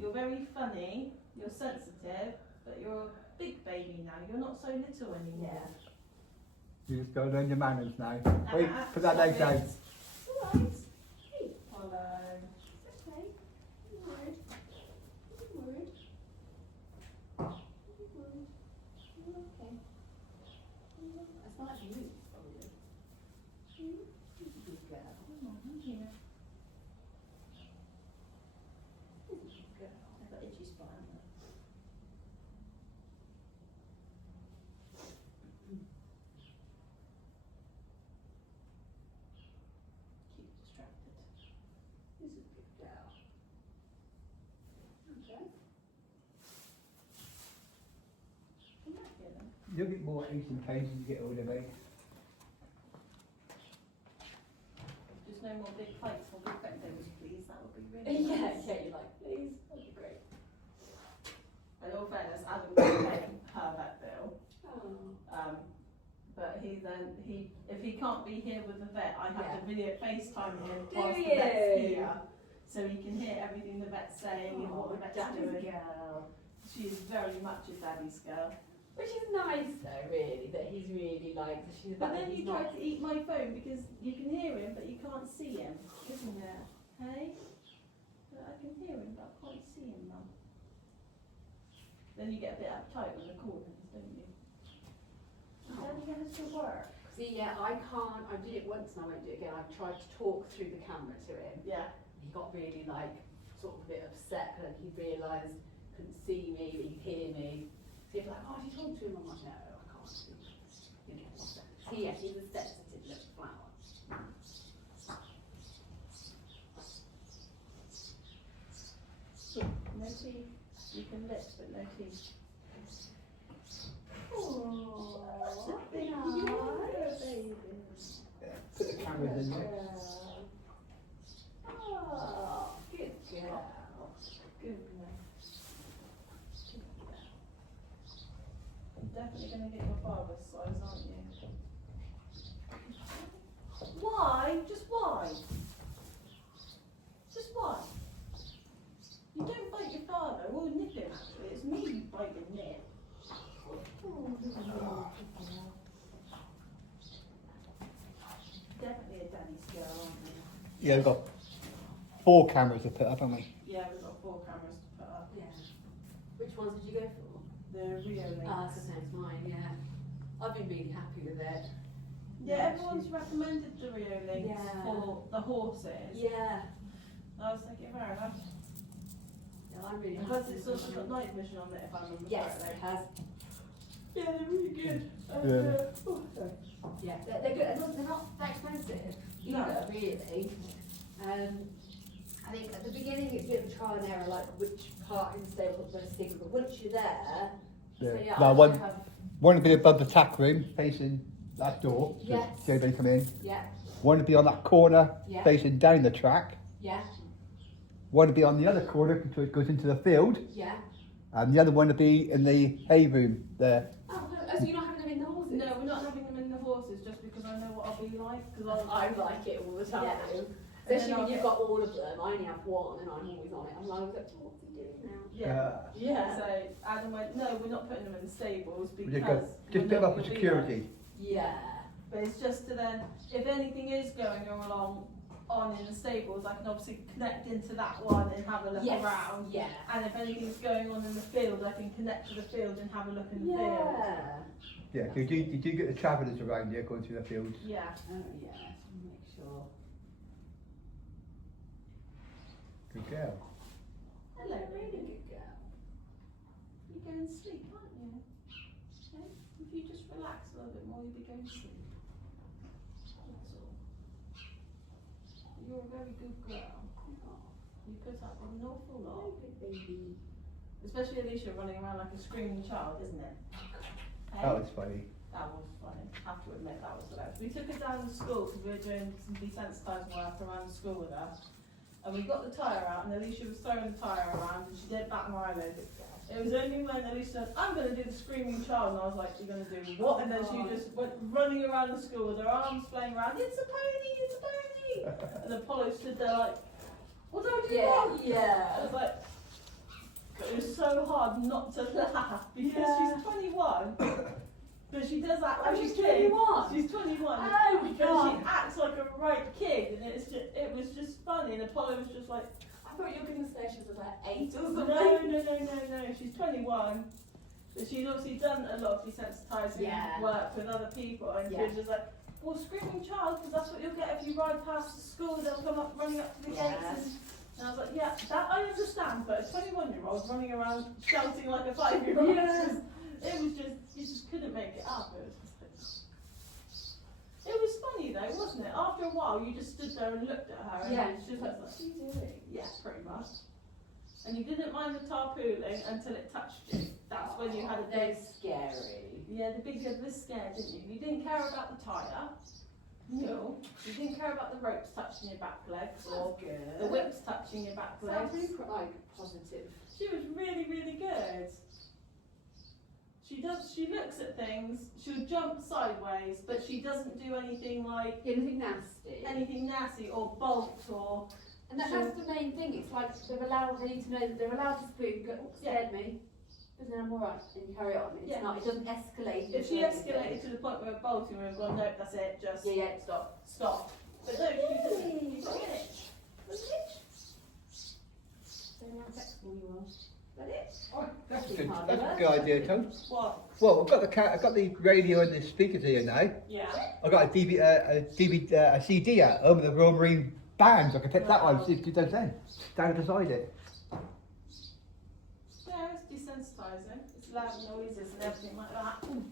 You're very funny. You're sensitive, but you're a big baby now. You're not so little anymore. Yeah. You just go learn your manners now. Wait, put that stop leg down. it. Alright. Hey. Hello. Okay. Don't worry. Don't worry. Don't worry. You're okay. It's not like you move, probably. Good girl. Come on, I'm here. Good girl. I've got itchy spot, haven't I? Keep distracted. This is a good girl. Okay. Come back here then. You'll get more aches and pains as you get older, mate. Just no more big fights or big victims, please. That would be really Yeah, nice. yeah, you're like, please, that'd be great. In all fairness, Adam can pay her vet bill. Oh. But if he can't be here with the vet, I have to video FaceTime him Do whilst the vet's you? here, so he can hear everything the vet's saying and what the vet's daddy's doing. girl. She is very much a daddy's girl. Which is nice though, really, that he's really like, she's But about then he's you try not. to eat my phone because you can hear him, but you can't see him, isn't it? Hey? But I can hear him, but I can't see him, Mum. Then you get a bit uptight when the call comes, don't you? Daddy has to work. See, yeah, I can't, I did it once and I won't do it again. I tried to talk through the camera to him. Yeah. He got really like, sort of a bit upset because he realised couldn't see me, but he'd hear me. So he'd be like, oh, did you talk to him? I'm like, no, I can't see. He, yeah, he's a sensitive little flower. No teeth. You can lick, but no teeth. Oh, Baby, nice. baby. Yeah, put the cameras in there. Oh, good girl. Goodness. Definitely going to get your father's size, aren't you? Why? Just why? Just why? You don't bite your father, or nip him actually. It's me you bite and nip. Definitely a daddy's girl, aren't you? Yeah, we've got 4 cameras to put up, haven't we? Yeah, we've got 4 cameras to put up. Yeah. Which ones did you go for? The Rio links. Ah, it's the same as mine, yeah. I've been really happy with it. Yeah, everyone's recommended the Rio links Yeah. for the horses. Yeah. I was thinking, fair enough. Yeah, I'm really happy. Plus, it's with also got mine. night vision on it, if I remember Yes, correctly. it has. Yeah, they're really good. Yeah. Oh, sorry. Yeah, they're good. They're not that expensive either, really. I think at the beginning it's a bit of a trial and error, like which part in the stable we're going to stick with. But once you're there, Yeah. so yeah, Now, I one- have, One to be above the tack room, facing that door, so Yes. everybody come in. yeah, One to be on that corner, Yeah. facing down the track. yeah, One to be on the other corner, so it goes into the field. yeah. And the other one to be in the hay room there. Oh, no, so you're not having them in the horses? No, we're not having them in the horses just because I know what I'll be like. Because I like it all the time. Yeah. Especially I'll when you've get- got all of them. I only have one and I'm always on it. I'm like, what's he doing now? Yeah. Yeah. So Adam went, no, we're not putting them in the stables You because go, just put them up for security. Yeah. But it's just to then, if anything is going along on in the stables, I can obviously connect into that one and have a look Yes. around. Yeah. And if anything's going on in the field, I can connect to the field and have a look in the field. Yeah. Yeah, you do get the travellers around here going through the fields. Yeah. Oh yeah. Make sure. Good girl. Hello, Really baby. good girl. You're going to sleep, aren't you? Okay. If you just relax a little bit more, you'll be going to sleep. That's all. You're a very good girl. You put up with an awful lot. Good baby. Especially Alicia running around like a screaming child, isn't it? Hey? That was funny. That was funny. I have to admit that was hilarious. We took her down to school because we were doing some desensitising work around the school with her. and we got the tyre out, and Alicia was throwing the tyre around, and she did bat my eyelid. It was only when Alicia said, I'm going to do the screaming child, and I was like, you're going to do what? And then she just went running around the school with her arms flaying around, it's a pony, it's a pony! And Apollo stood there like, what do I do wrong? Yeah. I was like, it was so hard not to laugh, because she's 21, but she does act like she's a kid. 21? She's 21. Oh my But God. she acts like a right kid, and it was just funny, and Apollo was just like, I thought you were going to say she was about 8 or no, something. no, she's 21. But she's obviously done a lot of desensitising Yeah. work with other people, and she was just like, well, screaming child, because that's what you'll get if you ride past the school, they'll come up running up to the gates. And I was like, yeah, that I understand, but a 21-year-old running around shouting like a 5-year-old, it was just, you just couldn't make it up. It was funny though, wasn't it? After a while, you just stood there and looked at her, and it was just like, what are you doing? Yeah, pretty much. And you didn't mind the tarpooling until it touched you. That's when you had a big... scary. Yeah, the big kid was scared, didn't you? You didn't care about the tyre. No. You didn't care about the ropes touching your back legs or the whips touching your back legs. Sounds really like positive. She was really, really good. She looks at things, she'll jump sideways, but she doesn't do anything like Anything nasty. or bolt or... And that's the main thing. It's like they need to know that they're allowed to spoon, go, oh, scared me, but then I'm alright, and you carry on. It's not, it doesn't escalate. If she escalated to the point where we're bolting, we would have gone, nope, that's it, just stop. But no, she's a bitch. That's a good idea, Tom. What? Well, I've got the radio and the speakers here now. Yeah. I've got a CD at home with the Royal Marine Band, so I can take that one, see if it does then. Stand beside it. Yeah, it's desensitising. It's loud noises and everything like that. Ooh.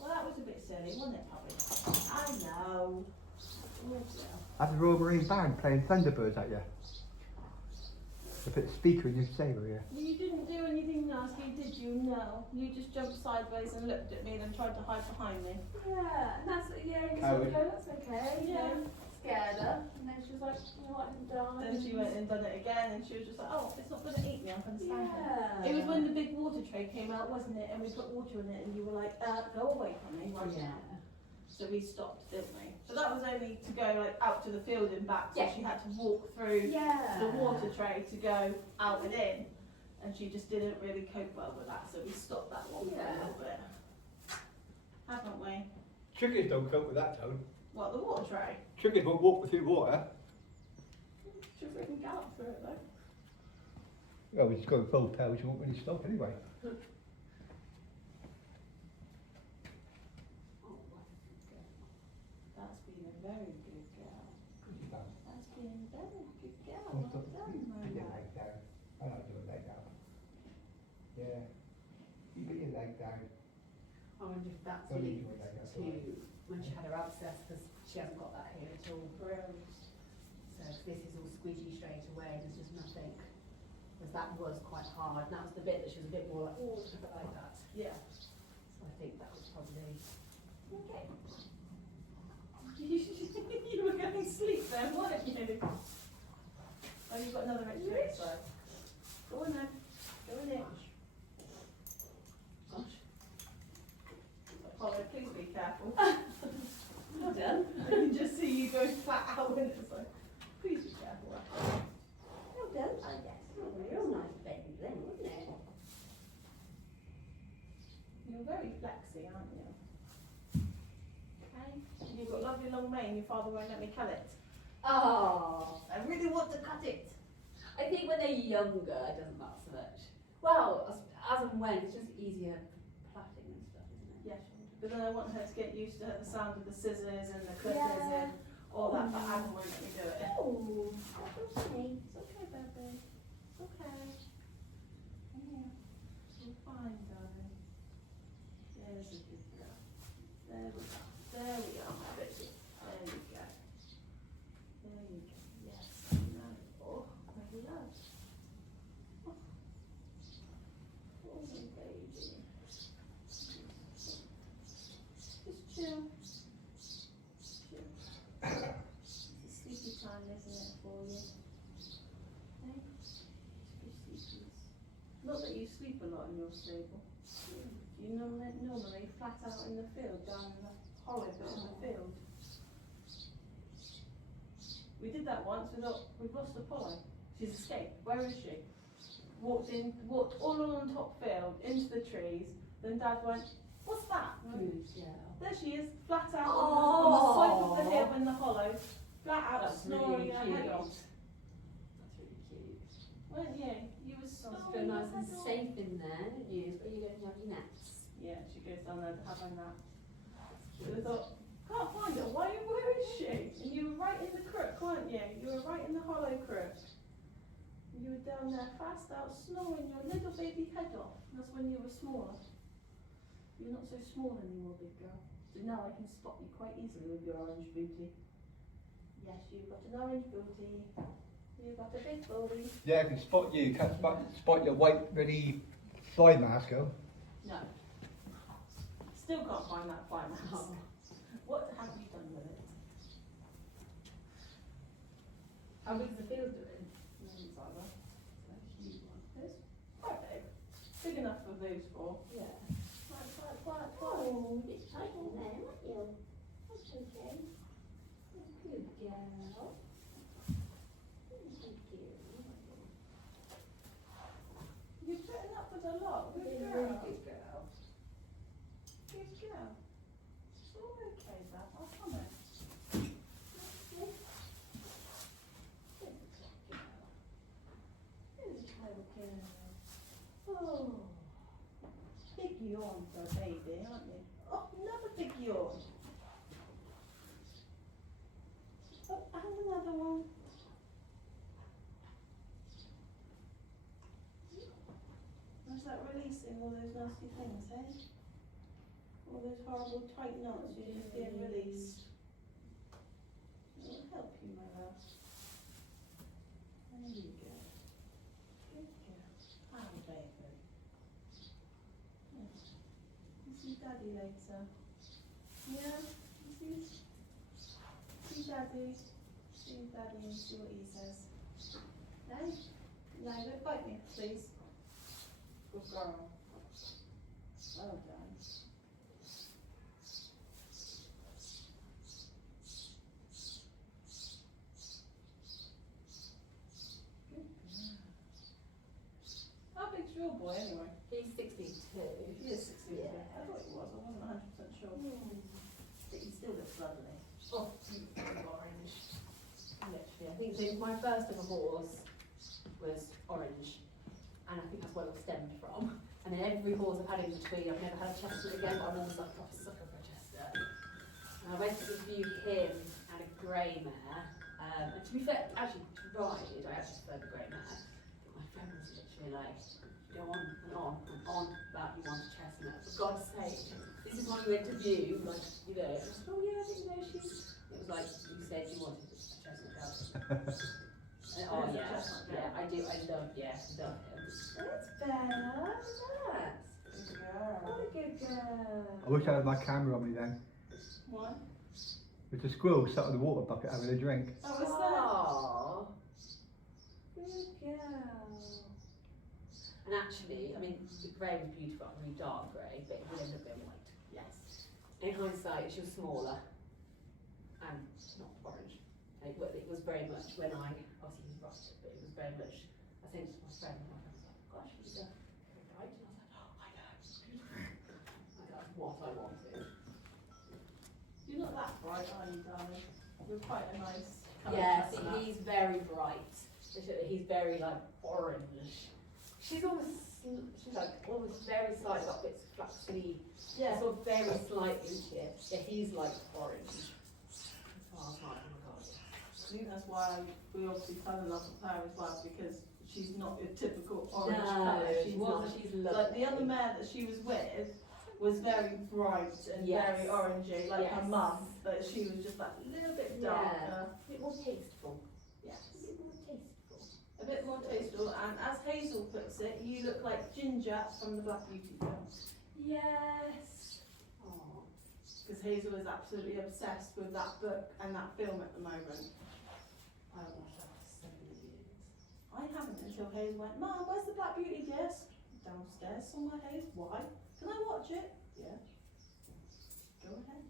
Well, that was a bit silly, wasn't it, Poppy? I know. Oh, yeah. I have the Royal Marine Band playing Thunderbirds at you. I put the speaker in your saber here. Well, you didn't do anything nasty, did you? No. You just jumped sideways and looked at me and then tried to hide behind me. Yeah, and that's you Coward. go, that's okay. Yeah. Scared her, and then she was like, you know what, I didn't die. Then she went and done it again, and she was just like, oh, it's not going to eat me, I'm going to stand it. Yeah. It was when the big water tray came out, wasn't it? And we put water in it, and you were like, go away from me right now. So we stopped, didn't we? But that was only to go like out to the field and back, so she had to walk through the water tray to go out and in, and she just didn't really cope well with that, so we stopped that one for a little bit. Haven't we? Chickens don't cope with that, Toad. What, the water tray? Chickens won't walk through water. She'll freaking gallop through it though. Well, we just go full tail, she won't really stop anyway. That's been a very good girl. That's been a very good girl. Well done, my love. I like doing leg down. Yeah. You get your leg down. I wonder if that's Don't linked need to worry about that, to when she had her abscess, because she hasn't got that here at all. So this is all squidgy straight away, there's just nothing. Because that was quite hard, and that was the bit that she was a bit more like, oh, a bit like that. Yeah. So I think that was probably... Okay. You were going to sleep then, weren't you? Oh, you've got another extra exercise. Go on then. Go in there. Gosh. Apollo, please be careful. Well done. I can just see you go flat out and it's like, please be careful. Well done. Oh yes, real nice baby then, wasn't it? You're very flexy, aren't you? Okay. You've got lovely long mane, your father won't let me cut it. Oh, I really want to cut it. I think when they're younger, it doesn't matter so much. Well, as and when, it's just easier plaiting and stuff, isn't it? Yes. But then I want her to get used to the sound of the scissors and the clippers and all that, but Adam won't let me do it. Oh, that's so funny. It's okay, baby. It's okay. Come here. You're fine, darling. There's a good girl. There we go. There we are, my baby. There you go. There you go. Yes, I know. Oh, my love. Oh, oh my baby. Just chill. Chill. It's a sleepy time, isn't it, for you? your stable? You normally flat out in the field, down in the hollow bit of the field. We did that once. We've lost Apollo. She's escaped. Where is she? Walked all along the top field into the trees. Then Dad went, "What's that?" There she is, flat out on the side of the hill in the hollow, flat out snoring her head off. That's really cute. Weren't you? You were So snoring nice your and head off. safe in there, didn't you? But you don't have your nets. Yeah, she goes down there to have her nap. So we thought, can't find her. Where is she? And you were right in the crook, weren't you? You were right in the hollow crook. You were down there fast out snoring your little baby head off. That's when you were smaller. You're not so small anymore, big girl. So now I can spot you quite easily with your orange booty. Yes, you've got an orange booty. You've got a big booty. Yeah, I can spot you. Can't spot your white, really fly mask, though. No. Still can't find that fly mask. What have you done with it? How big's the field doing? It's quite big. Big enough for those four. Yeah. Quite. Oh, a bit tight in there, aren't you? That's okay. Good girl. Thank you. You're putting up with a lot. Good You're a girl. really good girl. Good girl. It's all okay, Dad. I promise. Oh, big yawn for a baby, aren't you? Oh, another big yawn. Oh, and another one. How's that releasing all those nasty things, eh? All those horrible tight knots you're just getting released. It'll help you, my love. There you go. Good girl. Hi, baby. Yes. You see Daddy later? Yeah? You see Daddy? See Daddy and see what he says. No? No, don't bite me, please. Good girl. Well done. How big's your boy anyway? He's 62. He is 60. Yeah. I thought he was. I wasn't 100% sure. But he still looks lovely. Oh, beautiful orange. Literally, I think so my first ever horse was orange, and I think that's where it stemmed from. And then every horse I've had in between, I've never had a chestnut again, but I'm always like, oh, sucker for a chestnut. And I went to review him and a grey mare. And to be fair, actually, to ride, I actually prefer the grey mare. But my friend was literally like, go on and on and on about you want a chestnut. For God's sake, this is what you went to view, like, you know. And I said, oh yeah, I didn't know she's. It was like you said you wanted a chestnut girl. Oh There's a yeah, chestnut girl. yeah, I do. I love him. That's better. That's. Good girl. What a good girl. I wish I had my camera on me then. Why? With a squirrel sat on the water bucket having a drink. Oh, what's that? Aw. Good girl. And actually, I mean, the grey was beautiful, really dark grey, but it would end up being white. Yes. In hindsight, she was smaller and not orange. And it was very much when I, obviously he was right, but it was very much, I said to my friend, and my friend was like, gosh, she's a right. And I was like, oh, I know. That's what I wanted. You're not that bright, are you, darling? You're quite a nice colour. Yes, chestnut. he's very bright. He's very like orange. She's like almost very slightly got bits of flaxen-y, Yeah. sort of very slightly here. Yeah, he's like orange. Oh, I was like, oh my god. I think that's why we obviously fell in love with her as well, because she's not your typical orange No, colour. she's not. She's lovely. Like the other mare that she was with was very bright and Yes. very orangey, like her Yes. mum, but she was just that little bit Yeah. darker. A bit more tasteful. Yes. A bit more tasteful. A bit more tasteful, and as Hazel puts it, you look like Ginger from the Black Beauty film. Yes. Oh. Because Hazel is absolutely obsessed with that book and that film at the moment. I haven't watched that for so many years. I haven't until Hazel went, Mum, where's the Black Beauty disc? downstairs somewhere, Hayes. Why? Can I watch it? Yeah. Go ahead.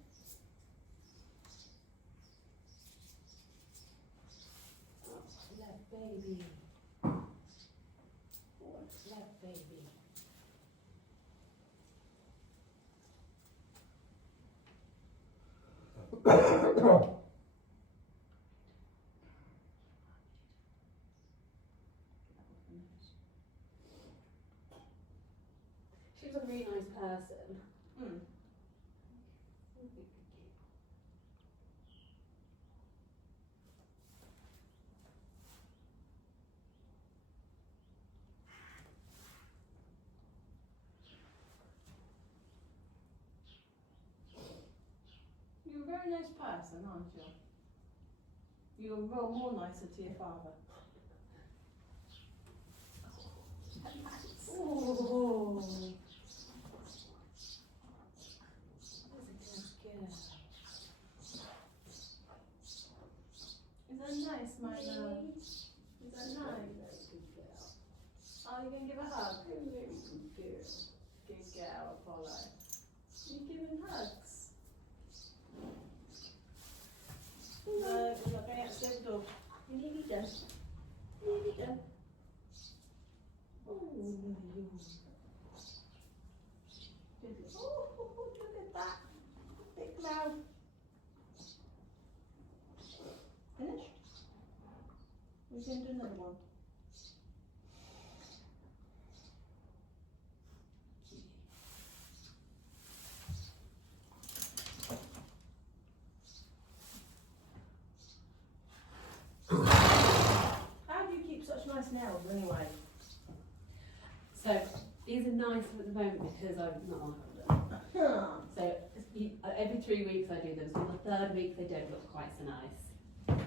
Love baby. What's love baby? She was a really nice person. Mm. You're a very nice person, aren't you? You're more nicer to your father. Oh. Is that nice, my love? Is that nice? Oh, you're going to give a hug? Good girl. Good girl, Apollo. Are you giving hugs? No, we're not going out to the door. You're nearly done. Nearly done. Oh, look at that. Big mouth. Finished? We're going to do another one. How do you keep such nice nails anyway? So these are nice at the moment because I've not oiled them. So every 3 weeks I do them. So the third week they don't look quite so nice.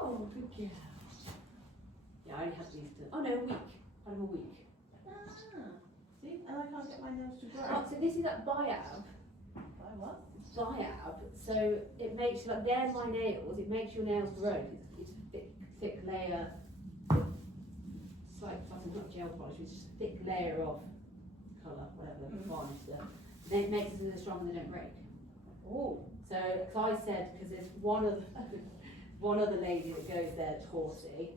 Oh, good girl. Yeah, I only have these to. Oh no, a week. I have a week. Ah, see, and I can't get my nails to grow. Oh, so this is that biab. By what? Biab. So it makes like they're my nails. It makes your nails grow. It's a thick layer. It's like not gel polish. It's just a thick layer of colour, whatever, varnish stuff. Then it makes it so they're strong and they don't break. Oh. So, I said, because there's one other lady that goes there that's horsey,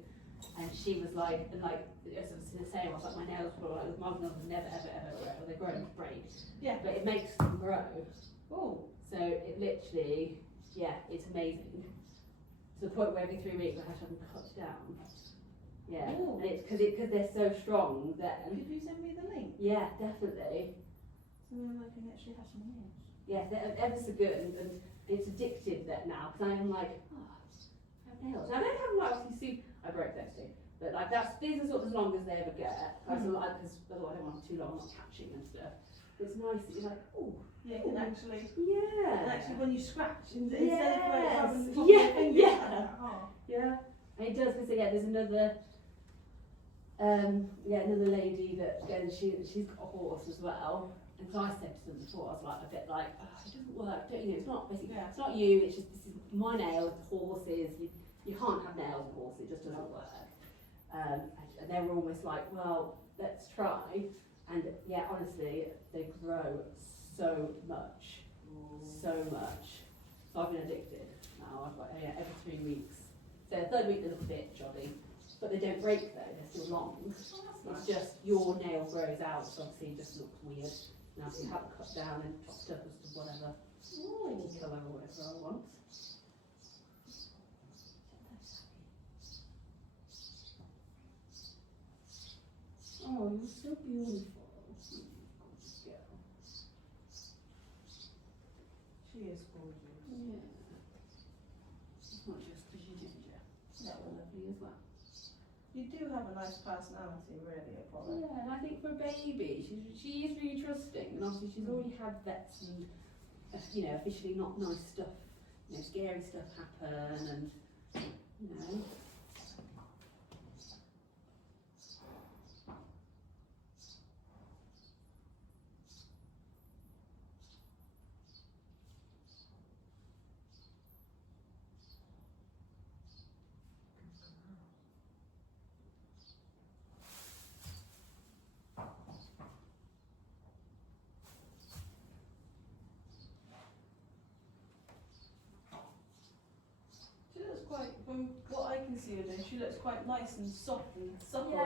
and she was like, as I was the same, I was like, my nails grow, like, my nails never ever grow, they grow and break. Yeah. But it makes them grow. Oh. So it literally, yeah, it's amazing. To the point where every 3 weeks I have to have them cut down. Yeah, Ooh. and it's because they're so strong then. Could you send me the link? Yeah, definitely. So then I can actually have some nails. Yeah, they're ever so good, and it's addictive that now, because I'm like, oh, I have nails. And I don't have like obviously I broke those too, but like these are sort of as long as they ever get. Because otherwise I don't want them too long, not catching and stuff. It's nice that you're like, oh, Yeah, you can actually. yeah. And actually, when you scratch, instead Yes. of like rubbing the top Yeah, of your fingers, yeah. like that, oh. Yeah, and it does because yeah, there's another another lady that again she's got a horse as well. And so I said to them before, I was like a bit like, oh, it doesn't work, don't you know? It's not basically, Yeah. it's not you. It's just this is my nails, horses. You can't have nails with horses. It just doesn't work. And they were almost like, well, let's try. And yeah, honestly, they grow so much, so much. So I've been addicted now. I've got every 3 weeks. So the third week they're a bit jolly, but they don't break though. They're still long. It's just your nail grows out, so obviously it just looks weird. Now so you have it cut down and chopped up as to whatever pretty colour or whatever I want. Oh, you're so beautiful. Gorgeous girl. She is gorgeous. Yeah. It's not just because you're ginger. No. You're lovely as well. You do have a nice personality, really, Apollo. Yeah, and I think for a baby, she is really trusting, and obviously she's already had vets and officially not nice stuff, scary stuff happen, and can see her doing. She looks quite nice and soft and supple.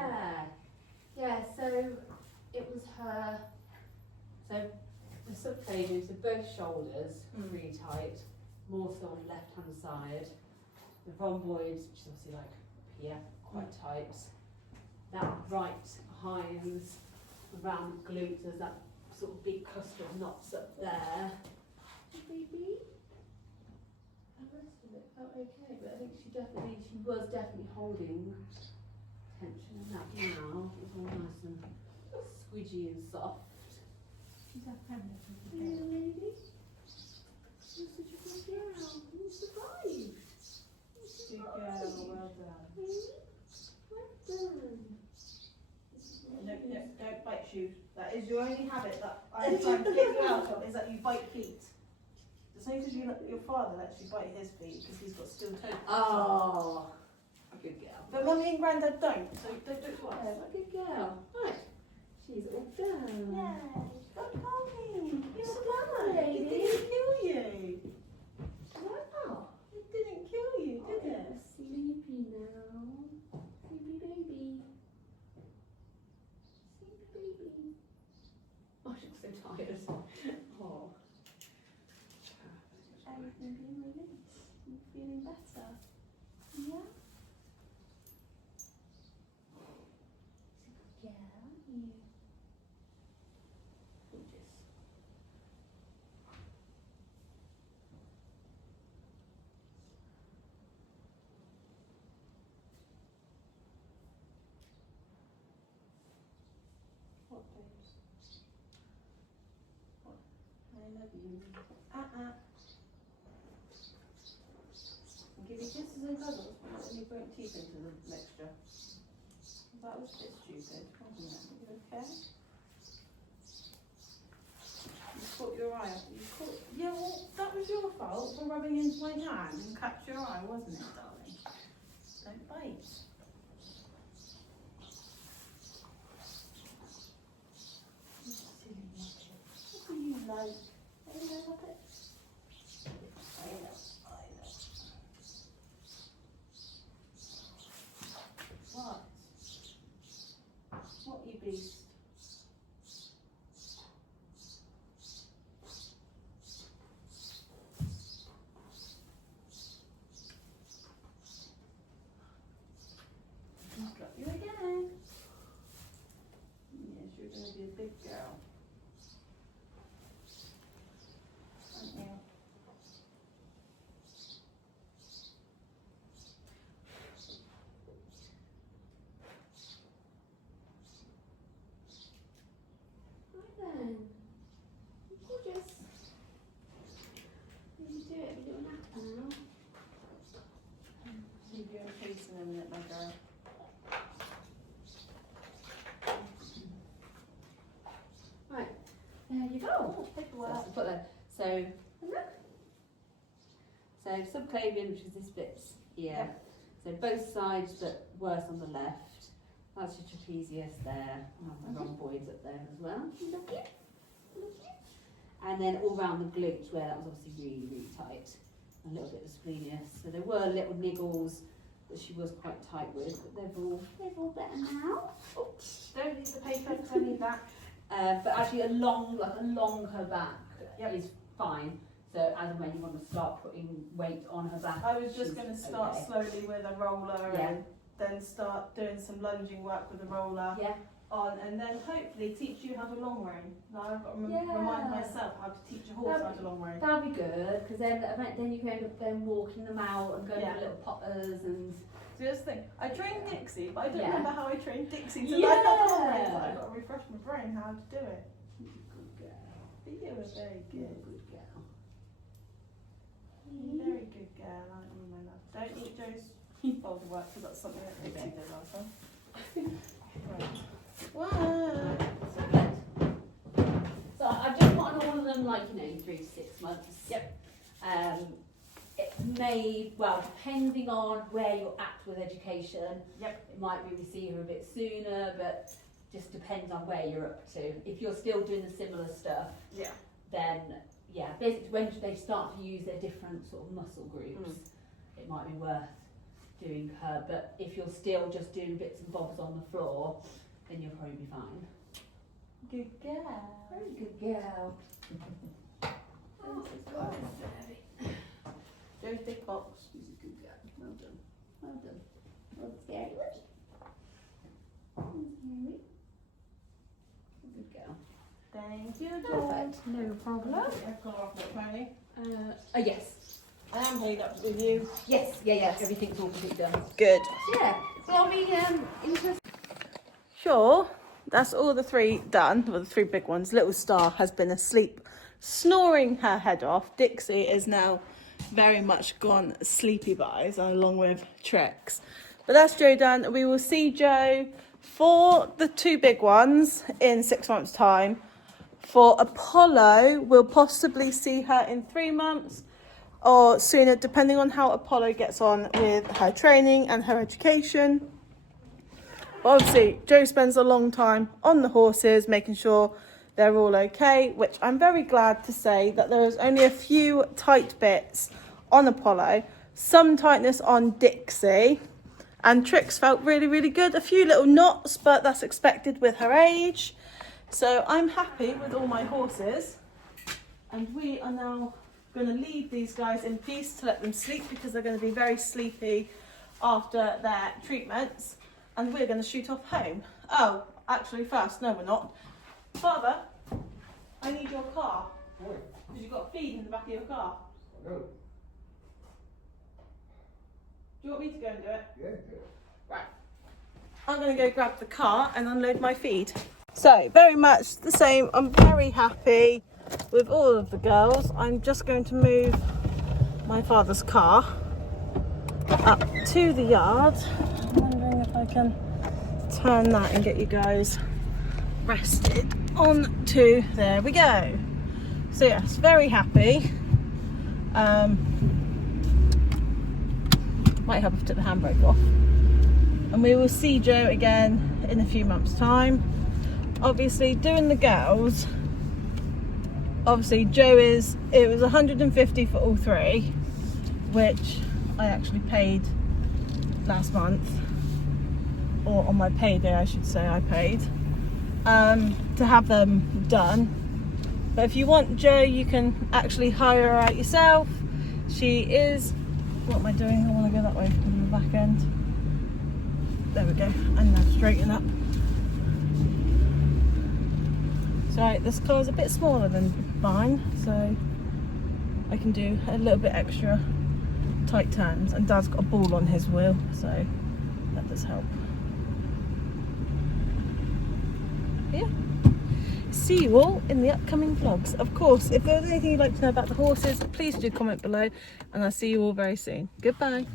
Yeah, so it was her, so the subclavian, so both shoulders really tight, more so on the left hand side. The rhomboids, which is obviously like up here, quite tight. That right behind around the glutes, there's that sort of big cluster of knots up there. Baby. The rest of it felt okay, but I think she was definitely holding tension in that now. It was all nice and squidgy and soft. She's our friend. Hello, lady. You're such a good girl. You survived. Good girl, well done. Well done. No, don't bite shoes. That is your only habit that I'm trying to get you out of, is that you bite feet. It's only because your father lets you bite his feet because he's got steel toes. Oh, a good girl. But Mummy and Grandad don't, so don't do it twice. Yeah, a good girl. Right, she's all done. Yeah. Stop calling. You're so Come on, bad. It lady. didn't kill you. Wow. It didn't kill you, did it? Sleepy now. Sleepy baby. Sleepy baby. Oh, she looks so tired. Oh. Everything being released. You feeling better? Yeah? Yeah, you. Gorgeous. What, babes? What? I love you. I'll give you kisses and cuddles, but not when you burnt teeth into the mixture. That was a bit stupid, wasn't it? You okay? You caught your eye. Yeah, well, that was your fault for rubbing into my hand and catch your eye, wasn't it, darling? Don't bite. You silly muppet. What do you like? Hello, muppet. I know. What? What, you beast? I'll drop you again. Yes, you're going to be a big girl. Aren't you? Right then. Gorgeous. Can you do it? Have you got a nap now? Leave you in peace in a minute, my girl. Right. There you go. Oh, paperwork. So, put that. So, look. So subclavian, which is this bit here. Yep. So both sides, but worse on the left. That's your trapezius there, and the rhomboids up there as well. Look it. And then all round the glutes, where that was obviously really, really tight. A little bit of splenius. So there were little niggles that she was quite tight with, but they're all better now. Oops. Don't need the paper, don't need that. But actually along her back Yep. is fine. So as and when you want to start putting weight on her back. I was just she's going to start okay. slowly with a roller Yeah. and then start doing some lunging work with the roller Yeah. on, and then hopefully teach you how to long rein. Now I've got to Yeah. remind myself how to teach a horse how to long rein. That'll be good, because then you can end up then walking them out and going Yeah. to little potters and. So here's the thing, I trained Dixie, but I don't Yeah. remember how I trained Dixie to Yeah. learn how to long rein. So I've got to refresh my brain how to do it. Good girl. But you were very You're a good. good girl. You're a very good girl, aren't you, my love? Don't eat Joe's folder work, because that's something that Dixie did last time. Right. What? So good. So I've just put on all of them, like, 3 to 6 months. Yep. It may, well, depending on where you're at with education, Yep. it might be we see her a bit sooner, but just depends on where you're up to. If you're still doing the similar stuff, Yeah. then yeah, basically when they start to use their different sort of muscle groups, it might be worth doing her, but if you're still just doing bits and bobs on the floor, then you'll probably be fine. Good girl. Very good girl. Oh, Joe's big box. she's a good girl. Well done. Well done. Wasn't scary, was she? Wasn't scary. Good girl. Thank you, Perfect. No problem. I've gone off my pony. Yes. I am paid up with you. Yes, yeah. Everything's all completely done. Good. Yeah. So I'll be interested. Sure, that's all the 3 done. Well, the 3 big ones. Little Star has been asleep, snoring her head off. Dixie is now very much gone sleepy buys, along with Trix. But that's Joe done. We will see Joe for the 2 big ones in 6 months' time. For Apollo, we'll possibly see her in 3 months or sooner, depending on how Apollo gets on with her training and her education. But obviously, Joe spends a long time on the horses, making sure they're all okay, which I'm very glad to say that there is only a few tight bits on Apollo, some tightness on Dixie, and Trix felt really, really good. A few little knots, but that's expected with her age. So I'm happy with all my horses, and we are now going to leave these guys in peace to let them sleep, because they're going to be very sleepy after their treatments, and we're going to shoot off home. Oh, actually first, no we're not. Father, I need your car, because you've got feed in the back of your car. No. Do you want me to go and do it? Yeah. Right. I'm going to go grab the car and unload my feed. So, very much the same. I'm very happy with all of the girls. I'm just going to move my father's car up to the yard. I'm wondering if I can turn that and get you guys rested on to, there we go. So yes, very happy. Might have to take the handbrake off. And we will see Joe again in a few months' time. Obviously, doing the girls, obviously it was 150 for all 3, which I actually paid last month, or on my payday I should say I paid, to have them done. But if you want Joe, you can actually hire her out yourself. She is, what am I doing? I want to go that way from the back end. There we go, and now straighten up. So this car is a bit smaller than mine, so I can do a little bit extra tight turns, and Dad's got a ball on his wheel, so that does help. Yeah. See you all in the upcoming vlogs. Of course, if there's anything you'd like to know about the horses, please do comment below, and I'll see you all very soon. Goodbye.